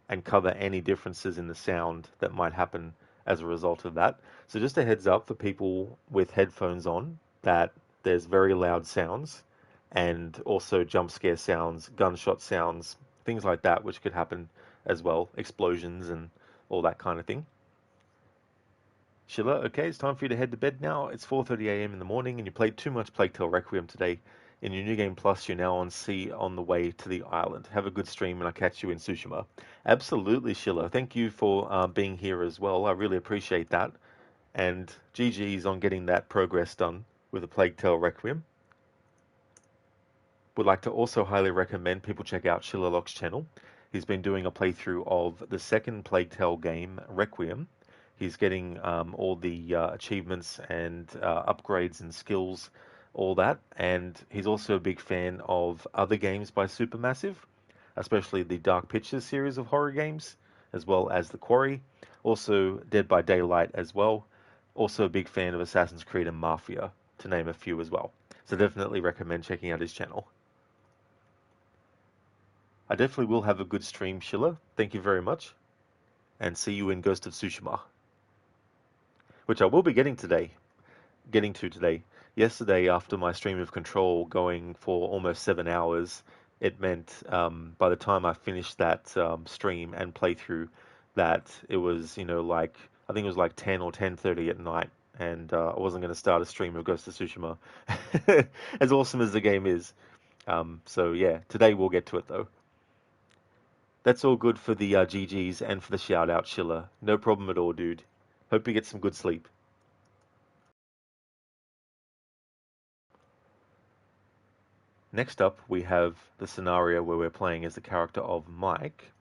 and cover any differences in the sound that might happen as a result of that. So just a heads up for people with headphones on that there's very loud sounds and also jump scare sounds, gunshot sounds, things like that, which could happen as well, explosions and all that kind of thing. Sheila, okay, it's time for you to head to bed now. It's 4:30 a.m. in the morning, and you played too much Plague Tale Requiem today. In your new game plus, you're now on sea on the way to the island. Have a good stream, and I'll catch you in Tsushima. Absolutely, Sheila. Thank you for being here as well. I really appreciate that. And GG's on getting that progress done with the Plague Tale Requiem. Would like to also highly recommend people check out Sheila Lock's channel. He's been doing a playthrough of the second Plague Tale game, Requiem. He's getting all the achievements and upgrades and skills, all that. And he's also a big fan of other games by Supermassive, especially the Dark Pictures series of horror games, as well as The Quarry. Also Dead by Daylight as well. Also a big fan of Assassin's Creed and Mafia, to name a few as well. So definitely recommend checking out his channel. I definitely will have a good stream, Sheila. Thank you very much. And see you in Ghost of Tsushima, which I will be getting to today. Yesterday, after my stream of Control going for almost 7 hours, it meant by the time I finished that stream and playthrough, that it was, like I think it was like 10 or 10:30 at night, and I wasn't going to start a stream of Ghost of Tsushima, as awesome as the game is. So yeah, today we'll get to it though. That's all good for the GGs and for the shout out, Schiller. No problem at all, dude. Hope you get some good sleep. Next up, we have the scenario where we're playing as the character of Mike.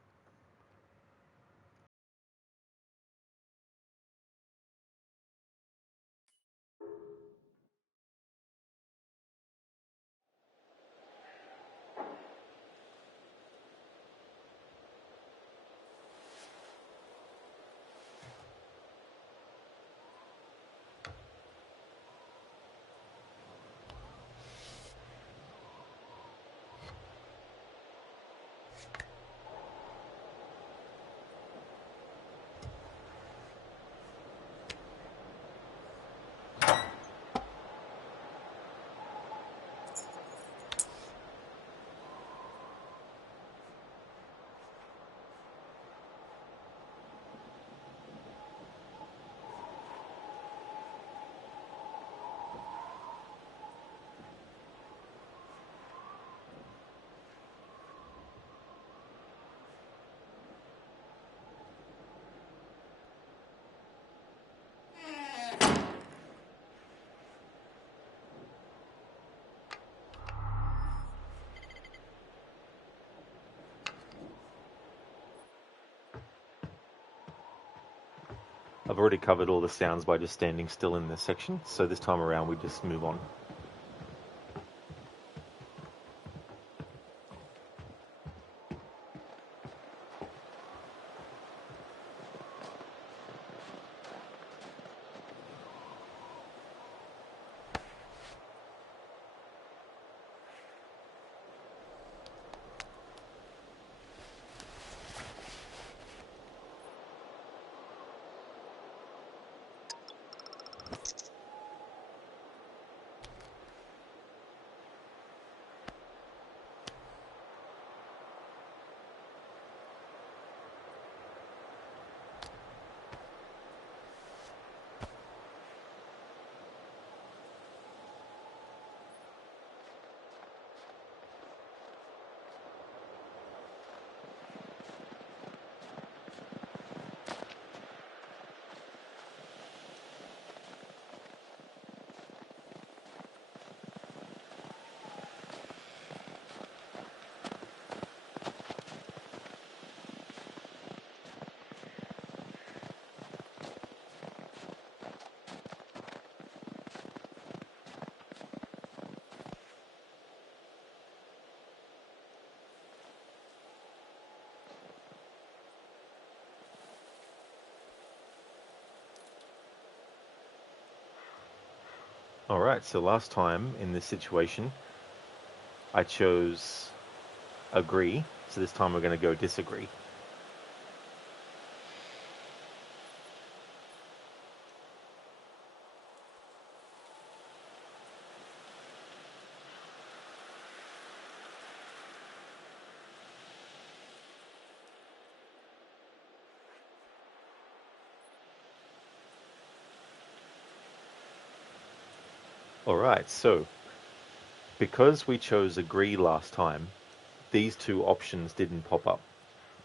I've already covered all the sounds by just standing still in this section, so this time around we just move on. Alright, so last time in this situation, I chose agree. So this time we're going to go disagree. Alright, so because we chose agree last time, these two options didn't pop up.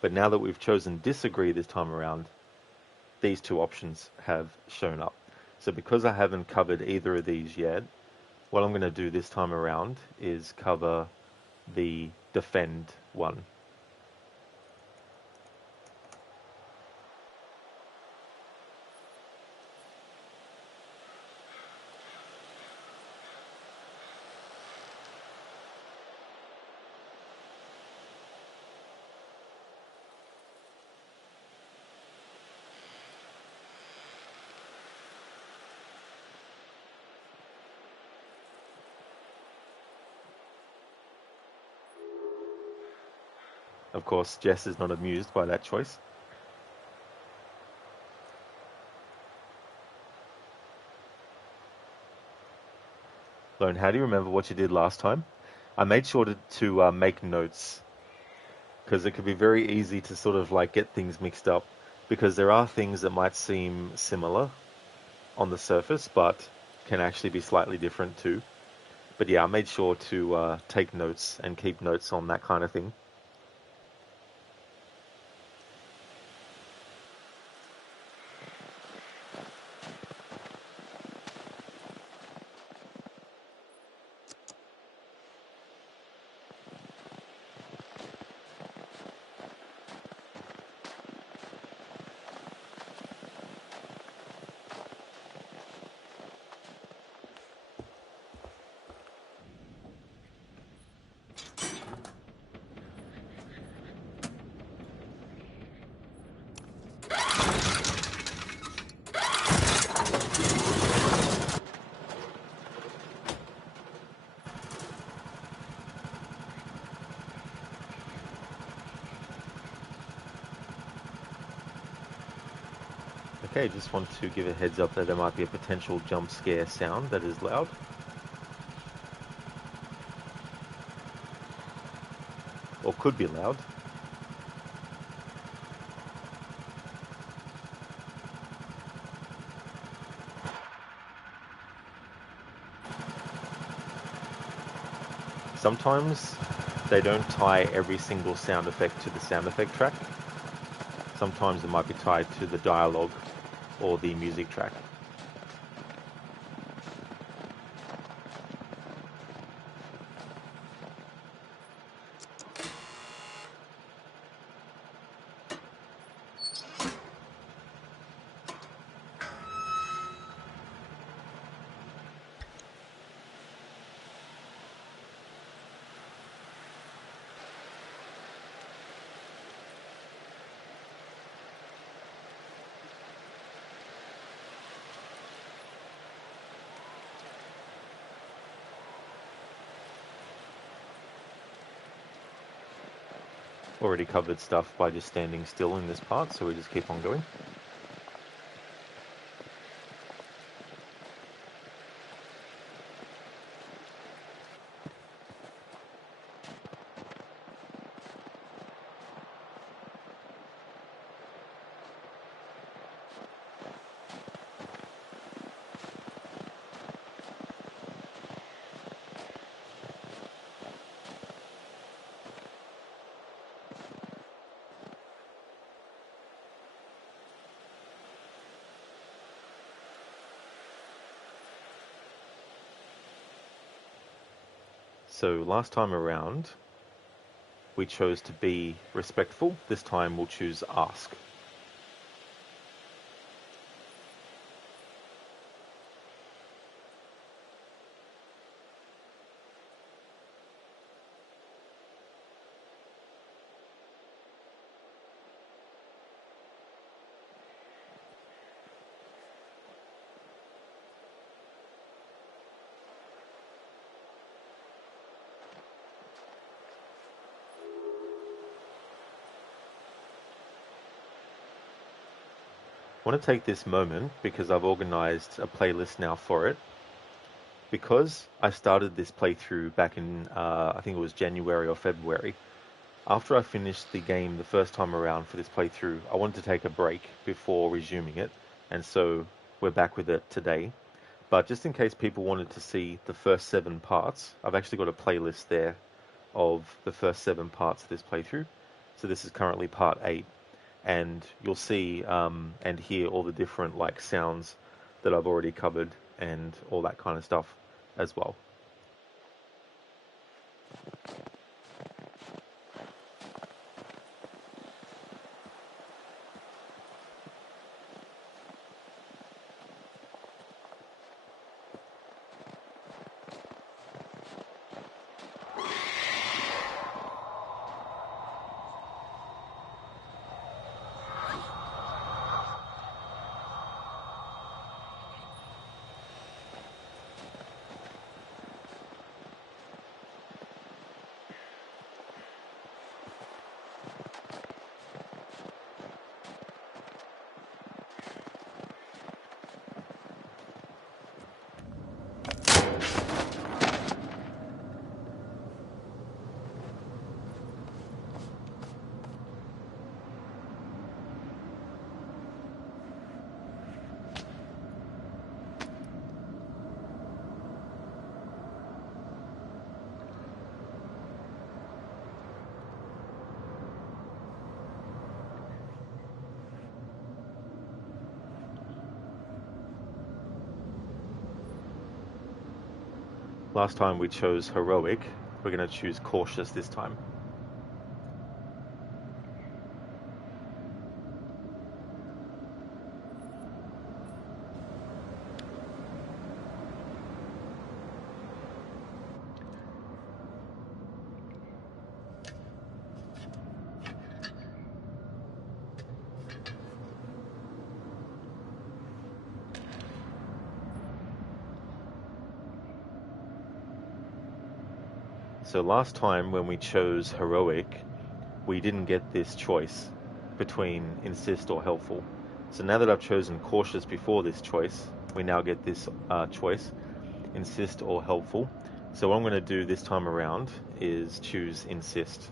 But now that we've chosen disagree this time around, these two options have shown up. So because I haven't covered either of these yet, what I'm going to do this time around is cover the defend one. Of course, Jess is not amused by that choice. Lone, how do you remember what you did last time? I made sure to make notes because it could be very easy to sort of like get things mixed up because there are things that might seem similar on the surface but can actually be slightly different too. But yeah, I made sure to take notes and keep notes on that kind of thing. Okay, just want to give a heads up that there might be a potential jump scare sound that is loud. Or could be loud. Sometimes they don't tie every single sound effect to the sound effect track. Sometimes it might be tied to the dialogue or the music track. Already covered stuff by just standing still in this part, so we just keep on going. So last time around, we chose to be respectful. This time we'll choose ask. want to take this moment because I've organized a playlist now for it. Because I started this playthrough back in, I think it was January or February. After I finished the game the first time around for this playthrough, I wanted to take a break before resuming it, and so we're back with it today. But just in case people wanted to see the first 7 parts, I've actually got a playlist there of the first 7 parts of this playthrough. So this is currently part 8, and you'll see and hear all the different like sounds that I've already covered and all that kind of stuff as well. Last time we chose heroic, we're going to choose cautious this time. So last time when we chose heroic, we didn't get this choice between insist or helpful. So now that I've chosen cautious before this choice, we now get this choice, insist or helpful. So what I'm going to do this time around is choose insist.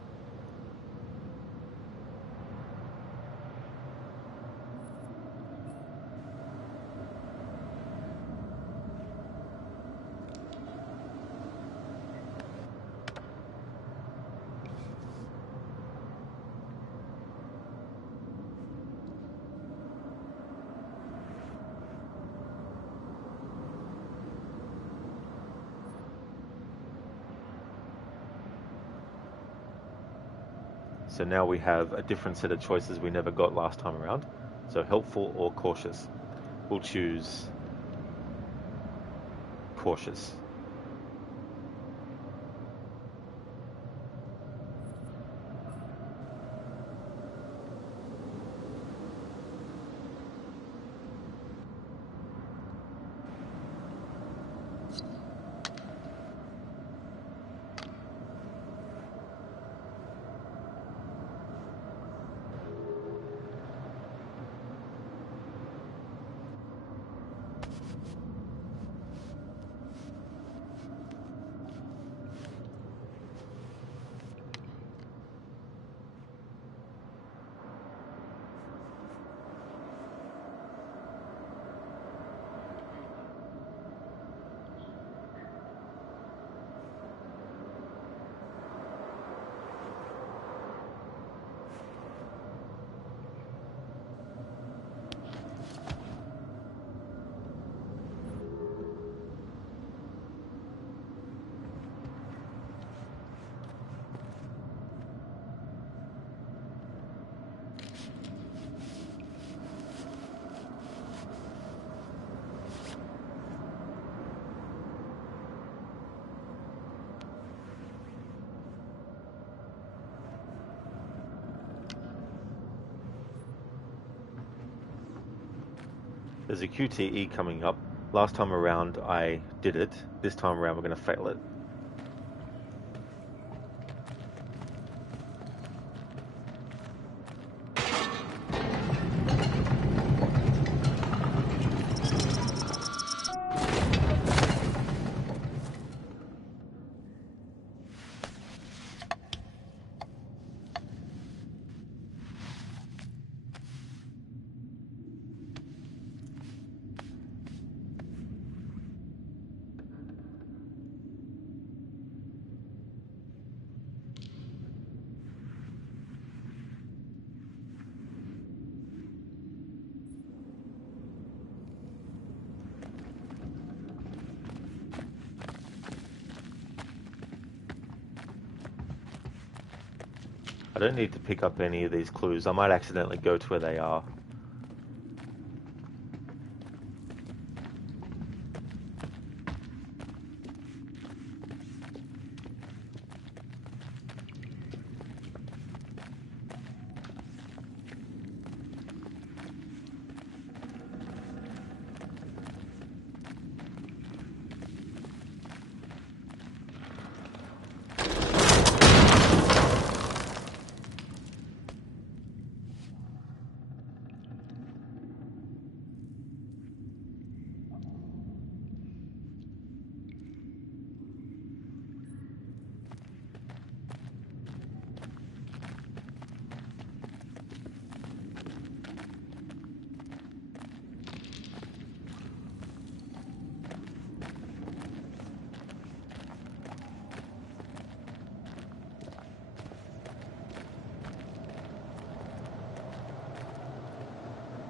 So now we have a different set of choices we never got last time around. So helpful or cautious. We'll choose cautious. There's a QTE coming up. Last time around I did it. This time around we're going to fail it. I don't need to pick up any of these clues. I might accidentally go to where they are.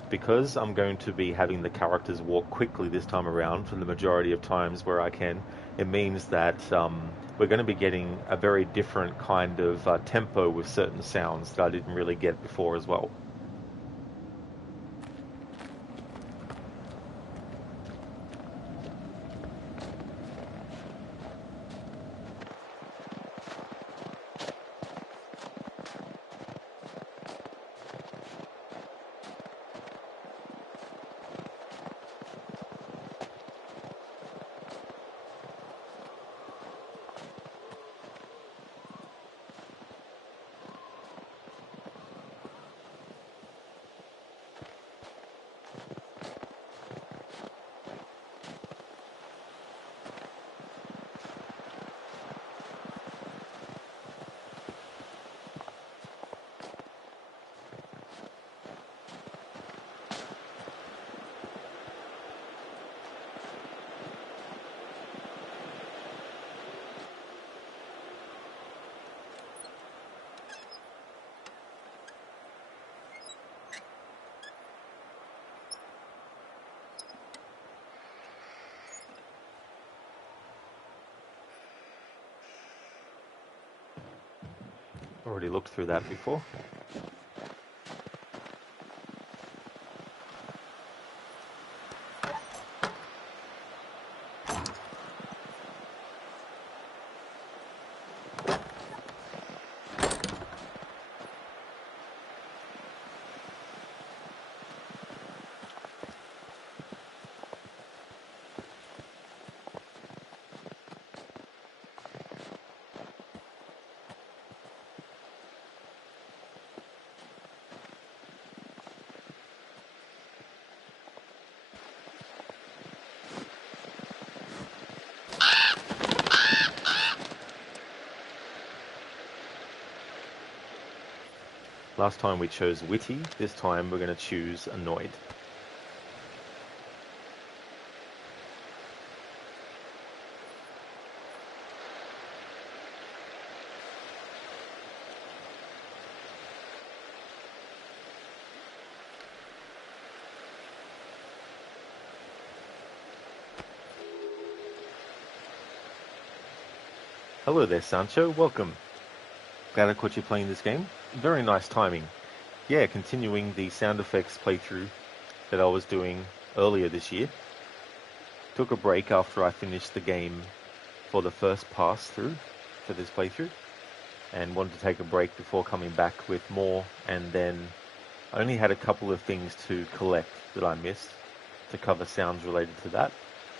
Because I'm going to be having the characters walk quickly this time around for the majority of times where I can, it means that we're going to be getting a very different kind of tempo with certain sounds that I didn't really get before as well. Already looked through that before. Last time we chose witty, this time we're going to choose annoyed. Hello there, Sancho. Welcome. Glad I caught you playing this game. Very nice timing. Yeah, continuing the sound effects playthrough that I was doing earlier this year. Took a break after I finished the game for the first pass through for this playthrough and wanted to take a break before coming back with more, and then I only had a couple of things to collect that I missed to cover sounds related to that,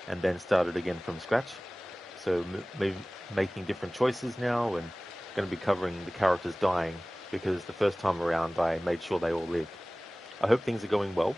and then started again from scratch. So making different choices now, and going to be covering the characters dying because the first time around I made sure they all lived. I hope things are going well.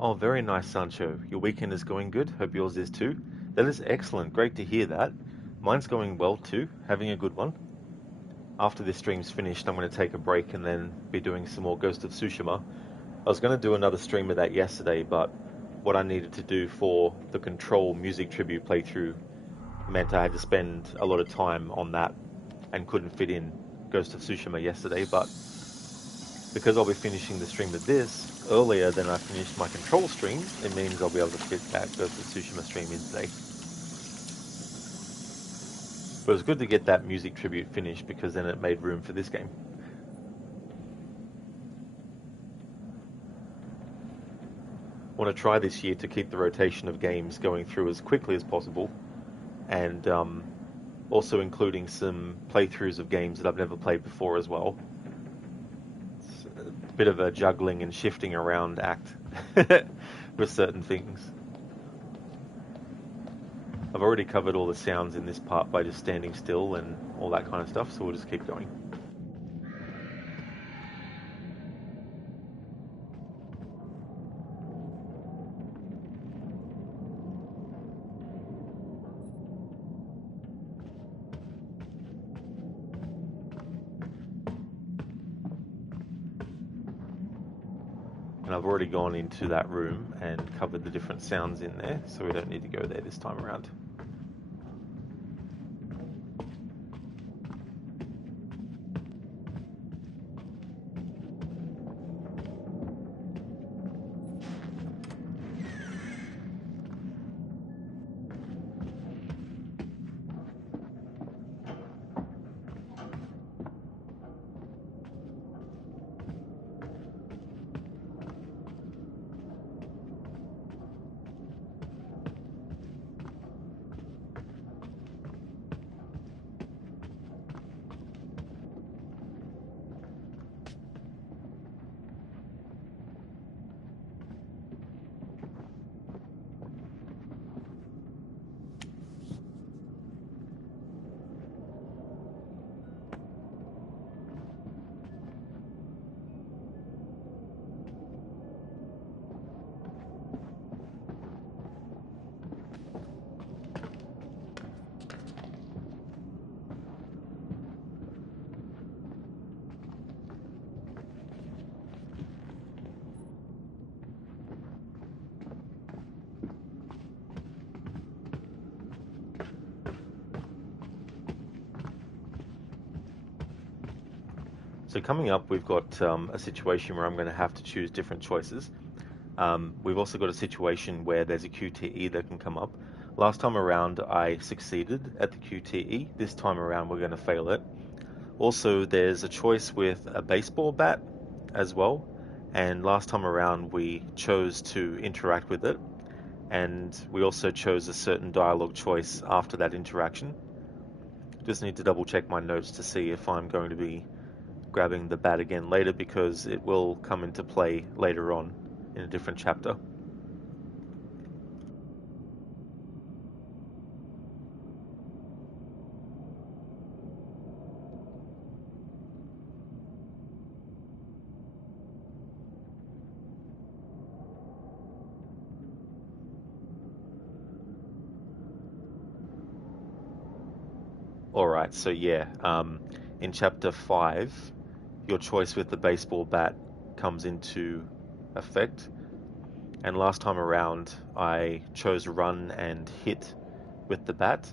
Oh, very nice, Sancho. Your weekend is going good. Hope yours is too. That is excellent. Great to hear that. Mine's going well too. Having a good one. After this stream's finished, I'm going to take a break and then be doing some more Ghost of Tsushima. I was going to do another stream of that yesterday, but what I needed to do for the Control music tribute playthrough meant I had to spend a lot of time on that and couldn't fit in Ghost of Tsushima yesterday, but because I'll be finishing the stream of this earlier than I finished my Control stream, it means I'll be able to fit that Ghost of Tsushima stream in today. But it was good to get that music tribute finished because then it made room for this game. I want to try this year to keep the rotation of games going through as quickly as possible, and also including some playthroughs of games that I've never played before as well. It's a bit of a juggling and shifting around act with certain things. I've already covered all the sounds in this part by just standing still and all that kind of stuff, so we'll just keep going. And I've already gone into that room and covered the different sounds in there, so we don't need to go there this time around. So coming up, we've got a situation where I'm going to have to choose different choices. We've also got a situation where there's a QTE that can come up. Last time around, I succeeded at the QTE. This time around, we're going to fail it. Also, there's a choice with a baseball bat as well. And last time around, we chose to interact with it. And we also chose a certain dialogue choice after that interaction. Just need to double check my notes to see if I'm going to be grabbing the bat again later, because it will come into play later on in a different chapter. Alright, so yeah, in chapter 5, your choice with the baseball bat comes into effect. And last time around, I chose run and hit with the bat,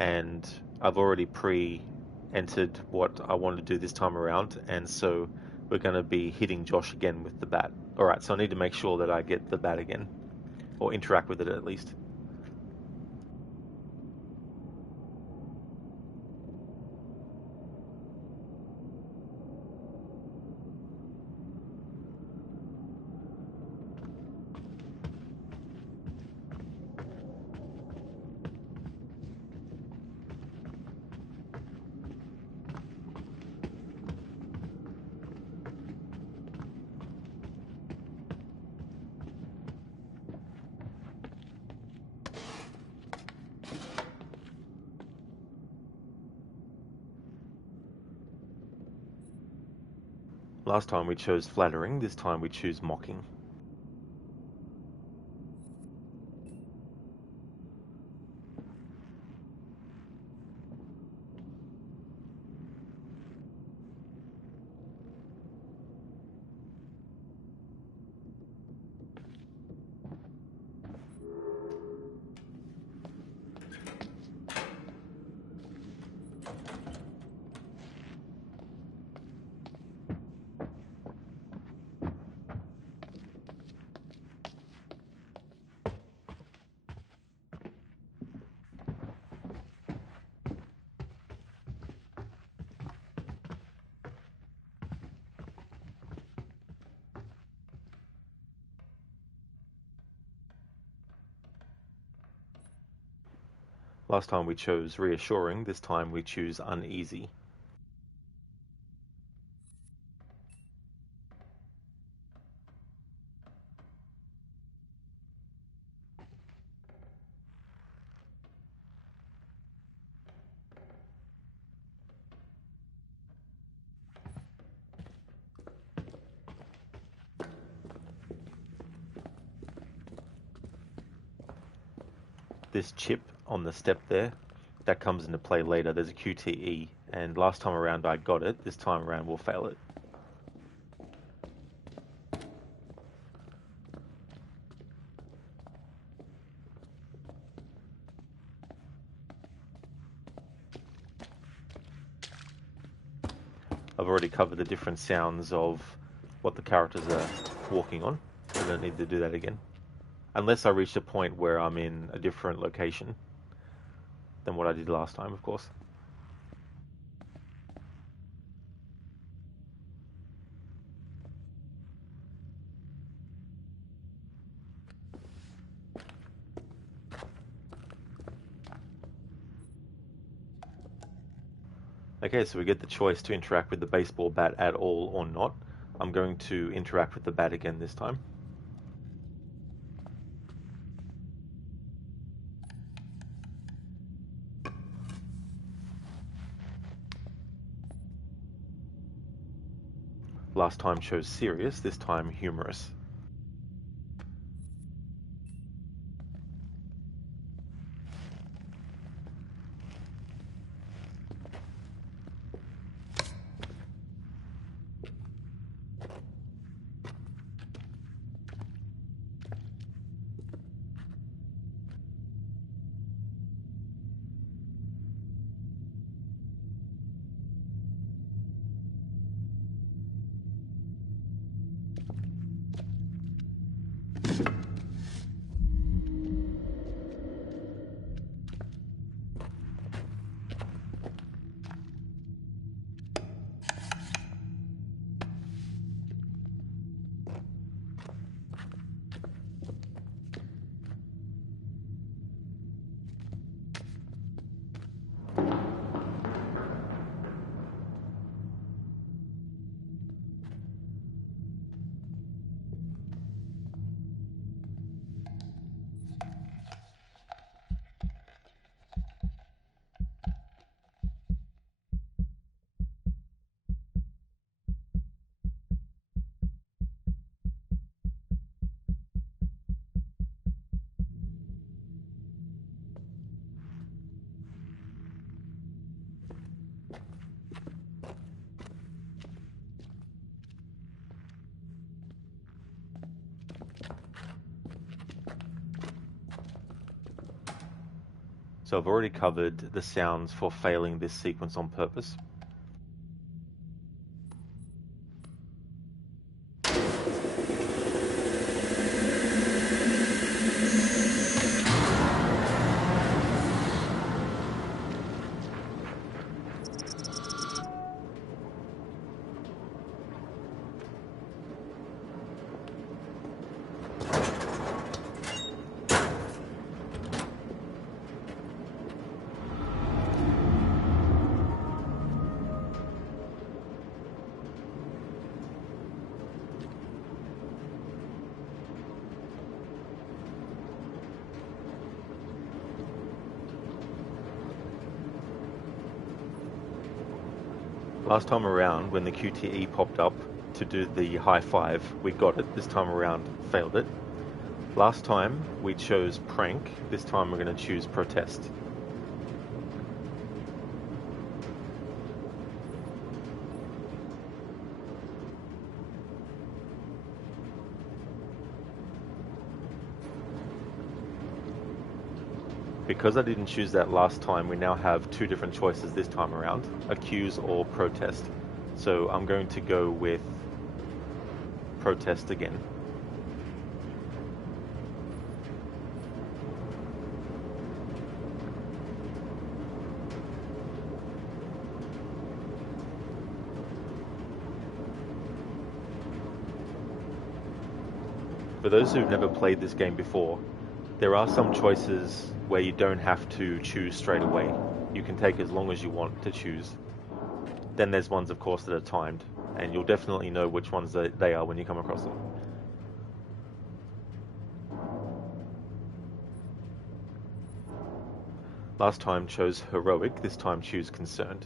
and I've already pre-entered what I want to do this time around, and so we're going to be hitting Josh again with the bat. Alright, so I need to make sure that I get the bat again, or interact with it at least. Last time we chose flattering, this time we choose mocking. Last time we chose reassuring, this time we choose uneasy. This chip on the step there, that comes into play later. There's a QTE, and last time around I got it. This time around we'll fail it. I've already covered the different sounds of what the characters are walking on. I don't need to do that again. Unless I reach a point where I'm in a different location than what I did last time, of course. Okay, so we get the choice to interact with the baseball bat at all or not. I'm going to interact with the bat again this time. Last time chose serious, this time humorous. So I've already covered the sounds for failing this sequence on purpose. Last time around, when the QTE popped up to do the high five, we got it. This time around, failed it. Last time, we chose prank. This time, we're going to choose protest. Because I didn't choose that last time, we now have two different choices this time around, accuse or protest. So I'm going to go with protest again. For those who've never played this game before, There are some choices where you don't have to choose straight away. You can take as long as you want to choose. Then there's ones, of course, that are timed, and you'll definitely know which ones they are when you come across them. Last time chose heroic, this time choose concerned.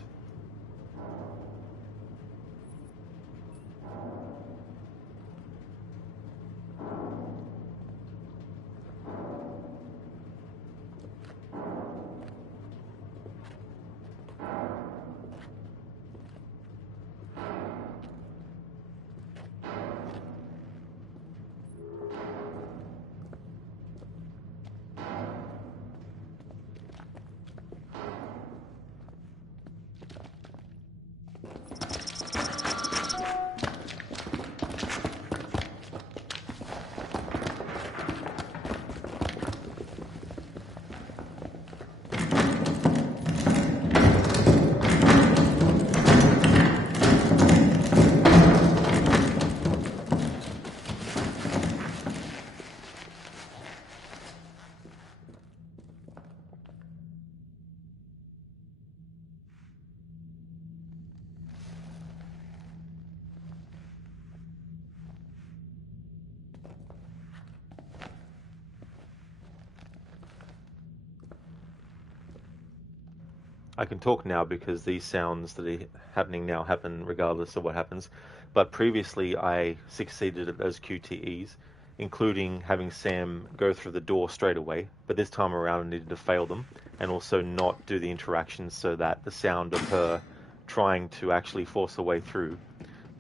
I can talk now because these sounds that are happening now happen regardless of what happens. But previously I succeeded at those QTEs, including having Sam go through the door straight away. But this time around I needed to fail them and also not do the interactions so that the sound of her trying to actually force her way through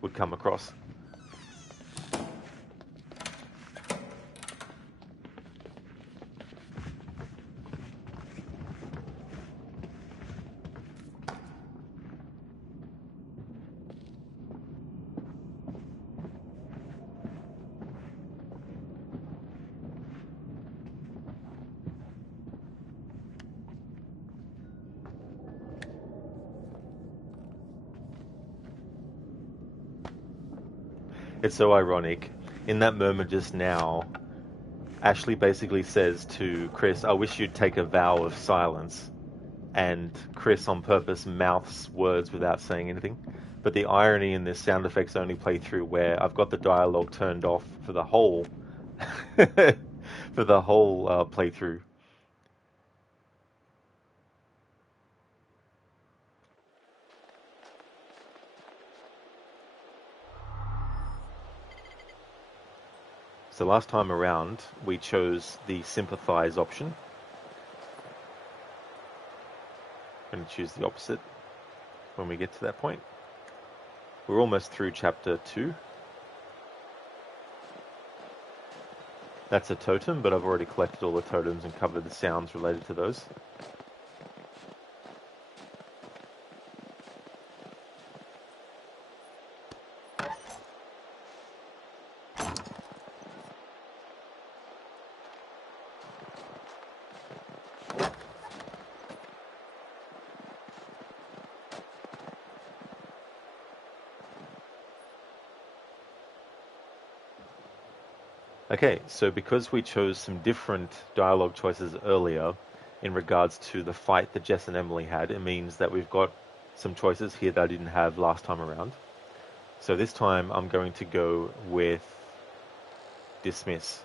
would come across. It's so ironic. In that moment just now, Ashley basically says to Chris, I wish you'd take a vow of silence. And Chris on purpose mouths words without saying anything. But the irony in this sound effects only playthrough where I've got the dialogue turned off for the whole for the whole playthrough. So last time around, we chose the sympathize option. I'm going to choose the opposite when we get to that point. We're almost through chapter 2. That's a totem, but I've already collected all the totems and covered the sounds related to those. Okay, so because we chose some different dialogue choices earlier in regards to the fight that Jess and Emily had, it means that we've got some choices here that I didn't have last time around. So this time I'm going to go with dismiss.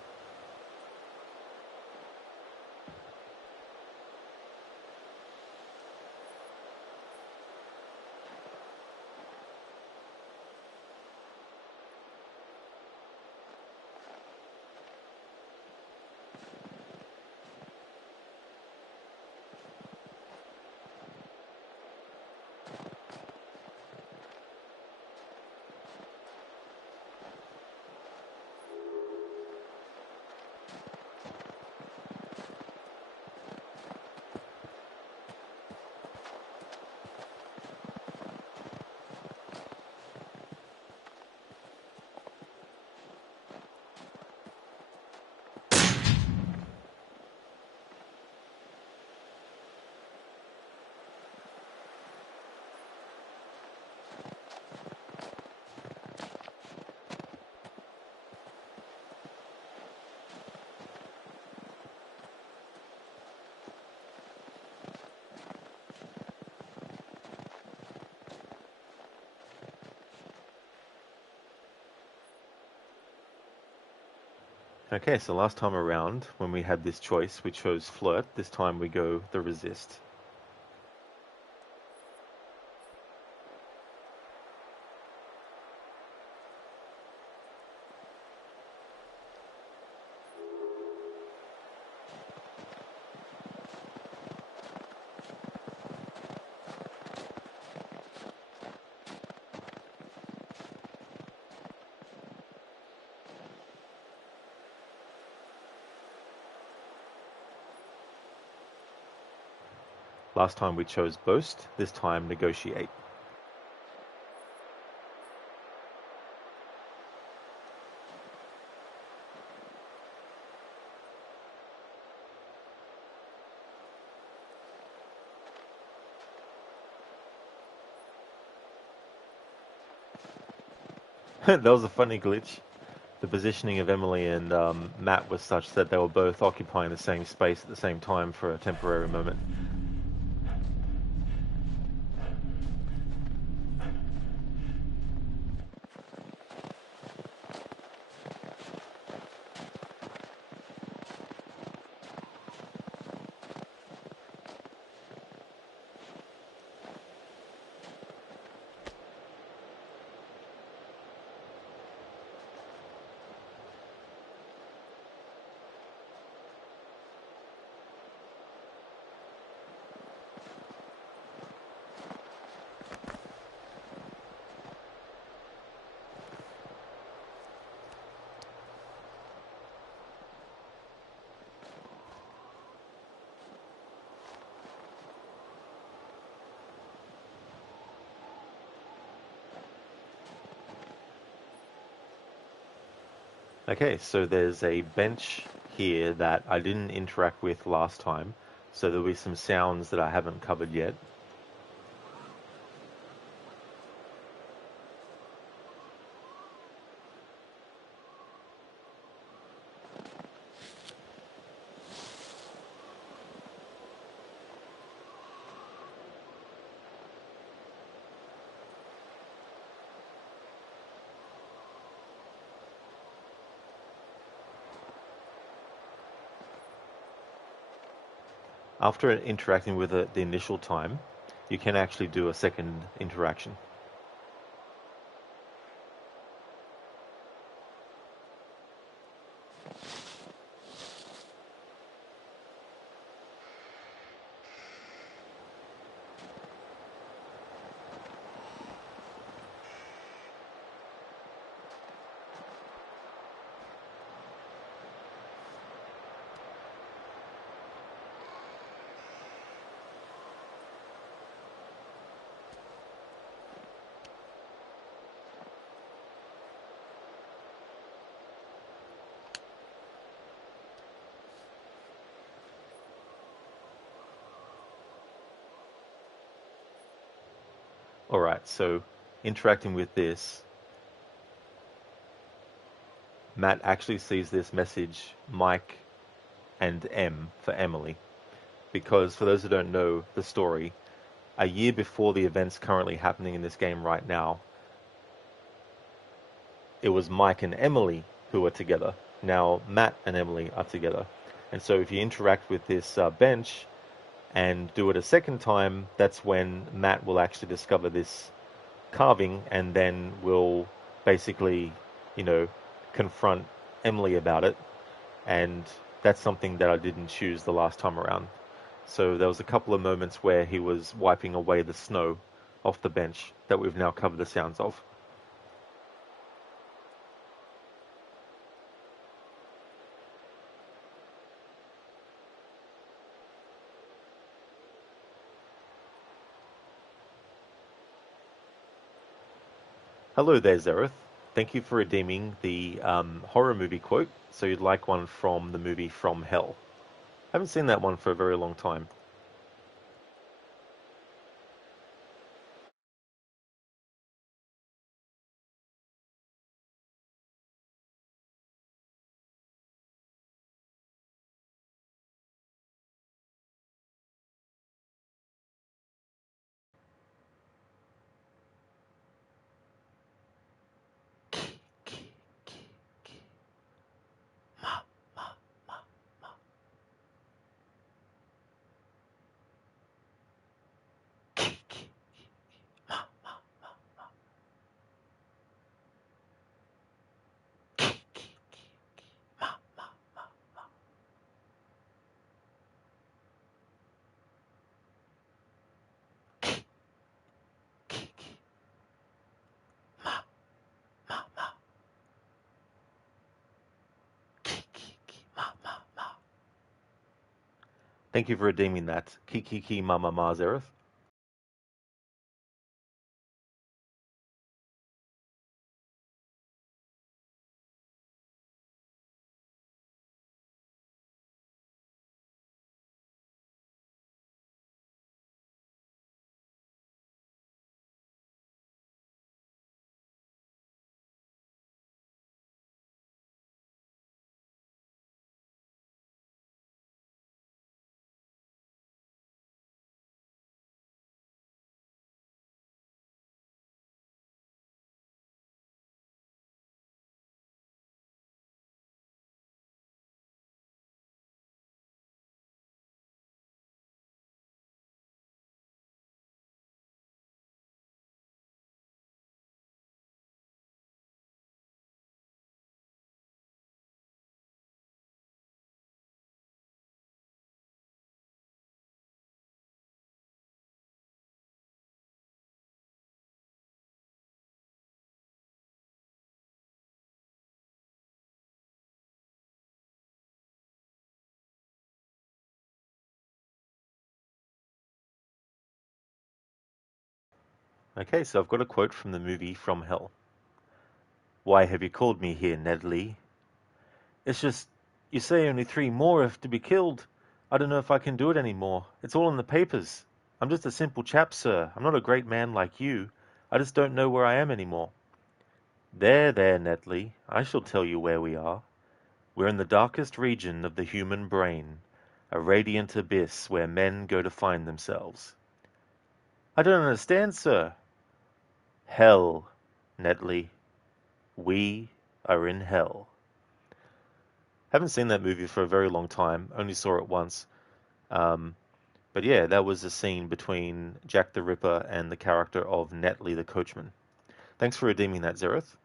Okay, so last time around, when we had this choice, we chose flirt. This time we go the resist. Last time we chose boast. This time negotiate. That was a funny glitch. The positioning of Emily and Matt was such that they were both occupying the same space at the same time for a temporary moment. Okay, so there's a bench here that I didn't interact with last time, so there'll be some sounds that I haven't covered yet. After interacting with it the initial time, you can actually do a second interaction. Alright, so interacting with this, Matt actually sees this message, Mike and M for Emily. Because for those who don't know the story, a year before the events currently happening in this game right now, it was Mike and Emily who were together. Now Matt and Emily are together. And so if you interact with this bench and do it a second time, that's when Matt will actually discover this carving and then will basically, you know, confront Emily about it. And that's something that I didn't choose the last time around. So there was a couple of moments where he was wiping away the snow off the bench that we've now covered the sounds of. Hello there, Zereth. Thank you for redeeming the horror movie quote. So you'd like one from the movie From Hell. Haven't seen that one for a very long time. Thank you for redeeming that. Kiki Mama Mazereth. Okay, so I've got a quote from the movie From Hell. Why have you called me here, Ned Lee? It's just, you say only 3 more have to be killed. I don't know if I can do it anymore. It's all in the papers. I'm just a simple chap, sir. I'm not a great man like you. I just don't know where I am anymore. There, Ned Lee. I shall tell you where we are. We're in the darkest region of the human brain, a radiant abyss where men go to find themselves. I don't understand, sir. Hell, Ned Lee. We are in hell. Haven't seen that movie for a very long time. Only saw it once. Um, but yeah, that was a scene between Jack the Ripper and the character of Netley the Coachman. Thanks for redeeming that, Zereth.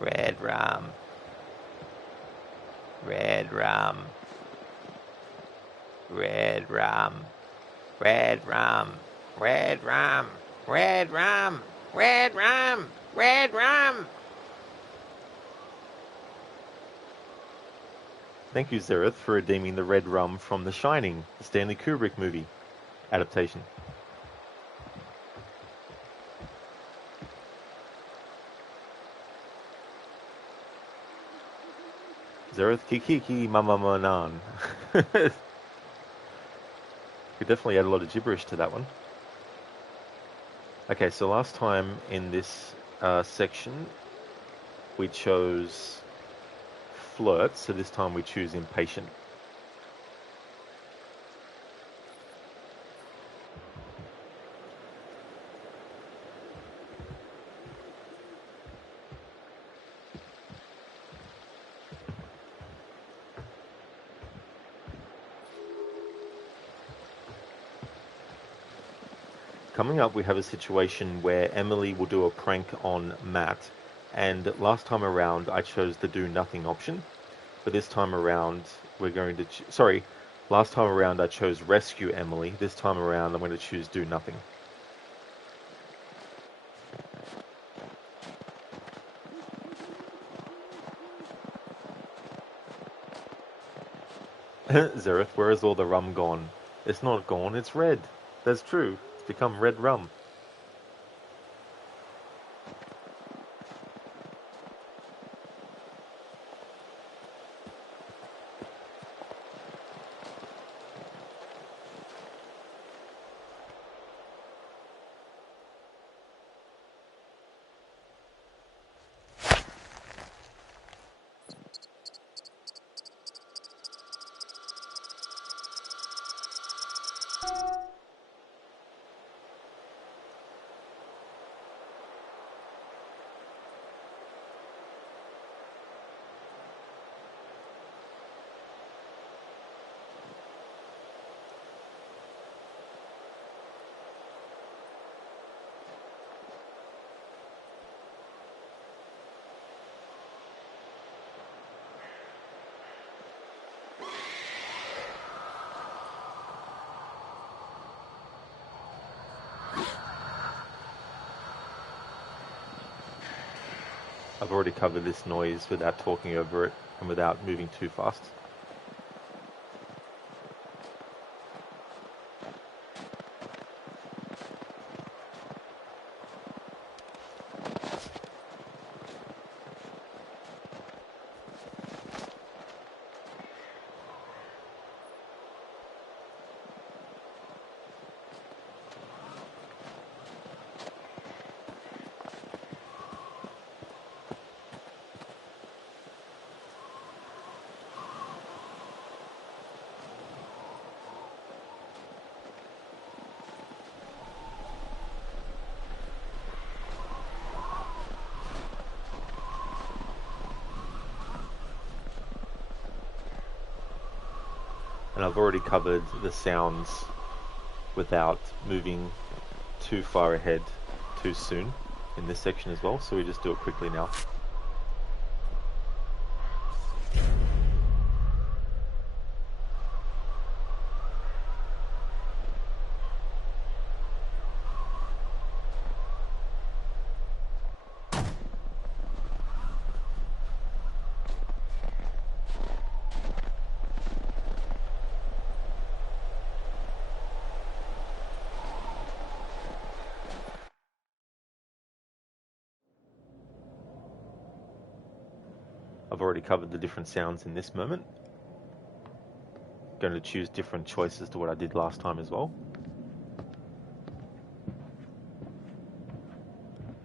Red rum. Red rum. Red rum. Red rum. Red rum. Red rum. Red rum. Red rum. Thank you, Zereth, for redeeming the red rum from The Shining, the Stanley Kubrick movie adaptation. Zereth Kikiki Mamamanan. Could definitely add a lot of gibberish to that one. Okay, so last time in this section, we chose flirt, so this time we choose impatient. Coming up, we have a situation where Emily will do a prank on Matt, and last time around I chose the do nothing option, but this time around we're going to... Sorry, last time around I chose rescue Emily, this time around I'm going to choose do nothing. Zereth, where is all the rum gone? It's not gone, it's red. That's true, it's become red rum. I've already covered this noise without talking over it and without moving too fast. And I've already covered the sounds without moving too far ahead too soon in this section as well, so we just do it quickly now. I've already covered the different sounds in this moment. Going to choose different choices to what I did last time as well.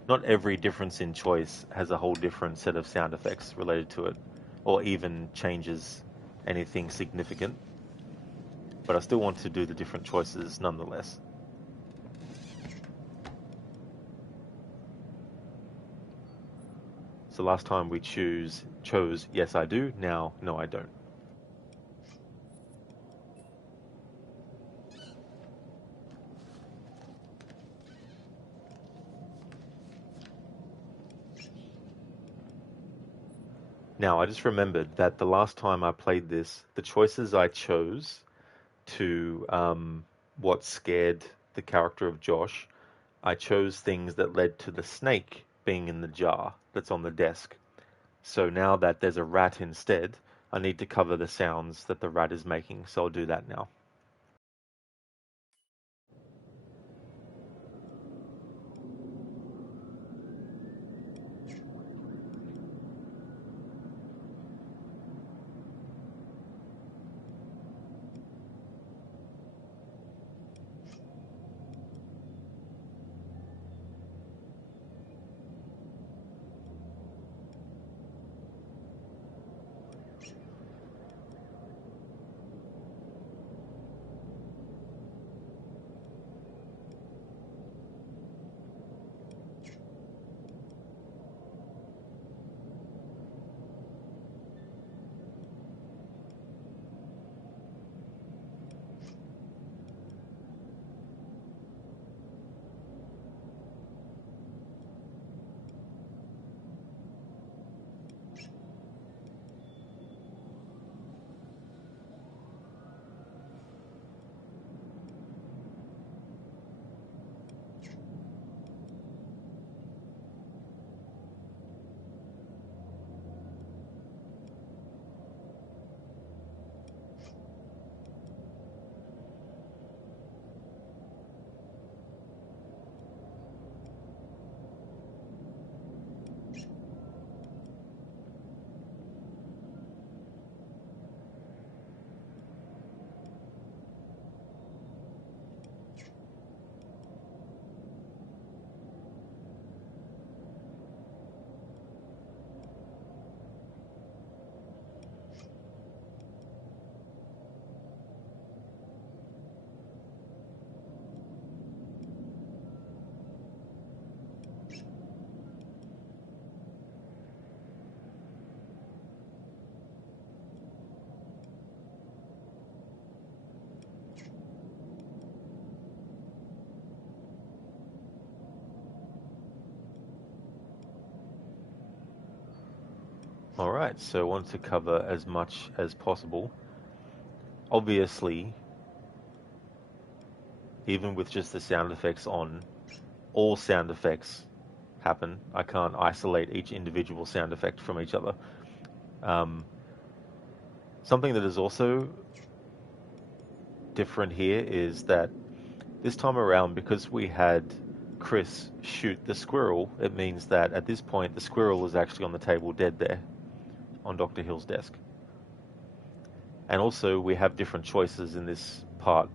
Not every difference in choice has a whole different set of sound effects related to it, or even changes anything significant, but I still want to do the different choices nonetheless. So last time we chose yes I do, now no I don't. Now I just remembered that the last time I played this, the choices I chose to what scared the character of Josh, I chose things that led to the snake being in the jar that's on the desk. So now that there's a rat instead, I need to cover the sounds that the rat is making, so I'll do that now. Alright, so I want to cover as much as possible. Obviously, even with just the sound effects on, all sound effects happen. I can't isolate each individual sound effect from each other. Um, Something that is also different here is that this time around, because we had Chris shoot the squirrel, it means that at this point the squirrel is actually on the table dead there on Dr. Hill's desk. And also we have different choices in this part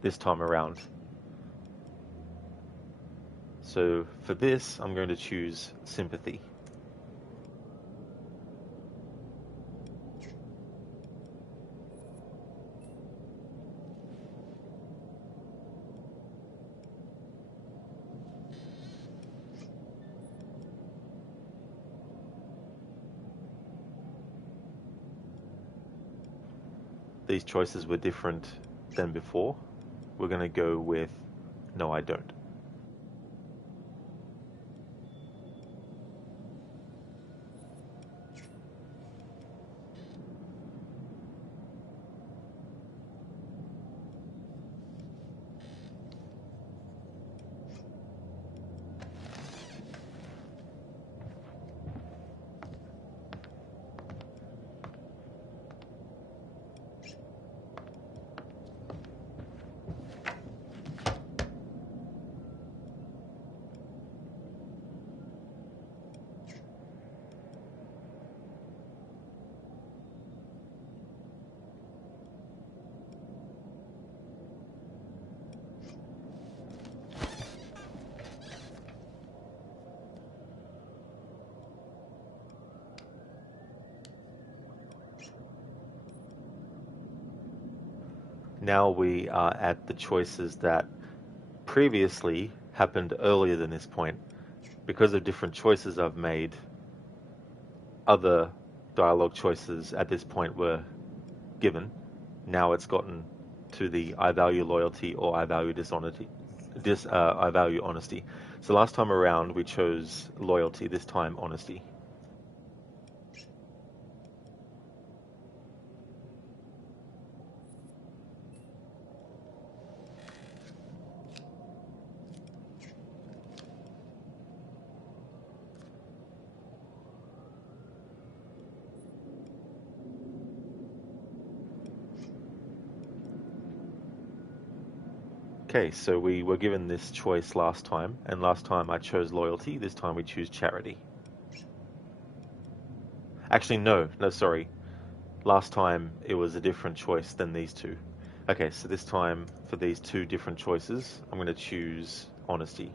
this time around. So for this, I'm going to choose sympathy. These choices were different than before. We're going to go with no, I don't. Now we are at the choices that previously happened earlier than this point. Because of different choices I've made, other dialogue choices at this point were given. Now it's gotten to the I value loyalty or I value dishonesty. I value honesty. So last time around we chose loyalty, this time honesty. Okay, so we were given this choice last time, and last time I chose loyalty, this time we choose charity. Actually, no, sorry. Last time it was a different choice than these two. Okay, so this time for these two different choices, I'm going to choose honesty.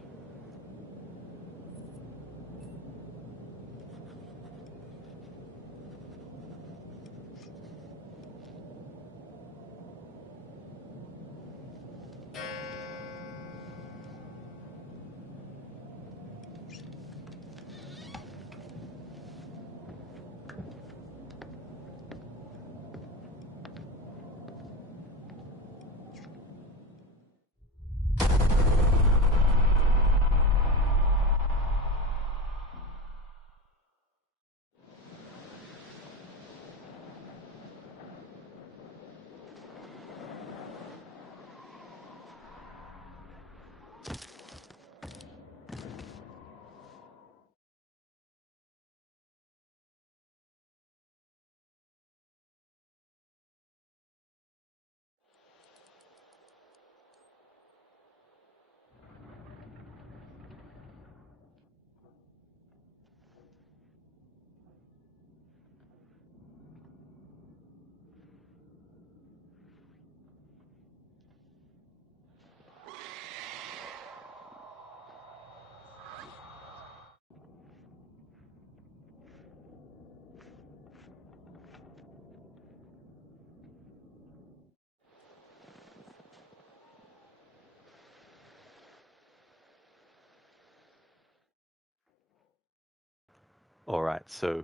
Alright, so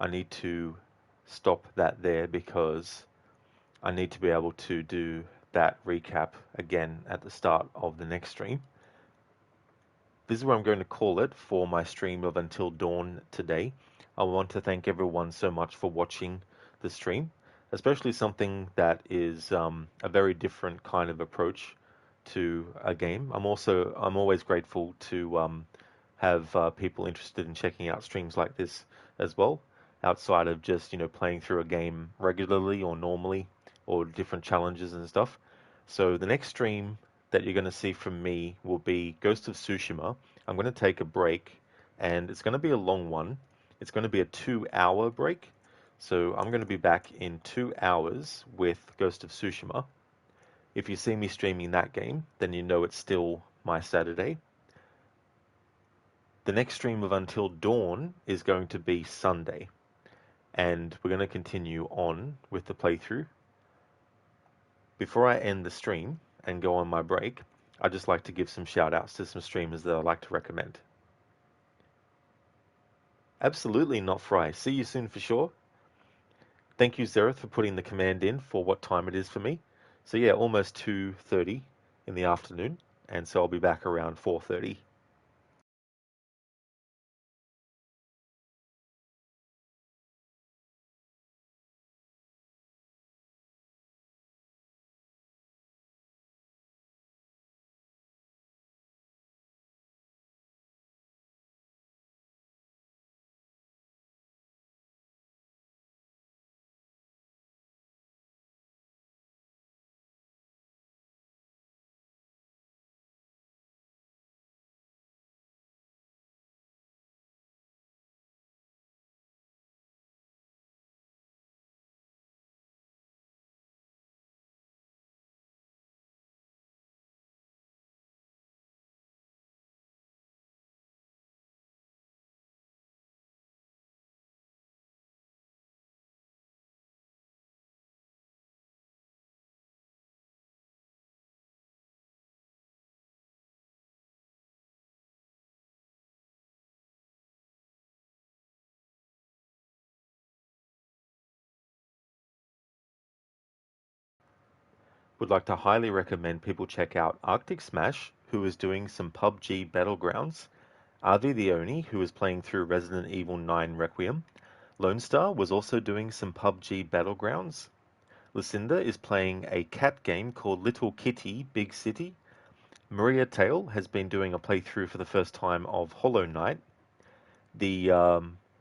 I need to stop that there because I need to be able to do that recap again at the start of the next stream. This is where I'm going to call it for my stream of Until Dawn today. I want to thank everyone so much for watching the stream, especially something that is a very different kind of approach to a game. I'm always grateful to have people interested in checking out streams like this as well, outside of just, playing through a game regularly or normally, or different challenges and stuff. So the next stream that you're going to see from me will be Ghost of Tsushima. I'm going to take a break, and it's going to be a long one. It's going to be a 2-hour break. So I'm going to be back in 2 hours with Ghost of Tsushima. If you see me streaming that game, then you know it's still my Saturday. The next stream of Until Dawn is going to be Sunday, and we're going to continue on with the playthrough. Before I end the stream and go on my break, I'd just like to give some shout outs to some streamers that I'd like to recommend. Absolutely not Fry. See you soon for sure. Thank you, Zereth, for putting the command in for what time it is for me. So yeah, almost 2:30 in the afternoon, and so I'll be back around 4:30. Would like to highly recommend people check out Arctic Smash, who is doing some PUBG Battlegrounds, Avi the Oni, who is playing through Resident Evil 9 Requiem. Lone Star was also doing some PUBG Battlegrounds. Lucinda is playing a cat game called Little Kitty Big City. Maria Tail has been doing a playthrough for the first time of Hollow Knight. The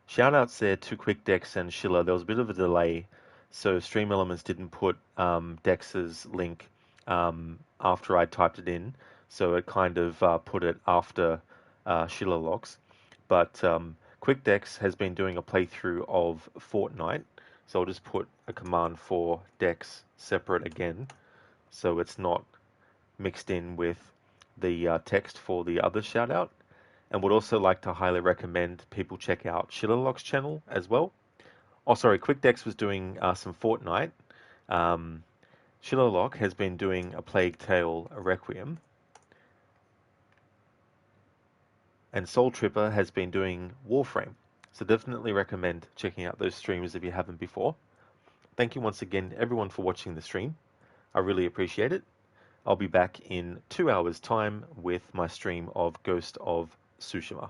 shout outs there to Quick Dex and Schiller. There was a bit of a delay, so Stream Elements didn't put Dex's link after I typed it in, so it kind of put it after Schiller Locks. But Quick Dex has been doing a playthrough of Fortnite, so I'll just put a command for Dex separate again, so it's not mixed in with the text for the other shout out. And would also like to highly recommend people check out Shillerlock's channel as well. Oh, sorry, QuickDex was doing some Fortnite. Shillerlock has been doing a Plague Tale Requiem. And Soul Tripper has been doing Warframe. So definitely recommend checking out those streams if you haven't before. Thank you once again, everyone, for watching the stream. I really appreciate it. I'll be back in 2 hours' time with my stream of Ghost of Tsushima.